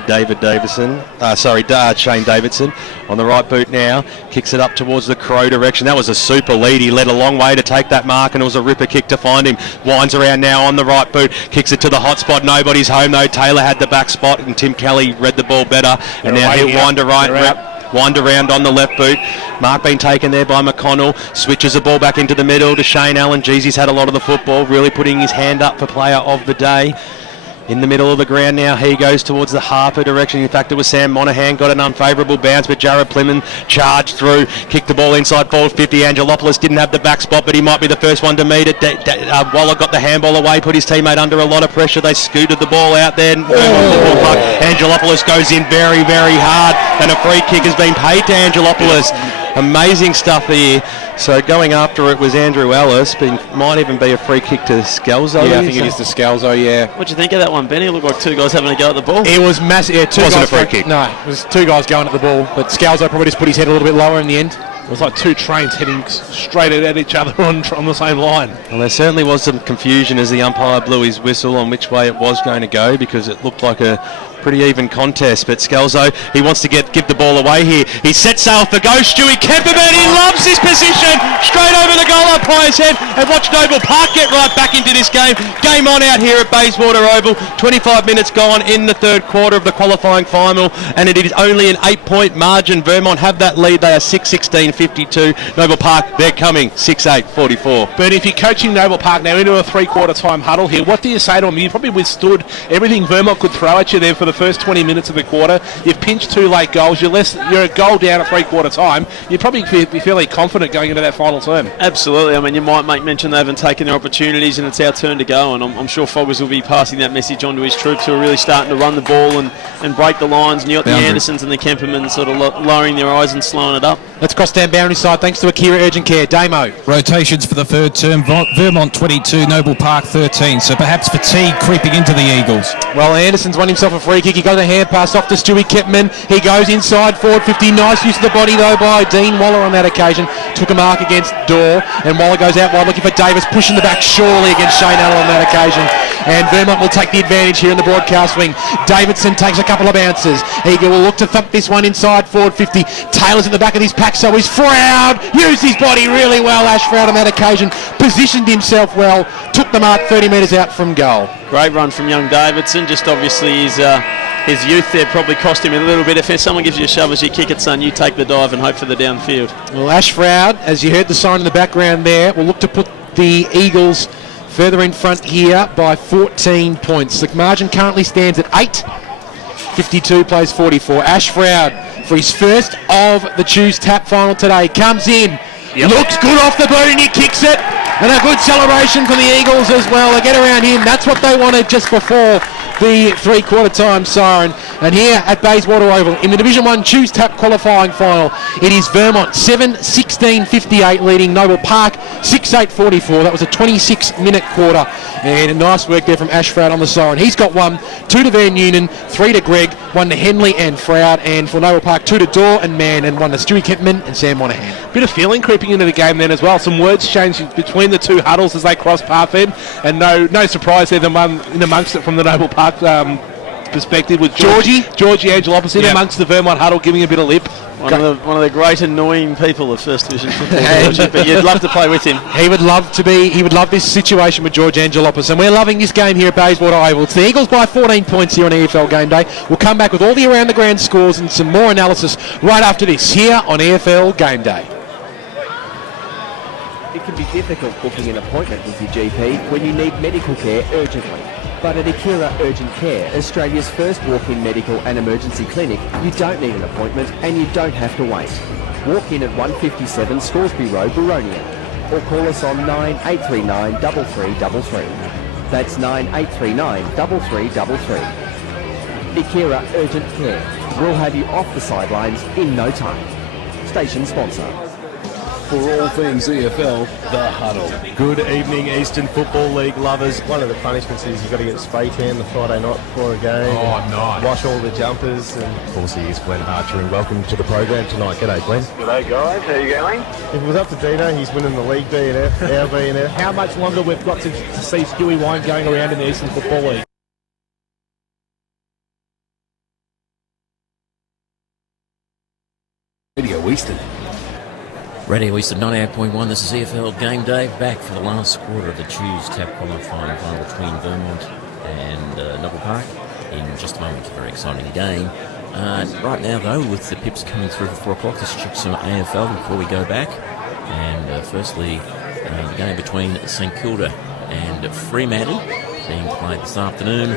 Shane Davidson on the right boot now, kicks it up towards the Crow direction. That was a super lead. He led a long way to take that mark, and it was a ripper kick to find him. Winds around now on the right boot, kicks it to the hot spot. Nobody's home though. Taylor had the back spot, and Tim Kelly read the ball better, and now he'll wind around on the left boot. Mark being taken there by McConnell, switches the ball back into the middle to Shane Allen. He's had a lot of the football, really putting his hand up for player of the day. In the middle of the ground now, he goes towards the Harper direction. In fact, it was Sam Monaghan, got an unfavourable bounce, but Jared Plymouth charged through, kicked the ball inside forward 50. Angelopoulos didn't have the back spot, but he might be the first one to meet it. Waller got the handball away, put his teammate under a lot of pressure. They scooted the ball out there. Angelopoulos goes in very, very hard, and a free kick has been paid to Angelopoulos. Amazing stuff here. So going after it was Andrew Ellis, but might even be a free kick to Scalzo. Yeah, I think it is to Scalzo, yeah. What do you think of that one, Benny? It looked like two guys having a go at the ball. It was massive. Yeah, It wasn't a free kick. No, it was two guys going at the ball, but Scalzo probably just put his head a little bit lower in the end. It was like two trains heading straight at each other on the same line. Well, there certainly was some confusion as the umpire blew his whistle on which way it was going to go, because it looked like a pretty even contest. But Scalzo, he wants to give the ball away here. He sets sail for go. Stewie Kemperman, he loves this position. Straight over the goal umpire's head, and watch Noble Park get right back into this game. Game on out here at Bayswater Oval. 25 minutes gone in the third quarter of the qualifying final, and it is only an 8-point margin. Vermont have that lead. They are 6-16-52. Noble Park, they're coming 6-8-44. But if you're coaching Noble Park now into a three-quarter time huddle here, what do you say to them? You probably withstood everything Vermont could throw at you there for the first 20 minutes of the quarter. You've pinched two late goals. You're a goal down at three-quarter time. You'd probably be fairly confident going into that final term. Absolutely. I mean, you might make mention they haven't taken their opportunities, and it's our turn to go. And I'm sure Foggers will be passing that message on to his troops, who are really starting to run the ball and break the lines. And you got the Andersons and the Kempermans sort of lowering their eyes and slowing it up. Let's cross down boundary side thanks to Akira Urgent Care. Damo. Rotations for the third term. Vermont 22, Noble Park 13. So perhaps fatigue creeping into the Eagles. Well, Anderson's won himself a free kick. He got a hand pass off to Stewie Kepman. He goes inside forward 50. Nice use of the body though by Dean Waller on that occasion. Took a mark against Dorr, and Waller goes out wide looking for Davis, pushing the back surely against Shane Allen on that occasion. And Vermont will take the advantage here in the broadcast wing. Davidson takes a couple of bounces. Eagle will look to thump this one inside forward 50. Taylor's in the back of his pack, so he's Froud. Used his body really well, Ash Froud, on that occasion. Positioned himself well. Took the mark 30 metres out from goal. Great run from young Davidson. Just obviously his youth there probably cost him a little bit. If someone gives you a shove as you kick it, son, you take the dive and hope for the downfield. Well, Ash Froud, as you heard the sign in the background there, will look to put the Eagles further in front here by 14 points. The margin currently stands at 8. 52 plays 44. Ash Froud, for his first of the Choose Tap final today, comes in. Yep. Looks good off the boot, and he kicks it. And a good celebration from the Eagles as well. They get around him. That's what they wanted just before the three-quarter time siren. And here at Bayswater Oval, in the Division 1 Choose Tap qualifying final, it is Vermont 7-16-58 leading Noble Park 6-8-44. That was a 26-minute quarter. And nice work there from Ash Froud on the siren. He's got 1, 2 to Van Noonan, 3 to Greg, 1 to Henley and Froud. And for Noble Park, 2 to Dorr and Mann, and 1 to Stewie Kempman and Sam Monaghan. Bit of feeling creeping into the game then as well. Some words changed between the two huddles as they cross path then. And no surprise there, the one in amongst it from the Noble Park perspective with Georgie Angelopoulos in amongst the Vermont huddle, giving a bit of lip. One of the great annoying people of First Division football, but you'd love to play with him. He would love this situation with George Angelopoulos, and we're loving this game here at Bayswater Oval. It's the Eagles by 14 points here on EFL Game Day. We'll come back with all the around the ground scores and some more analysis right after this here on EFL Game Day. It can be difficult booking an appointment with your GP when you need medical care urgently. But at Akira Urgent Care, Australia's first walk-in medical and emergency clinic, you don't need an appointment and you don't have to wait. Walk in at 157 Scoresby Road, Baronia, or call us on 9839 3333. That's 9839 3333. Akira Urgent Care will have you off the sidelines in no time. Station sponsor. For all things EFL, The Huddle. Good evening, Eastern Football League lovers. One of the punishments is you've got to get spray tan the Friday night before a game. Oh, nice. Wash all the jumpers. And of course, he is Glenn Archer, and welcome to the program tonight. G'day, Glenn. G'day, guys. How you going? If it was up to Dino, he's winning the league DNF, our DNF. How much longer we've got to see Stewie Wine going around in the Eastern Football League? Radio Eastern. Radio Eastern 98.1, this is EFL Game Day, back for the last quarter of the Choose Tap qualifying final between Vermont and Noble Park. In just a moment, it's a very exciting game. Right now, though, with the Pips coming through for 4 o'clock, let's check some AFL before we go back. And firstly, the game between St Kilda and Fremantle being played this afternoon.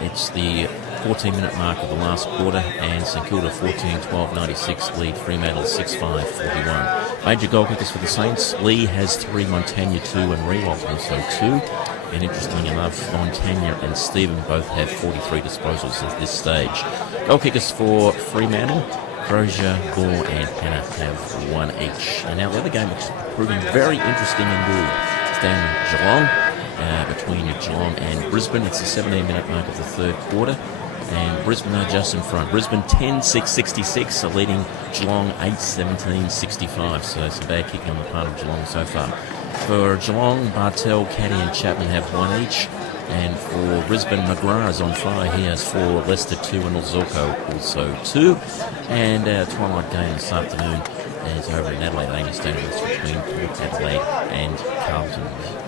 It's the 14-minute mark of the last quarter, and St Kilda 14-12-96 lead Fremantle 6-5-41. Major goal kickers for the Saints. Lee has 3, Montagna 2, and Rewalt also 2. And interestingly enough, Montagna and Stephen both have 43 disposals at this stage. Goal kickers for Fremantle, Crozier, Ball and Hannah have 1 each. And now the other game is proving very interesting indeed. It's down in Geelong, between Geelong and Brisbane. It's the 17-minute mark of the third quarter. And Brisbane are just in front. Brisbane 10-6-66 are leading Geelong 8-17-65. So some bad kicking on the part of Geelong so far. For Geelong, Bartel, Caddy and Chapman have 1 each. And for Brisbane, McGrath is on fire. He has 4, Leicester 2 and Zorko also 2. And our twilight game this afternoon is over in Adelaide, Amy Stadium. It's between Port Adelaide and Carlton.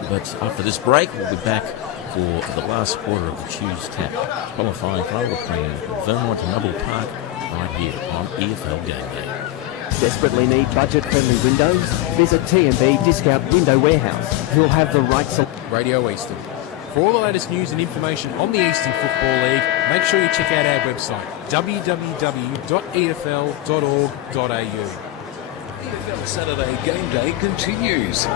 But after this break, we'll be back for the last quarter of the Choose Tap qualifying final between Vermont and Noble Park right here on EFL Game Day. Desperately need budget-friendly windows? Visit T&B Discount Window Warehouse. You'll have the right Radio Eastern. For all the latest news and information on the Eastern Football League, make sure you check out our website, www.efl.org.au. EFL Saturday Game Day continues.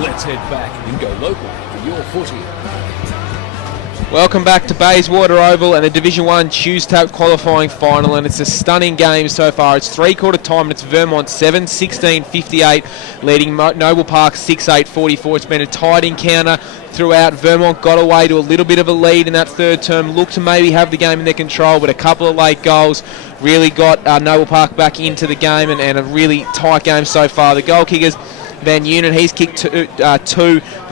Let's head back and go local for your footy. Welcome back to Bayswater Oval and the Division 1 Choose Tap qualifying final, and it's a stunning game so far. It's 3-quarter time and it's Vermont 7-16-58 leading Noble Park 6-8-44. It's been a tight encounter throughout. Vermont got away to a little bit of a lead in that third term, looked to maybe have the game in their control, but a couple of late goals really got Noble Park back into the game, and a really tight game so far. The goal kickers, Van Unen, he's kicked 2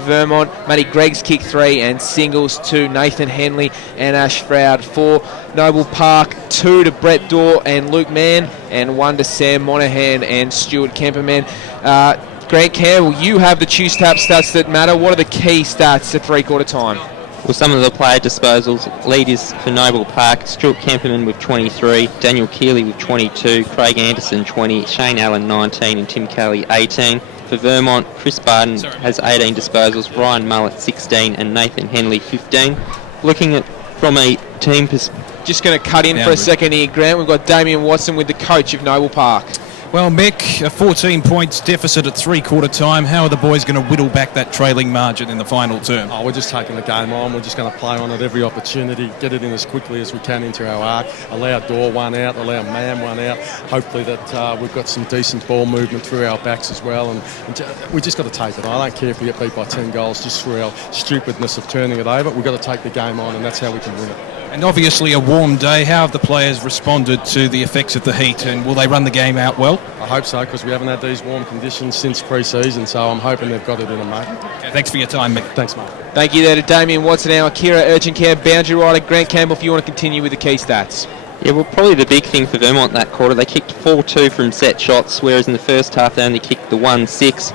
Vermont. Matty Gregg's kicked 3, and singles to Nathan Henley and Ash Froud. 4 Noble Park, 2 to Brett Dorr and Luke Mann, and 1 to Sam Monahan and Stuart Kemperman. Grant Campbell, you have the Choose Tap stats that matter. What are the key stats at 3-quarter time? Well, some of the player disposals, leaders for Noble Park, Stuart Kemperman with 23, Daniel Keeley with 22, Craig Anderson 20, Shane Allen 19 and Tim Kelly 18. For Vermont, Chris Barden has 18 disposals, Ryan Mullett 16 and Nathan Henley 15. Looking at from a team perspective... Just going to cut in for a second here, Grant. We've got Damien Watson with the coach of Noble Park. Well, Mick, a 14 points deficit at 3-quarter time. How are the boys going to whittle back that trailing margin in the final term? Oh, we're just taking the game on. We're just going to play on it every opportunity, get it in as quickly as we can into our arc, allow Door 1 out, allow Mam 1 out. Hopefully that we've got some decent ball movement through our backs as well. And we just got to take it. I don't care if we get beat by 10 goals just through our stupidness of turning it over. We've got to take the game on, and that's how we can win it. And obviously a warm day. How have the players responded to the effects of the heat, and will they run the game out well? I hope so, because we haven't had these warm conditions since pre-season, so I'm hoping they've got it in them, mate. Okay, thanks for your time, Mick. Thanks, mate. Thank you there to Damien Watson, our Akira Urgent Care boundary rider. Grant Campbell, if you want to continue with the key stats. Yeah, well, probably the big thing for Vermont that quarter, they kicked 4-2 from set shots, whereas in the first half they only kicked the 1-6.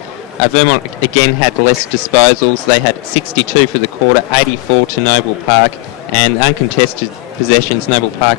Vermont again had less disposals. They had 62 for the quarter, 84 to Noble Park, and uncontested possessions, Noble Park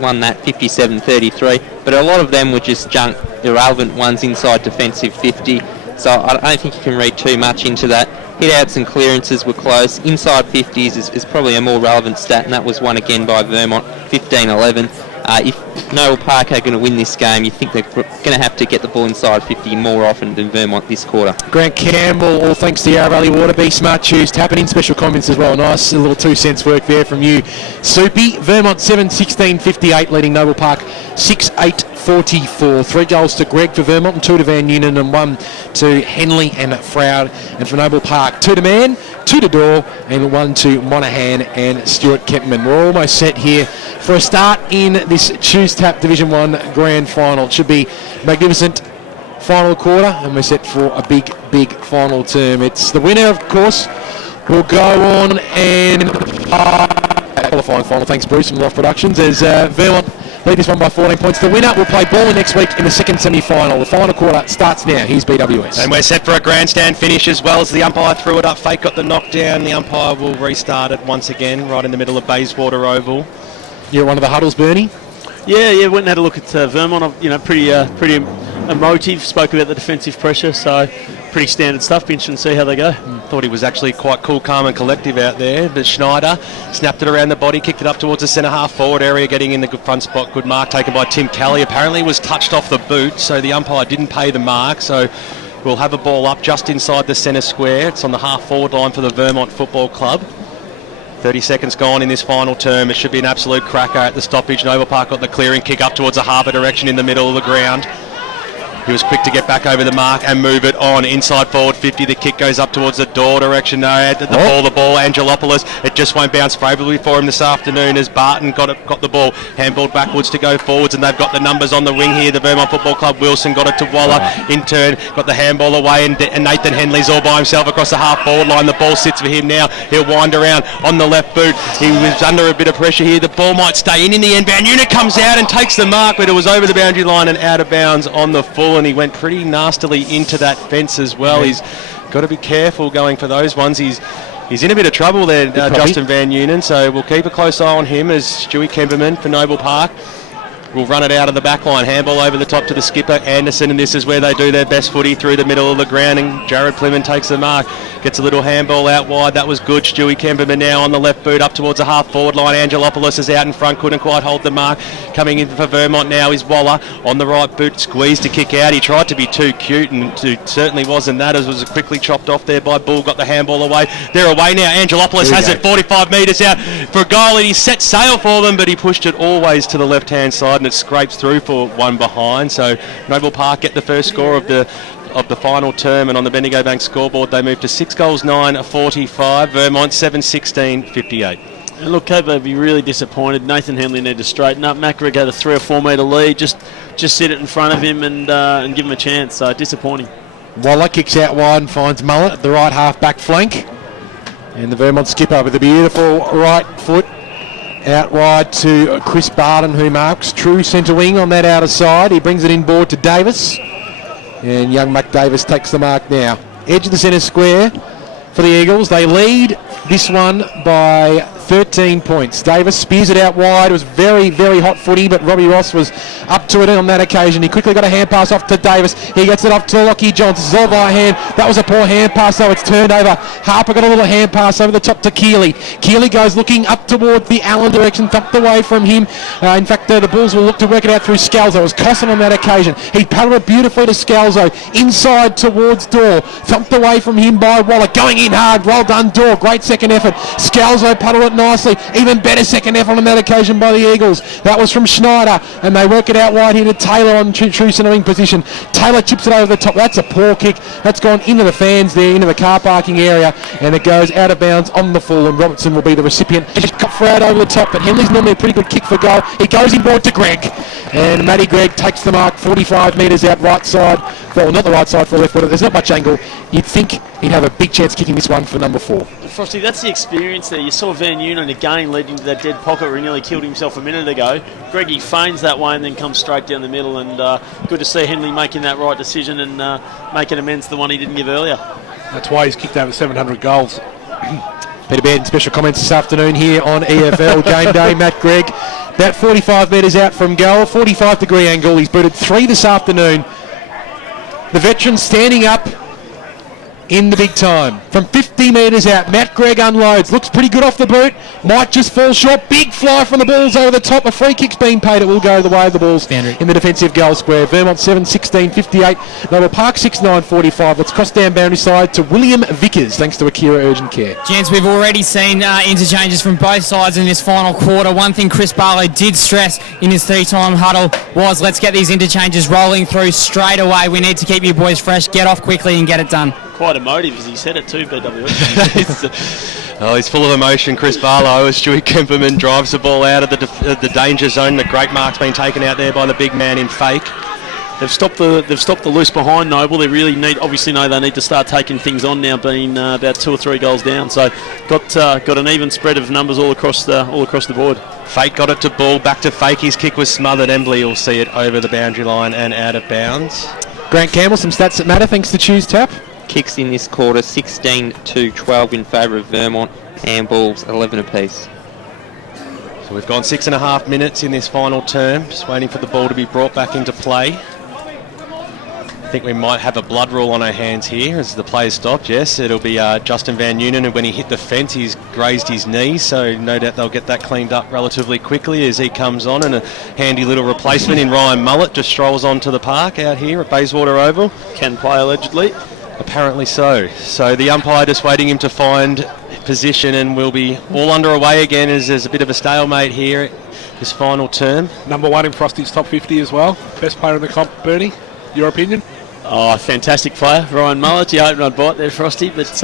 won that 57-33, but a lot of them were just junk, irrelevant ones inside defensive 50, so I don't think you can read too much into that. Hit-outs and clearances were close. Inside 50s is probably a more relevant stat, and that was won again by Vermont, 15-11. If Noble Park are going to win this game, you think they're going to have to get the ball inside 50 more often than Vermont this quarter. Grant Campbell, all thanks to Yarra Valley Water. Be smart, choose tapping in. Special comments as well. Nice little 2 cents work there from you, Soupy. Vermont 7-16-58 leading Noble Park 6-8 44. 3 goals to Greg for Vermont and 2 to Van Noonan and 1 to Henley and Froud. And for Noble Park, 2 to Mann, 2 to Dorr and 1 to Monaghan and Stuart Kempman. We're almost set here for a start in this Choose Tap Division 1 Grand Final. It should be magnificent final quarter and we're set for a big final term. It's the winner, of course, will go on and qualifying final. Thanks, Bruce, from Loft Productions. As Vermont lead this one by 14 points. The winner will play ball next week in the second semi-final. The final quarter starts now. Here's BWS. And we're set for a grandstand finish as well as the umpire threw it up. Fake got the knockdown. The umpire will restart it once again right in the middle of Bayswater Oval. You're one of the huddles, Bernie? Yeah, went and had a look at Vermont. Pretty emotive. Spoke about the defensive pressure, so pretty standard stuff. Be interesting to see how they go. Thought he was actually quite cool, calm and collective out there. But Schneider snapped it around the body, kicked it up towards the centre half forward area, getting in the good front spot. Good mark taken by Tim Kelly. Apparently was touched off the boot, so the umpire didn't pay the mark. So we'll have a ball up just inside the centre square. It's on the half forward line for the Vermont Football Club. 30 seconds gone in this final term. It should be an absolute cracker at the stoppage. Noble Park got the clearing kick up towards the harbour direction in the middle of the ground. He was quick to get back over the mark and move it on. Inside forward 50. The kick goes up towards the door direction. No, the ball, Angelopoulos. It just won't bounce favourably for him this afternoon as Barton got the ball. Handballed backwards to go forwards, and they've got the numbers on the wing here. The Vermont Football Club. Wilson got it to Waller. In turn, got the handball away, and Nathan Henley's all by himself across the half forward line. The ball sits for him now. He'll wind around on the left boot. He was under a bit of pressure here. The ball might stay in the end. Van Noonan comes out and takes the mark, but it was over the boundary line and out of bounds on the full, and he went pretty nastily into that fence as well. He's got to be careful going for those ones. He's in a bit of trouble there, Justin Van Noonan, so we'll keep a close eye on him as Stewie Kemperman for Noble Park will run it out of the back line. Handball over the top to the skipper, Anderson, and this is where they do their best footy through the middle of the ground, and Jared Plymouth takes the mark. Gets a little handball out wide. That was good. Stewie Kemperman now on the left boot up towards the half forward line. Angelopoulos is out in front, couldn't quite hold the mark. Coming in for Vermont now is Waller on the right boot, squeezed to kick out. He tried to be too cute and certainly wasn't that, as was quickly chopped off there by Bull. Got the handball away. They're away now. Angelopoulos has it 45 metres out for a goal, and he set sail for them, but he pushed it always to the left hand side, and it scrapes through for one behind. So Noble Park get the first score of the final term, and on the Bendigo Bank scoreboard they move to 6 goals 9 45. Vermont 7-16 58. And look, Cobo would be really disappointed. Nathan Henley needed to straighten up. Macrig had a 3 or 4 metre lead. Just sit it in front of him and give him a chance. So disappointing. Waller kicks out wide and finds Mullet at the right half back flank, and the Vermont skipper with a beautiful right foot out wide to Chris Barton, who marks true centre wing on that outer side. He brings it inboard to Davis, and young Mac Davis takes the mark now. Edge of the centre square for the Eagles. They lead this one by 13 points. Davis spears it out wide. It was very, very hot footy, but Robbie Ross was up to it on that occasion. He quickly got a hand pass off to Davis. He gets it off to Lockie Johnson. It's all by hand. That was a poor hand pass, so it's turned over. Harper got a little hand pass over the top to Keeley. Keeley goes looking up toward the Allen direction, thumped away from him. In fact, the Bulls will look to work it out through Scalzo. It was Cosson on that occasion. He paddled it beautifully to Scalzo. Inside towards Dorr. Thumped away from him by Waller. Going in hard. Well done, Dorr. Great second effort. Scalzo paddled it nicely. Even better second effort on that occasion by the Eagles. That was from Schneider, and they work it out wide here to Taylor on true centre wing position. Taylor chips it over the top. That's a poor kick. That's gone into the fans there, into the car parking area, and it goes out of bounds on the full, and Robertson will be the recipient. Just cut Froud over the top, but Henley's normally a pretty good kick for goal. He goes inboard to Gregg, and Matty Gregg takes the mark 45 metres out right side. Well, not the right side for left footer. There's not much angle. You'd think he'd have a big chance kicking this one for number 4. Frosty, that's the experience there. You saw Van Noonan again leading to that dead pocket where he nearly killed himself a minute ago. Greggy feigns that way and then comes straight down the middle, and good to see Henley making that right decision and making amends to the one he didn't give earlier. That's why he's kicked over 700 goals. Peter Baird, special comments this afternoon here on EFL Game Day. Matt Gregg, about 45 metres out from goal, 45-degree angle. He's booted 3 this afternoon. The veteran standing up in the big time. From 50 metres out, Matt Gregg unloads. Looks pretty good off the boot. Might just fall short. Big fly from the Bulls over the top. A free kick's being paid. It will go the way of the Bulls in the defensive goal square. Vermont 7-16-58. Noble Park 6-9-45. Let's cross down boundary side to William Vickers, thanks to Akira Urgent Care. Gents, we've already seen interchanges from both sides in this final quarter. One thing Chris Barlow did stress in his three-time huddle was let's get these interchanges rolling through straight away. We need to keep you boys fresh, get off quickly and get it done. Quite emotive as he said it too, BWS. He's full of emotion, Chris Barlow, as Stewie Kemperman drives the ball out of the danger zone. The great mark's been taken out there by the big man in fake. They've stopped the loose behind Noble. They really need to start taking things on now, being about 2 or 3 goals down. So got an even spread of numbers all across the board. Fake got it to Ball, back to Fake. His kick was smothered. Embley will see it over the boundary line and out of bounds. Grant Campbell, some stats that matter thanks to Choose Tap. Kicks in this quarter 16-12 in favour of Vermont, handballs 11 apiece. So we've gone 6.5 minutes in this final term, just waiting for the ball to be brought back into play. I think we might have a blood rule on our hands here as the play stopped. Yes, it'll be Justin Van Noonen, and when he hit the fence he's grazed his knee, so no doubt they'll get that cleaned up relatively quickly as he comes on, and a handy little replacement in Ryan Mullett just strolls onto the park out here at Bayswater Oval. Can play allegedly. Apparently so. So the umpire just waiting him to find position, and we'll be all underway again as there's a bit of a stalemate here this final term. Number 1 in Frosty's top 50 as well. Best player in the comp, Bernie, your opinion? Oh, fantastic player, Ryan Mullett. You hoping I'd bite there, Frosty, but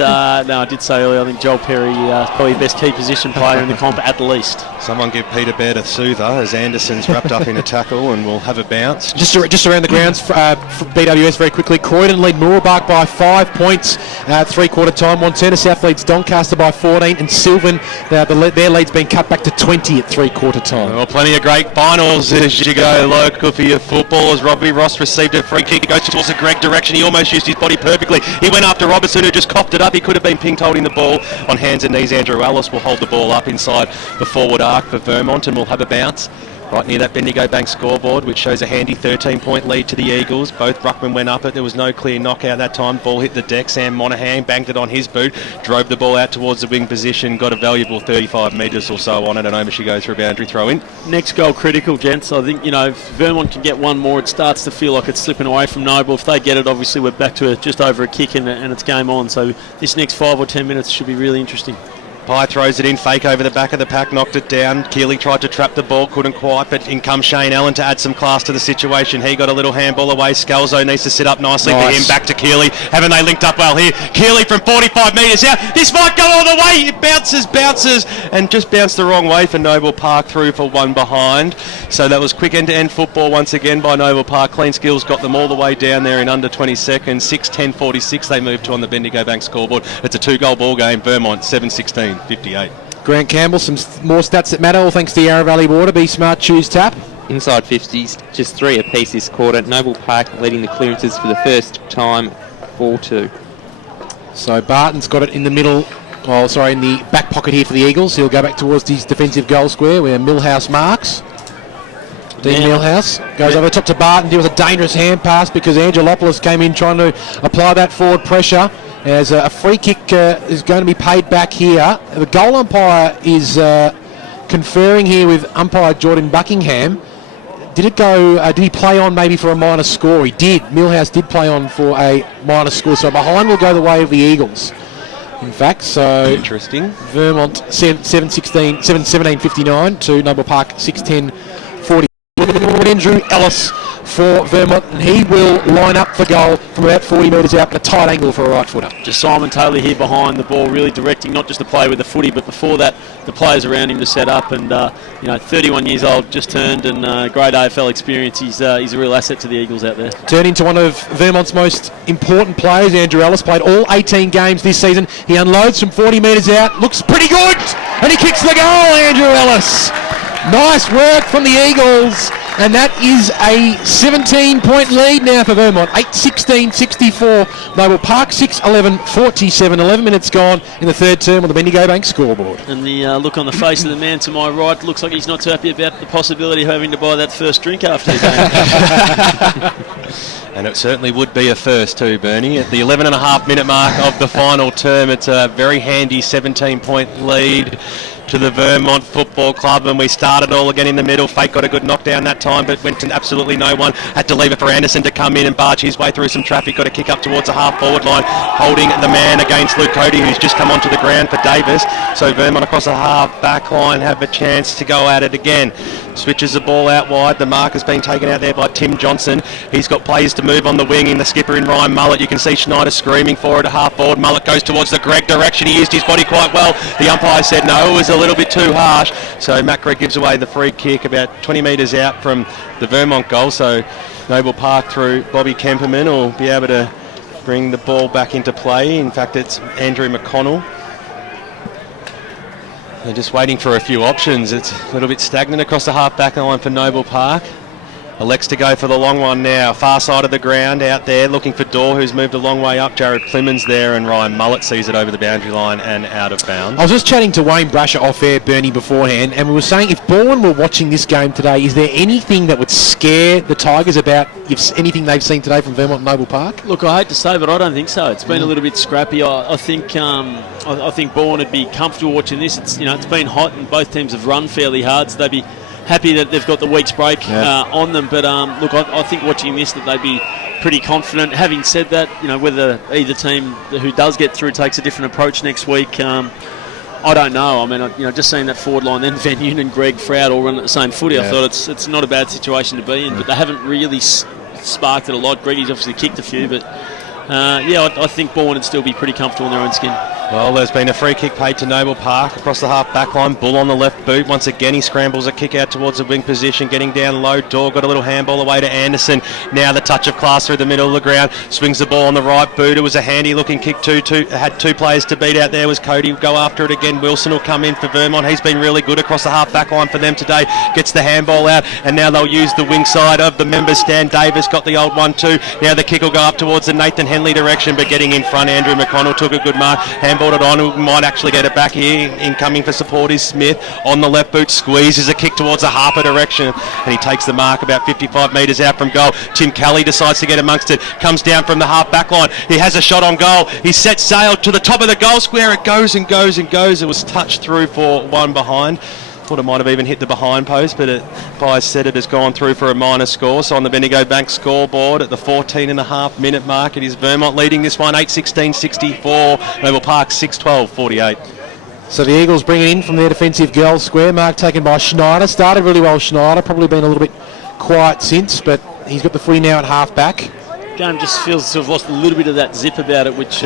no, I did say earlier, I think Joel Perry probably the best key position player in the comp at least. Someone give Peter Baird a soother as Anderson's wrapped up in a tackle, and we'll have a bounce. Just around the grounds for BWS very quickly. Croydon lead Mooroolbark by 5 points, 3-quarter time. Montana South leads Doncaster by 14, and Sylvan, their lead's been cut back to 20 at 3-quarter time. Well, plenty of great finals as you go local for your footballers. Robbie Ross received a free kick. It goes towards the Greg direction. He almost used his body perfectly. He went after Robertson, who just coughed it up. He could have been pinged holding the ball on hands and knees. Andrew Ellis will hold the ball up inside the forward arc for Vermont, and we'll have a bounce right near that Bendigo Bank scoreboard, which shows a handy 13-point lead to the Eagles. Both ruckmen went up it. There was no clear knockout that time. Ball hit the deck. Sam Monaghan banged it on his boot, drove the ball out towards the wing position, got a valuable 35 metres or so on it, and over she goes for a boundary throw in. Next goal critical, gents. I think, if Vermont can get one more, it starts to feel like it's slipping away from Noble. If they get it, obviously we're back to just over a kick and it's game on. So this next 5 or 10 minutes should be really interesting. Pye throws it in, Fake over the back of the pack, knocked it down. Keeley tried to trap the ball, couldn't quite, but in comes Shane Allen to add some class to the situation. He got a little handball away. Scalzo needs to sit up nicely for him. Back to Keeley. Haven't they linked up well here? Keeley from 45 metres out. This might go all the way. It bounces, and just bounced the wrong way for Noble Park, through for one behind. So that was quick end-to-end football once again by Noble Park. Clean skills got them all the way down there in under 20 seconds. 6-10-46 they moved to on the Bendigo Bank scoreboard. It's a 2-goal ball game. Vermont 7-16-58. Grant Campbell, some more stats that matter, all thanks to Yarra Valley Water. Be smart, choose tap. Inside 50s, just 3 apiece this quarter. Noble Park leading the clearances for the first time, 4-2. So Barton's got it in the middle, in the back pocket here for the Eagles. He'll go back towards his defensive goal square where Millhouse marks. Dean Millhouse goes over the top to Barton. It was a dangerous hand pass because Angelopoulos came in trying to apply that forward pressure. As a free kick is going to be paid back here. The goal umpire is conferring here with umpire Jordan Buckingham. Did he play on maybe for a minor score? He did. Millhouse did play on for a minor score. So behind will go the way of the Eagles. In fact, so interesting. Vermont 7-17-59 to Noble Park 6-10-40. Andrew Ellis for Vermont, and he will line up for goal from about 40 metres out, at a tight angle for a right footer. Just Simon Taylor here behind the ball, really directing not just the play with the footy, but before that the players around him to set up. And 31 years old, just turned, and great AFL experience. He's a real asset to the Eagles out there. Turned into one of Vermont's most important players. Andrew Ellis played all 18 games this season. He unloads from 40 metres out, looks pretty good, and he kicks the goal. Andrew Ellis, nice work from the Eagles. And that is a 17-point lead now for Vermont. 8-16-64. Noble Park 6-11-47. 11 minutes gone in the third term on the Bendigo Bank scoreboard. And the look on the face of the man to my right looks like he's not too happy about the possibility of having to buy that first drink after the game. And it certainly would be a first too, Bernie. At the 11.5-minute mark of the final term, it's a very handy 17-point lead to the Vermont Football Club, and we started all again in the middle. Fate got a good knockdown that time, but went to absolutely no one. Had to leave it for Anderson to come in and barge his way through some traffic. Got a kick up towards the half-forward line, holding the man against Luke Cody, who's just come onto the ground for Davis. So Vermont across the half-back line have a chance to go at it again. Switches the ball out wide. The mark has been taken out there by Tim Johnson. He's got players to move on the wing in the skipper in Ryan Mullett. You can see Schneider screaming for it at half-forward. Mullett goes towards the Gregg direction. He used his body quite well. The umpire said no, it was a little bit too harsh. So Matt Gregg gives away the free kick about 20 metres out from the Vermont goal. So Noble Park through Bobby Kemperman will be able to bring the ball back into play. In fact, it's Andrew McConnell. They're just waiting for a few options. It's a little bit stagnant across the half-back line for Noble Park. Elects to go for the long one now. Far side of the ground out there, looking for Dorr, who's moved a long way up. Jared Clemens there, and Ryan Mullett sees it over the boundary line and out of bounds. I was just chatting to Wayne Brasher off air, Bernie, beforehand, and we were saying if Bourne were watching this game today, is there anything that would scare the Tigers about anything they've seen today from Vermont Noble Park? Look, I hate to say, but I don't think so. It's been a little bit scrappy. I think Bourne would be comfortable watching this. It's been hot, and both teams have run fairly hard, so they'd be happy that they've got the week's break on them. But look, I think watching this that they'd be pretty confident. Having said that, whether either team who does get through takes a different approach next week, I don't know. I mean, just seeing that forward line, then Van Unen and Greg Froud all run at the same footy, I thought it's not a bad situation to be in. But they haven't really sparked it a lot. Greggy's obviously kicked a few, but I think Bourne would still be pretty comfortable in their own skin. Well, there's been a free kick paid to Noble Park across the half-back line. Bull on the left boot. Once again, he scrambles a kick out towards the wing position, getting down low. Dorr got a little handball away to Anderson. Now the touch of class through the middle of the ground. Swings the ball on the right boot. It was a handy-looking kick too. Had two players to beat out there. Was Cody. Go after it again. Wilson will come in for Vermont. He's been really good across the half-back line for them today. Gets the handball out, and now they'll use the wing side of the members. Stan Davis got the old 1-2. Now the kick will go up towards the Nathan Henley direction, but getting in front, Andrew McConnell took a good mark. Handballed it on. Might actually get it back here. Incoming for support is Smith on the left boot. Squeezes a kick towards the Harper direction, and he takes the mark about 55 metres out from goal. Tim Kelly decides to get amongst it. Comes down from the half-back line. He has a shot on goal. He sets sail to the top of the goal square. It goes and goes and goes. It was touched through for one behind. Thought it might have even hit the behind post, but by said it has gone through for a minor score. So on the Bendigo Bank scoreboard at the 14.5-minute mark, it is Vermont leading this one 8-16-64. Noble Park 6-12-48. So the Eagles bring it in from their defensive goal square. Mark taken by Schneider. Started really well, Schneider. Probably been a little bit quiet since, but he's got the footy now at half-back. Game just feels to have lost a little bit of that zip about it, which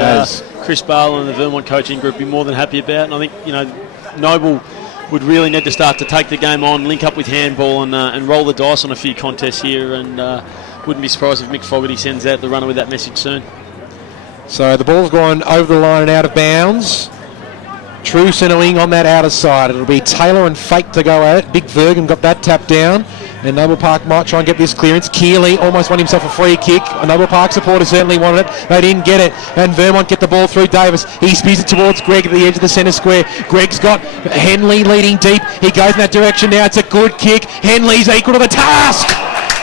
Chris Barlow and the Vermont coaching group be more than happy about. And I think, Noble would really need to start to take the game on, link up with handball and roll the dice on a few contests here, and wouldn't be surprised if Mick Fogarty sends out the runner with that message soon. So the ball's gone over the line and out of bounds. True centre wing on that outer side. It'll be Taylor and Fake to go at it. Big Vergan got that tapped down. And Noble Park might try and get this clearance. Keeley almost won himself a free kick. A Noble Park supporter certainly wanted it. They didn't get it. And Vermont get the ball through Davis. He speeds it towards Greg at the edge of the centre square. Greg's got Henley leading deep. He goes in that direction now. It's a good kick. Henley's equal to the task.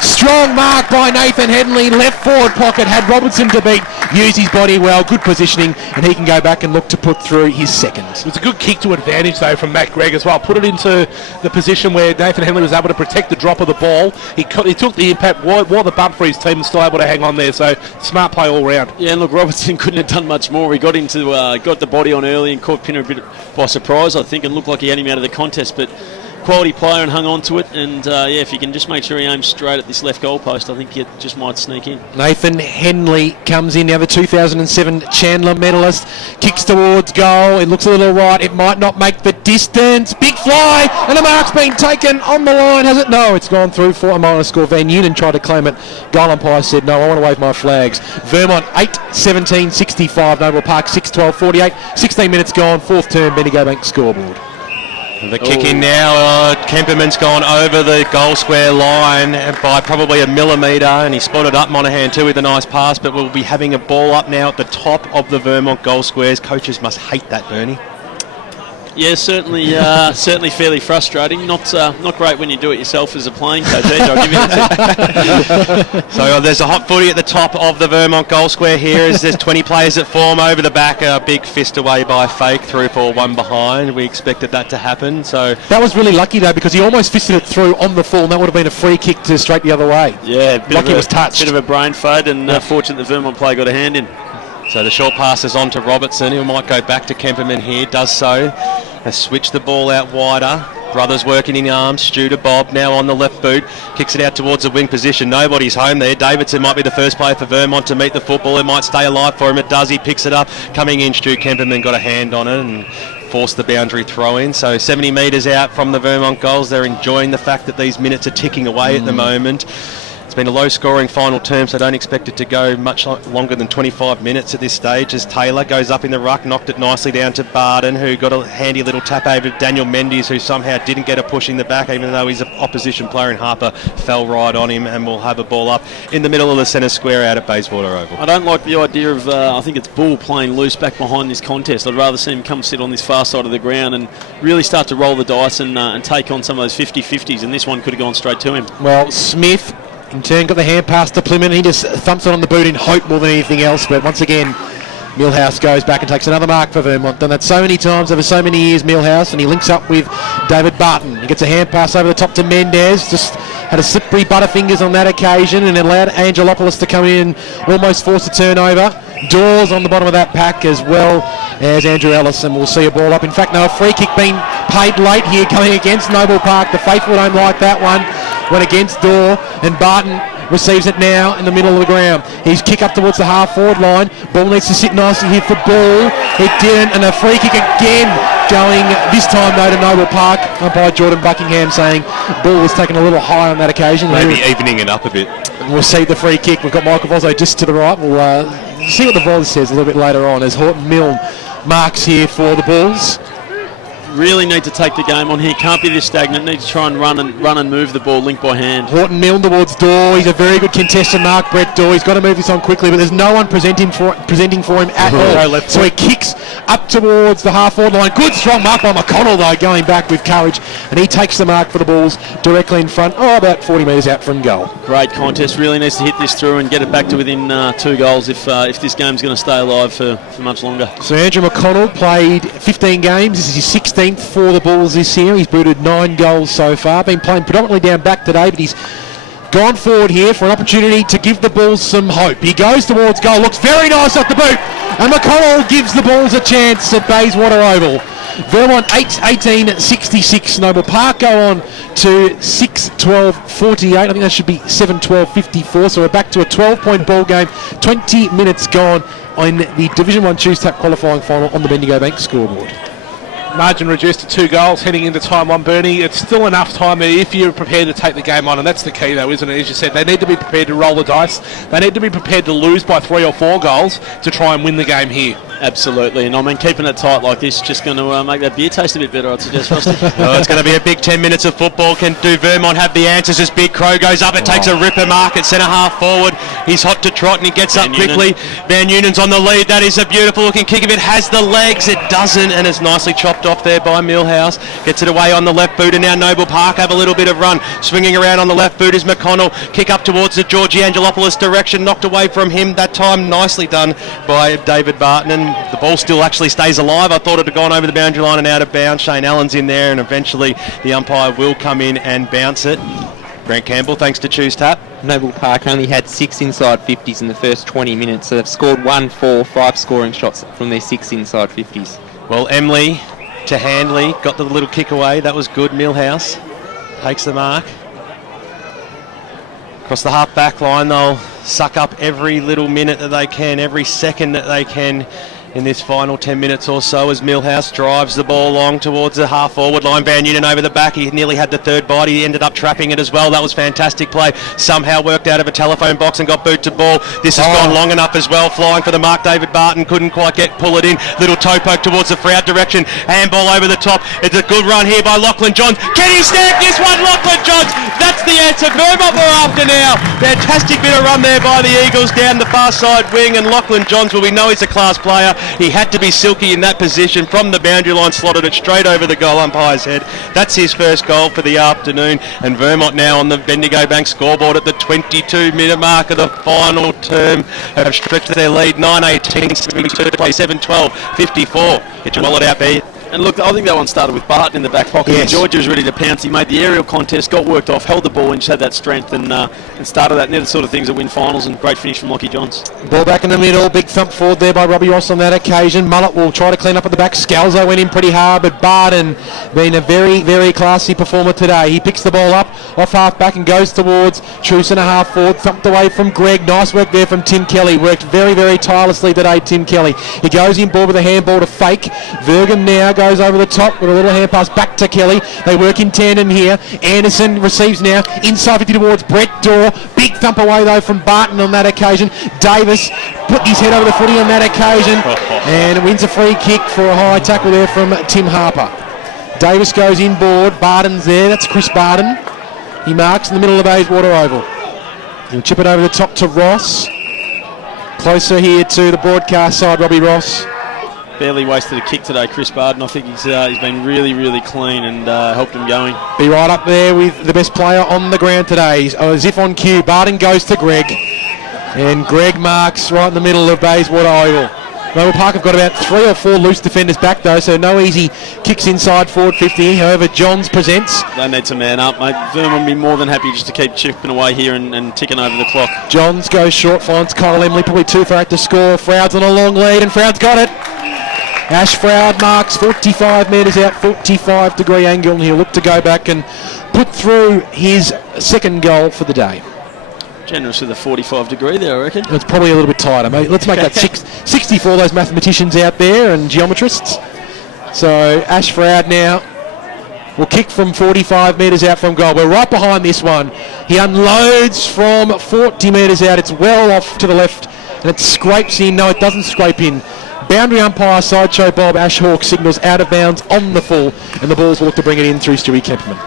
Strong mark by Nathan Henley. Left forward pocket. Had Robertson to beat. Used his body well. Good positioning. And he can go back and look to put through his second. It was a good kick to advantage, though, from Matt Gregg as well. Put it into the position where Nathan Henley was able to protect the drop of the ball. He took the impact, wore the bump for his team, and still able to hang on there. So smart play all round. Yeah, and look, Robertson couldn't have done much more. He got the body on early and caught Pinner a bit by surprise, I think, and looked like he had him out of the contest. But quality player and hung on to it, and if you can just make sure he aims straight at this left goal post, I think it just might sneak in. Nathan Henley comes in now, the 2007 Chandler medalist, kicks towards goal. It looks a little right. It might not make the distance. Big fly, and the mark's been taken on the line, has it? No, it's gone through for a minor score. Van Unen tried to claim it. Goal umpire said no. I want to wave my flags. Vermont 8-17-65. Noble Park 6-12-48. 16 minutes gone. Fourth term. Bendigo Bank scoreboard. The kick in now, Kemperman's gone over the goal square line by probably a millimetre, and he spotted up Monaghan too with a nice pass, but we'll be having a ball up now at the top of the Vermont goal squares. Coaches must hate that, Bernie. Yeah, certainly fairly frustrating. Not great when you do it yourself as a playing coach. I'll give you that. So there's a hot footy at the top of the Vermont goal square here as there's 20 players that form over the back. A big fist away by Fake through for one behind. We expected that to happen. So that was really lucky though, because he almost fisted it through on the full, and that would have been a free kick to straight the other way. Yeah, lucky it was touched. Bit of a brain fade, and fortunate the Vermont player got a hand in. So the short pass is on to Robertson. He might go back to Kemperman here. Does so. They switch the ball out wider. Brothers working in arms. Stu to Bob. Now on the left boot. Kicks it out towards the wing position. Nobody's home there. Davidson might be the first player for Vermont to meet the football. It might stay alive for him. It does. He picks it up. Coming in, Stu Kemperman got a hand on it and forced the boundary throw in. So 70 metres out from the Vermont goals. They're enjoying the fact that these minutes are ticking away at the moment. It's been a low-scoring final term, so I don't expect it to go much longer than 25 minutes at this stage as Taylor goes up in the ruck, knocked it nicely down to Barden, who got a handy little tap over Daniel Mendes, who somehow didn't get a push in the back, even though his opposition player in Harper fell right on him, and will have a ball up in the middle of the centre square out at Bayswater Oval. I don't like the idea of, I think it's Bull playing loose back behind this contest. I'd rather see him come sit on this far side of the ground and really start to roll the dice and take on some of those 50-50s, and this one could have gone straight to him. Well, Smith in turn got the hand pass to Plymouth. He just thumps it on the boot in hope more than anything else. But once again, Millhouse goes back and takes another mark for Vermont. Done that so many times over so many years, Millhouse, and he links up with David Barton. He gets a hand pass over the top to Mendez. Just had a slippery butterfingers on that occasion and allowed Angelopoulos to come in and almost force a turnover. Dawes on the bottom of that pack as well as Andrew Ellis, and we'll see a ball up. In fact, no, a free kick being paid late here coming against Noble Park. The faithful don't like that one. Went against Daw, and Barton receives it now in the middle of the ground. He's kick up towards the half-forward line. Ball needs to sit nicely here for Ball. It didn't, and a free kick again going this time though to Noble Park. Umpire Jordan Buckingham saying Ball was taken a little high on that occasion. Maybe evening it up a bit. And we'll see the free kick. We've got Michael Vozzo just to the right. We'll see what the Voz says a little bit later on as Horton Milne marks here for the Bulls. Really need to take the game on here. Can't be this stagnant. Need to try and run and move the ball link by hand. Horton Milne towards Daw. He's a very good contestant mark, Brett Daw. He's got to move this on quickly, but there's no one presenting for him at all. So he kicks up towards the half-forward line. Good strong mark by McConnell though, going back with courage, and he takes the mark for the Bulls directly in front. About 40 metres out from goal. Great contest. Really needs to hit this through and get it back to within 2 goals if this game's going to stay alive for much longer. So Andrew McConnell played 15 games. This is his 16th for the Bulls this year. He's booted 9 goals so far. Been playing predominantly down back today, but he's gone forward here for an opportunity to give the Bulls some hope. He goes towards goal. Looks very nice off the boot. And McConnell gives the Bulls a chance at Bayswater Oval. Vermont 8-18-66. Noble Park go on to 6-12-48. I think that should be 7-12-54. So we're back to a 12-point ball game. 20 minutes gone on the Division 1 Choose Tap qualifying final on the Bendigo Bank scoreboard. Margin reduced to 2 goals heading into time 1, Bernie. It's still enough time if you're prepared to take the game on, and that's the key though, isn't it? As you said, they need to be prepared to roll the dice. They need to be prepared to lose by 3 or 4 goals to try and win the game here. Absolutely, and I mean keeping it tight like this is just going to make that beer taste a bit better, I'd suggest, Frosty. It's going to be a big 10 minutes of football. Can do Vermont have the answers as Big Crow goes up? It takes a ripper mark at centre half forward. He's hot to trot and he gets up quickly. Van Union's on the lead. That is a beautiful looking kick. If it has the legs, it doesn't, and it's nicely chopped off there by Millhouse. Gets it away on the left boot, and now Noble Park have a little bit of run. Swinging around on the left boot is McConnell. Kick up towards the Georgie Angelopoulos direction. Knocked away from him that time. Nicely done by David Barton, and the ball still actually stays alive. I thought it had gone over the boundary line and out of bounds. Shane Allen's in there, and eventually the umpire will come in and bounce it. Grant Campbell, thanks to Choose Tap. Noble Park only had 6 inside 50s in the first 20 minutes, so they've scored 1, 4, 5 scoring shots from their 6 inside 50s. Well, Emily to Handley, got the little kick away. That was good. Millhouse takes the mark. Across the half back line, they'll suck up every little minute that they can, every second that they can in this final 10 minutes or so as Millhouse drives the ball along towards the half-forward line. Van Unien over the back. He nearly had the third bite. He ended up trapping it as well. That was fantastic play. Somehow worked out of a telephone box and got boot to ball. This has gone long enough as well. Flying for the mark. David Barton couldn't quite pull it in. Little toe poke towards the Frout direction. Handball over the top. It's a good run here by Lachlan Johns. Can he stamp this one? Lachlan Johns. That's the answer it's a Vermont we're after now. Fantastic bit of run there by the Eagles down the far side wing, and Lachlan Johns, well, we know he's a class player. He had to be silky in that position from the boundary line, slotted it straight over the goal umpire's head. That's his first goal for the afternoon, and Vermont now on the Bendigo Bank scoreboard at the 22-minute mark of the final term have stretched their lead 9-18-72, play 7-12-54. Get your wallet out, B. And look, I think that one started with Barton in the back pocket. Yes. Georgia was ready to pounce. He made the aerial contest, got worked off, held the ball, and just had that strength and started that. And they're the sort of things that win finals, and great finish from Lockie Johns. Ball back in the middle, big thump forward there by Robbie Ross on that occasion. Mullet will try to clean up at the back. Scalzo went in pretty hard, but Barton being a very, very classy performer today. He picks the ball up off half back and goes towards true centre half forward, thumped away from Greg. Nice work there from Tim Kelly. Worked very, very tirelessly today, Tim Kelly. He goes in ball with a handball to Fake. Vergam now goes over the top with a little hand pass back to Kelly. They work in tandem here. Anderson receives now inside 50 towards Brett Dorr. Big thump away though from Barton on that occasion. Davis put his head over the footy on that occasion and wins a free kick for a high tackle there from Tim Harper. Davis goes inboard. Barton's there. That's Chris Barton. He marks in the middle of the Bayswater Oval. He'll chip it over the top to Ross. Closer here to the broadcast side, Robbie Ross. Barely wasted a kick today, Chris Barton. I think he's been really, really clean and helped him going. Be right up there with the best player on the ground today. As if on cue, Barton goes to Greg. And Greg marks right in the middle of Bayswater Oval. Noble Park have got about 3 or 4 loose defenders back though, so no easy kicks inside forward 50. However, Johns presents. They need to man up, mate. Vermont will be more than happy just to keep chipping away here and ticking over the clock. Johns goes short, finds Kyle Emily, probably too far out to score. Froud's on a long lead, and Froud's got it. Ash Froud marks 45 metres out, 45-degree angle, and he'll look to go back and put through his second goal for the day. Generous with the 45-degree there, I reckon. It's probably a little bit tighter, mate. Let's make that 60 for all those mathematicians out there and geometrists. So Ash Froud now will kick from 45 metres out from goal. We're right behind this one. He unloads from 40 metres out. It's well off to the left, and it scrapes in. No, it doesn't scrape in. Boundary umpire Sideshow Bob Ashhawk signals out of bounds on the full, and the Bulls will look to bring it in through Stewie Kemperman.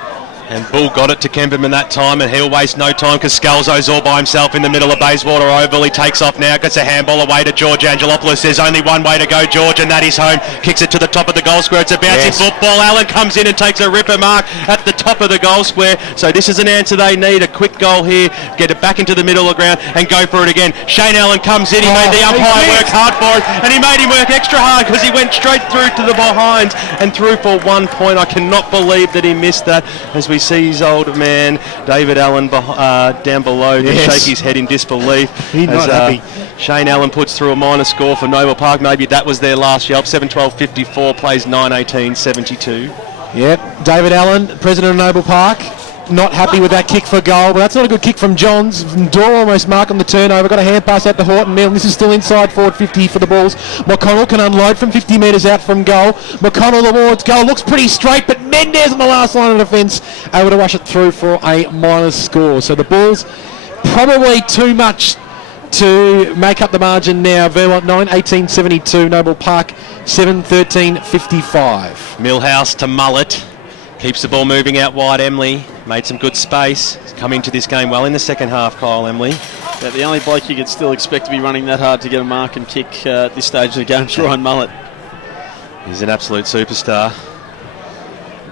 And Bull got it to Kemperman that time, and he'll waste no time because Scalzo's all by himself in the middle of Bayswater Oval. He takes off now, gets a handball away to George Angelopoulos. There's only one way to go, George, and that is home. Kicks it to the top of the goal square. It's a bouncing football. Allen comes in and takes a ripper mark at the top of the goal square. So this is an answer they need. A quick goal here, get it back into the middle of the ground and go for it again. Shane Allen comes in. He made the umpire work hard for it, and he made him work extra hard because he went straight through to the behinds and through for 1 point. I cannot believe that he missed that, as we see his old man David Allen down below just shake his head in disbelief. He's not happy. Shane Allen puts through a minor score for Noble Park. Maybe that was their last yelp. 7-12-54, plays 9-18-72. Yep, David Allen, president of Noble Park, not happy with that kick for goal, but that's not a good kick from Johns. Dora almost marking the turnover. Got a hand pass out to Horton Mill. This is still inside forward 50 for the Bulls. McConnell can unload from 50 metres out from goal. McConnell towards goal. Looks pretty straight, but Mendez on the last line of defence able to rush it through for a minus score. So the Bulls probably too much to make up the margin now. Vermont 9-18-72. Noble Park 7-13-55. Millhouse to Mullet. Keeps the ball moving out wide. Emily made some good space. He's come into this game well in the second half, Kyle Emily. Yeah, the only bloke you could still expect to be running that hard to get a mark and kick at this stage of the game is Ryan Mullet. He's an absolute superstar.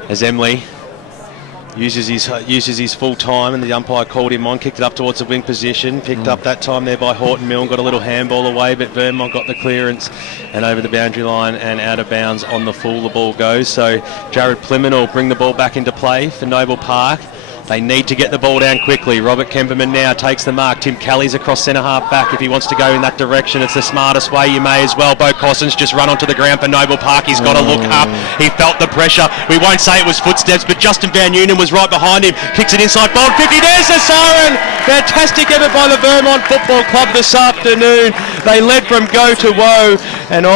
As Emily uses his full time, and the umpire called him on, kicked it up towards the wing position, picked up that time there by Horton Mill, got a little handball away, but Vermont got the clearance and over the boundary line and out of bounds on the full the ball goes. So Jared Plymouth will bring the ball back into play for Noble Park. They need to get the ball down quickly. Robert Kemperman now takes the mark. Tim Kelly's across centre half back. If he wants to go in that direction, it's the smartest way. You may as well. Bo Cossins just run onto the ground for Noble Park. He's got to look up. He felt the pressure. We won't say it was footsteps, but Justin Van Noonen was right behind him. Kicks it inside forward 50. There's the siren. Fantastic effort by the Vermont Football Club this afternoon. They led from go to woe, and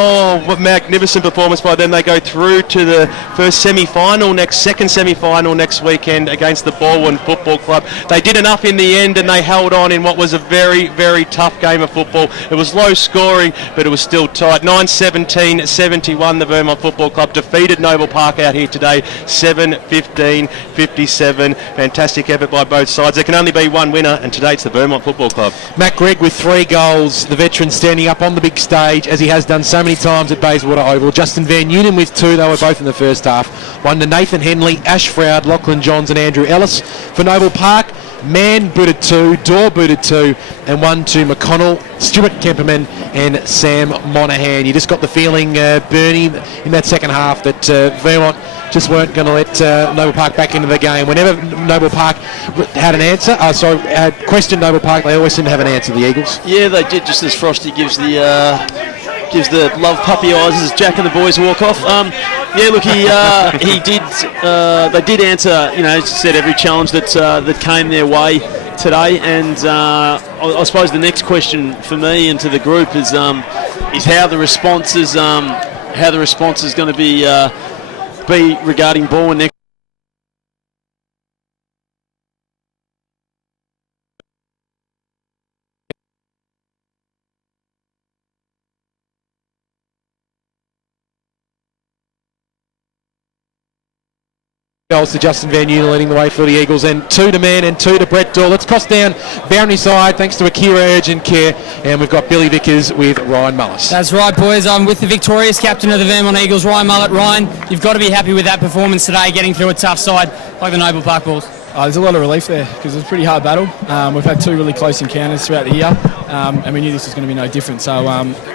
what magnificent performance by them. They go through to the second semi-final next weekend against the Bwood Football Club. They did enough in the end, and they held on in what was a very, very tough game of football. It was low scoring, but it was still tight. 9-17-71, the Vermont Football Club defeated Noble Park out here today, 7-15-57. Fantastic effort by both sides. There can only be one winner, and today it's the Vermont Football Club. Matt Gregg with 3 goals, the veteran standing up on the big stage as he has done so many times at Bayswater Oval. Justin Van Neunen with 2, they were both in the first half. One to Nathan Henley, Ash Froud, Lachlan Johns and Andrew Ellis. For Noble Park, Mann booted 2, Dorr booted 2, and 1 to McConnell, Stuart Kemperman and Sam Monaghan. You just got the feeling, Bernie, in that second half that Vermont just weren't going to let Noble Park back into the game. Whenever Noble Park had an answer, questioned Noble Park, they always seem to have an answer, the Eagles. Yeah, they did, just as Frosty gives the love puppy eyes as Jack and the boys walk off. Yeah, look, he did. They did answer, as you said, every challenge that came their way today. And I suppose the next question for me and to the group is how the response is going to be regarding Bwood next. Goals to Justin Van Neunen leading the way for the Eagles, and 2 to Mann and 2 to Brett Dorr. Let's cross down boundary side thanks to Akira Urgent Care, and we've got Billy Vickers with Ryan Mullis. That's right, boys. I'm with the victorious captain of the Vermont Eagles, Ryan Mullet. Ryan, you've got to be happy with that performance today, getting through a tough side like the Noble Park Bulls. There's a lot of relief there because it was a pretty hard battle. We've had 2 really close encounters throughout the year, and we knew this was going to be no different. So,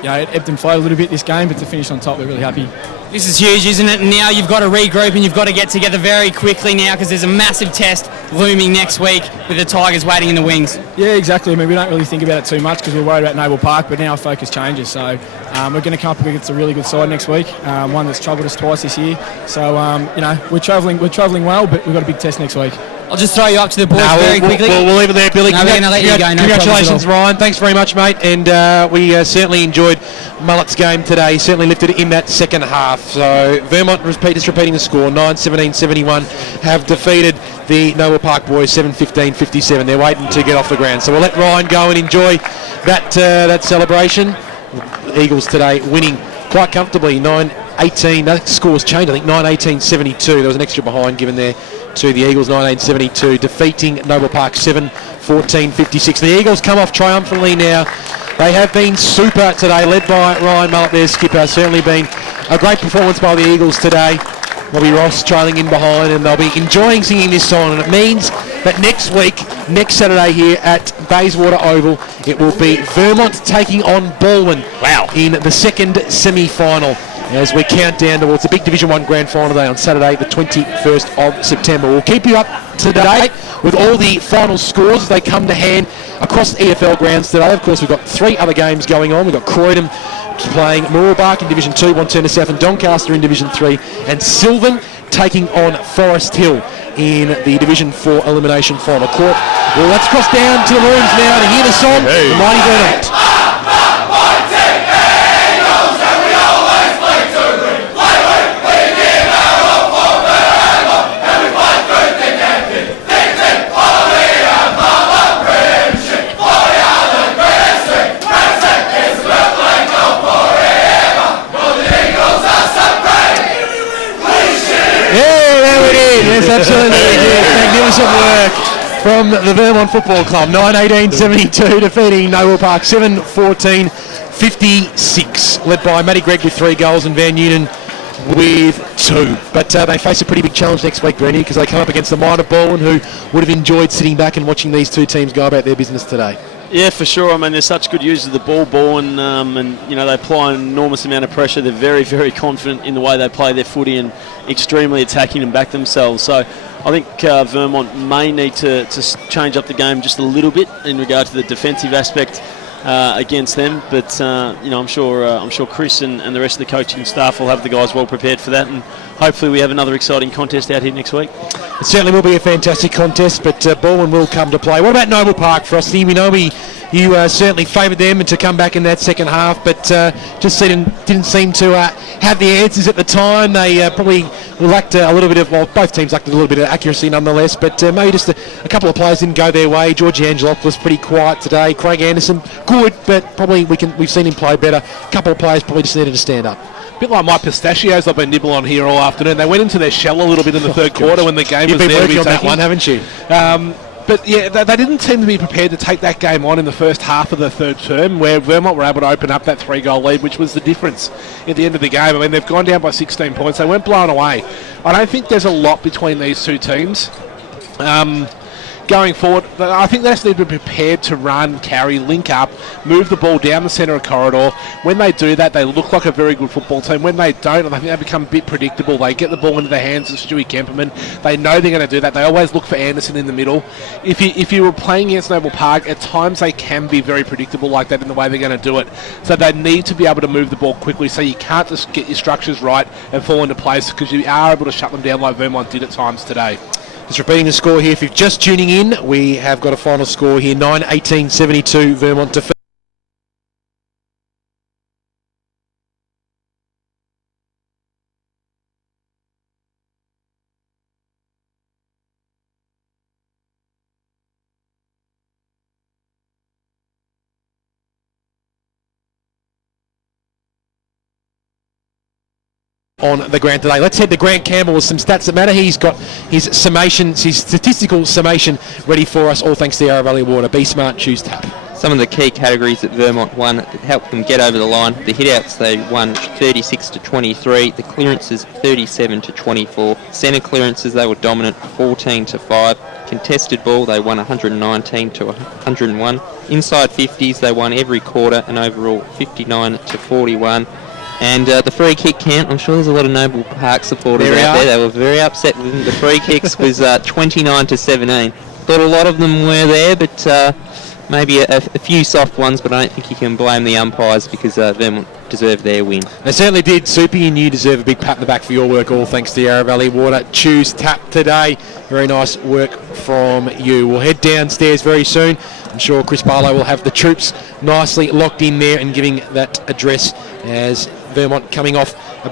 it ebbed and flowed a little bit this game, but to finish on top, we're really happy. This is huge, isn't it? Now you've got to regroup and you've got to get together very quickly now because there's a massive test looming next week with the Tigers waiting in the wings. Yeah, exactly. I mean, we don't really think about it too much because we're worried about Noble Park, but now our focus changes. So we're going to come up against a really good side next week, one that's troubled us twice this year. So, we're travelling well, but we've got a big test next week. I'll just throw you up to the boys very quickly. We'll leave it there, Billy. No, we're going to let you go. No Congratulations, Ryan. Thanks very much, mate. And we certainly enjoyed Mullet's game today. He certainly lifted it in that second half. So Vermont, just repeating the score, 9-17-71, have defeated the Noble Park boys 7-15-57. They're waiting to get off the ground. So we'll let Ryan go and enjoy that celebration. The Eagles today winning quite comfortably, 9-18. That score's changed, I think, 9-18-72. There was an extra behind given there to the Eagles, 1972, defeating Noble Park 7-14-56. The Eagles come off triumphantly now. They have been super today, led by Ryan Mullet, their skipper. Certainly been a great performance by the Eagles today. Bobby Ross trailing in behind, and they'll be enjoying singing this song, and it means that next Saturday here at Bayswater Oval, it will be Vermont taking on Bwood in the second semi-final, as we count down towards the big Division 1 Grand Final day on Saturday the 21st of September. We'll keep you up to date with all the final scores as they come to hand across the EFL grounds today. Of course, we've got 3 other games going on. We've got Croydon playing Mooroolbark in Division 2, Wantirna South, and Doncaster in Division 3, and Sylvan taking on Forest Hill in the Division 4 elimination final. Well, let's cross down to the rooms now to hear the song, The Mighty Vermont. Absolutely, magnificent work from the Vermont Football Club. 9-18-72 defeating Noble Park 7-14-56, led by Matty Gregg with 3 goals and Van Neunen with 2. But they face a pretty big challenge next week, Bernie, because they come up against the minor Bwood, who would have enjoyed sitting back and watching these 2 teams go about their business today. Yeah, for sure. I mean, they're such good users of the ball, and they apply an enormous amount of pressure. They're very, very confident in the way they play their footy and extremely attacking and back themselves. So I think Vermont may need to change up the game just a little bit in regard to the defensive aspect against them. But I'm sure Chris and the rest of the coaching staff will have the guys well prepared for that, and hopefully we have another exciting contest out here next week. It certainly will be a fantastic contest, but Baldwin will come to play. What about Noble Park, Frosty? We know we you certainly favoured them to come back in that second half, but just didn't seem to have the answers at the time. They probably lacked a little bit of, well, both teams lacked a little bit of accuracy nonetheless, but maybe just a couple of players didn't go their way. Georgie Angelopoulos pretty quiet today. Craig Anderson, good, but probably we've seen him play better. A couple of players probably just needed to stand up. A bit like my pistachios I've been nibbling on here all afternoon. They went into their shell a little bit in the third quarter when the game was there. You've been working on that one, haven't you? But yeah, they didn't seem to be prepared to take that game on in the first half of the third term, where Vermont were able to open up that 3-goal lead, which was the difference at the end of the game. I mean, they've gone down by 16 points. They weren't blown away. I don't think there's a lot between these two teams. Going forward, I think they just need to be prepared to run, carry, link up, move the ball down the centre of the corridor. When they do that, they look like a very good football team. When they don't, I think they become a bit predictable. They get the ball into the hands of Stewie Kemperman. They know they're going to do that. They always look for Anderson in the middle. If you were playing against Noble Park, at times they can be very predictable like that in the way they're going to do it. So they need to be able to move the ball quickly, so you can't just get your structures right and fall into place, because you are able to shut them down like Vermont did at times today. Just repeating the score here, if you're just tuning in, we have got a final score here, 9-18-72 Vermont defeat. On the ground today. Let's head to Grant Campbell with some stats that matter. He's got his statistical summation ready for us, all thanks to the Yarra Valley Water. Be smart, choose tap. Some of the key categories that Vermont won that helped them get over the line. The hitouts, they won 36-23. The clearances, 37-24. Centre clearances, they were dominant, 14-5. Contested ball, they won 119-101. Inside 50s, they won every quarter and overall 59-41. And the free kick count, I'm sure there's a lot of Noble Park supporters out there. They were very upset with them. The free kicks was 29-17. Thought a lot of them were there, but maybe a few soft ones, but I don't think you can blame the umpires, because Vermont deserved their win. They certainly did, Soupy, and you deserve a big pat in the back for your work, all thanks to Yarra Valley Water. Choose tap today. Very nice work from you. We'll head downstairs very soon. I'm sure Chris Barlow will have the troops nicely locked in there and giving that address as Vermont coming off a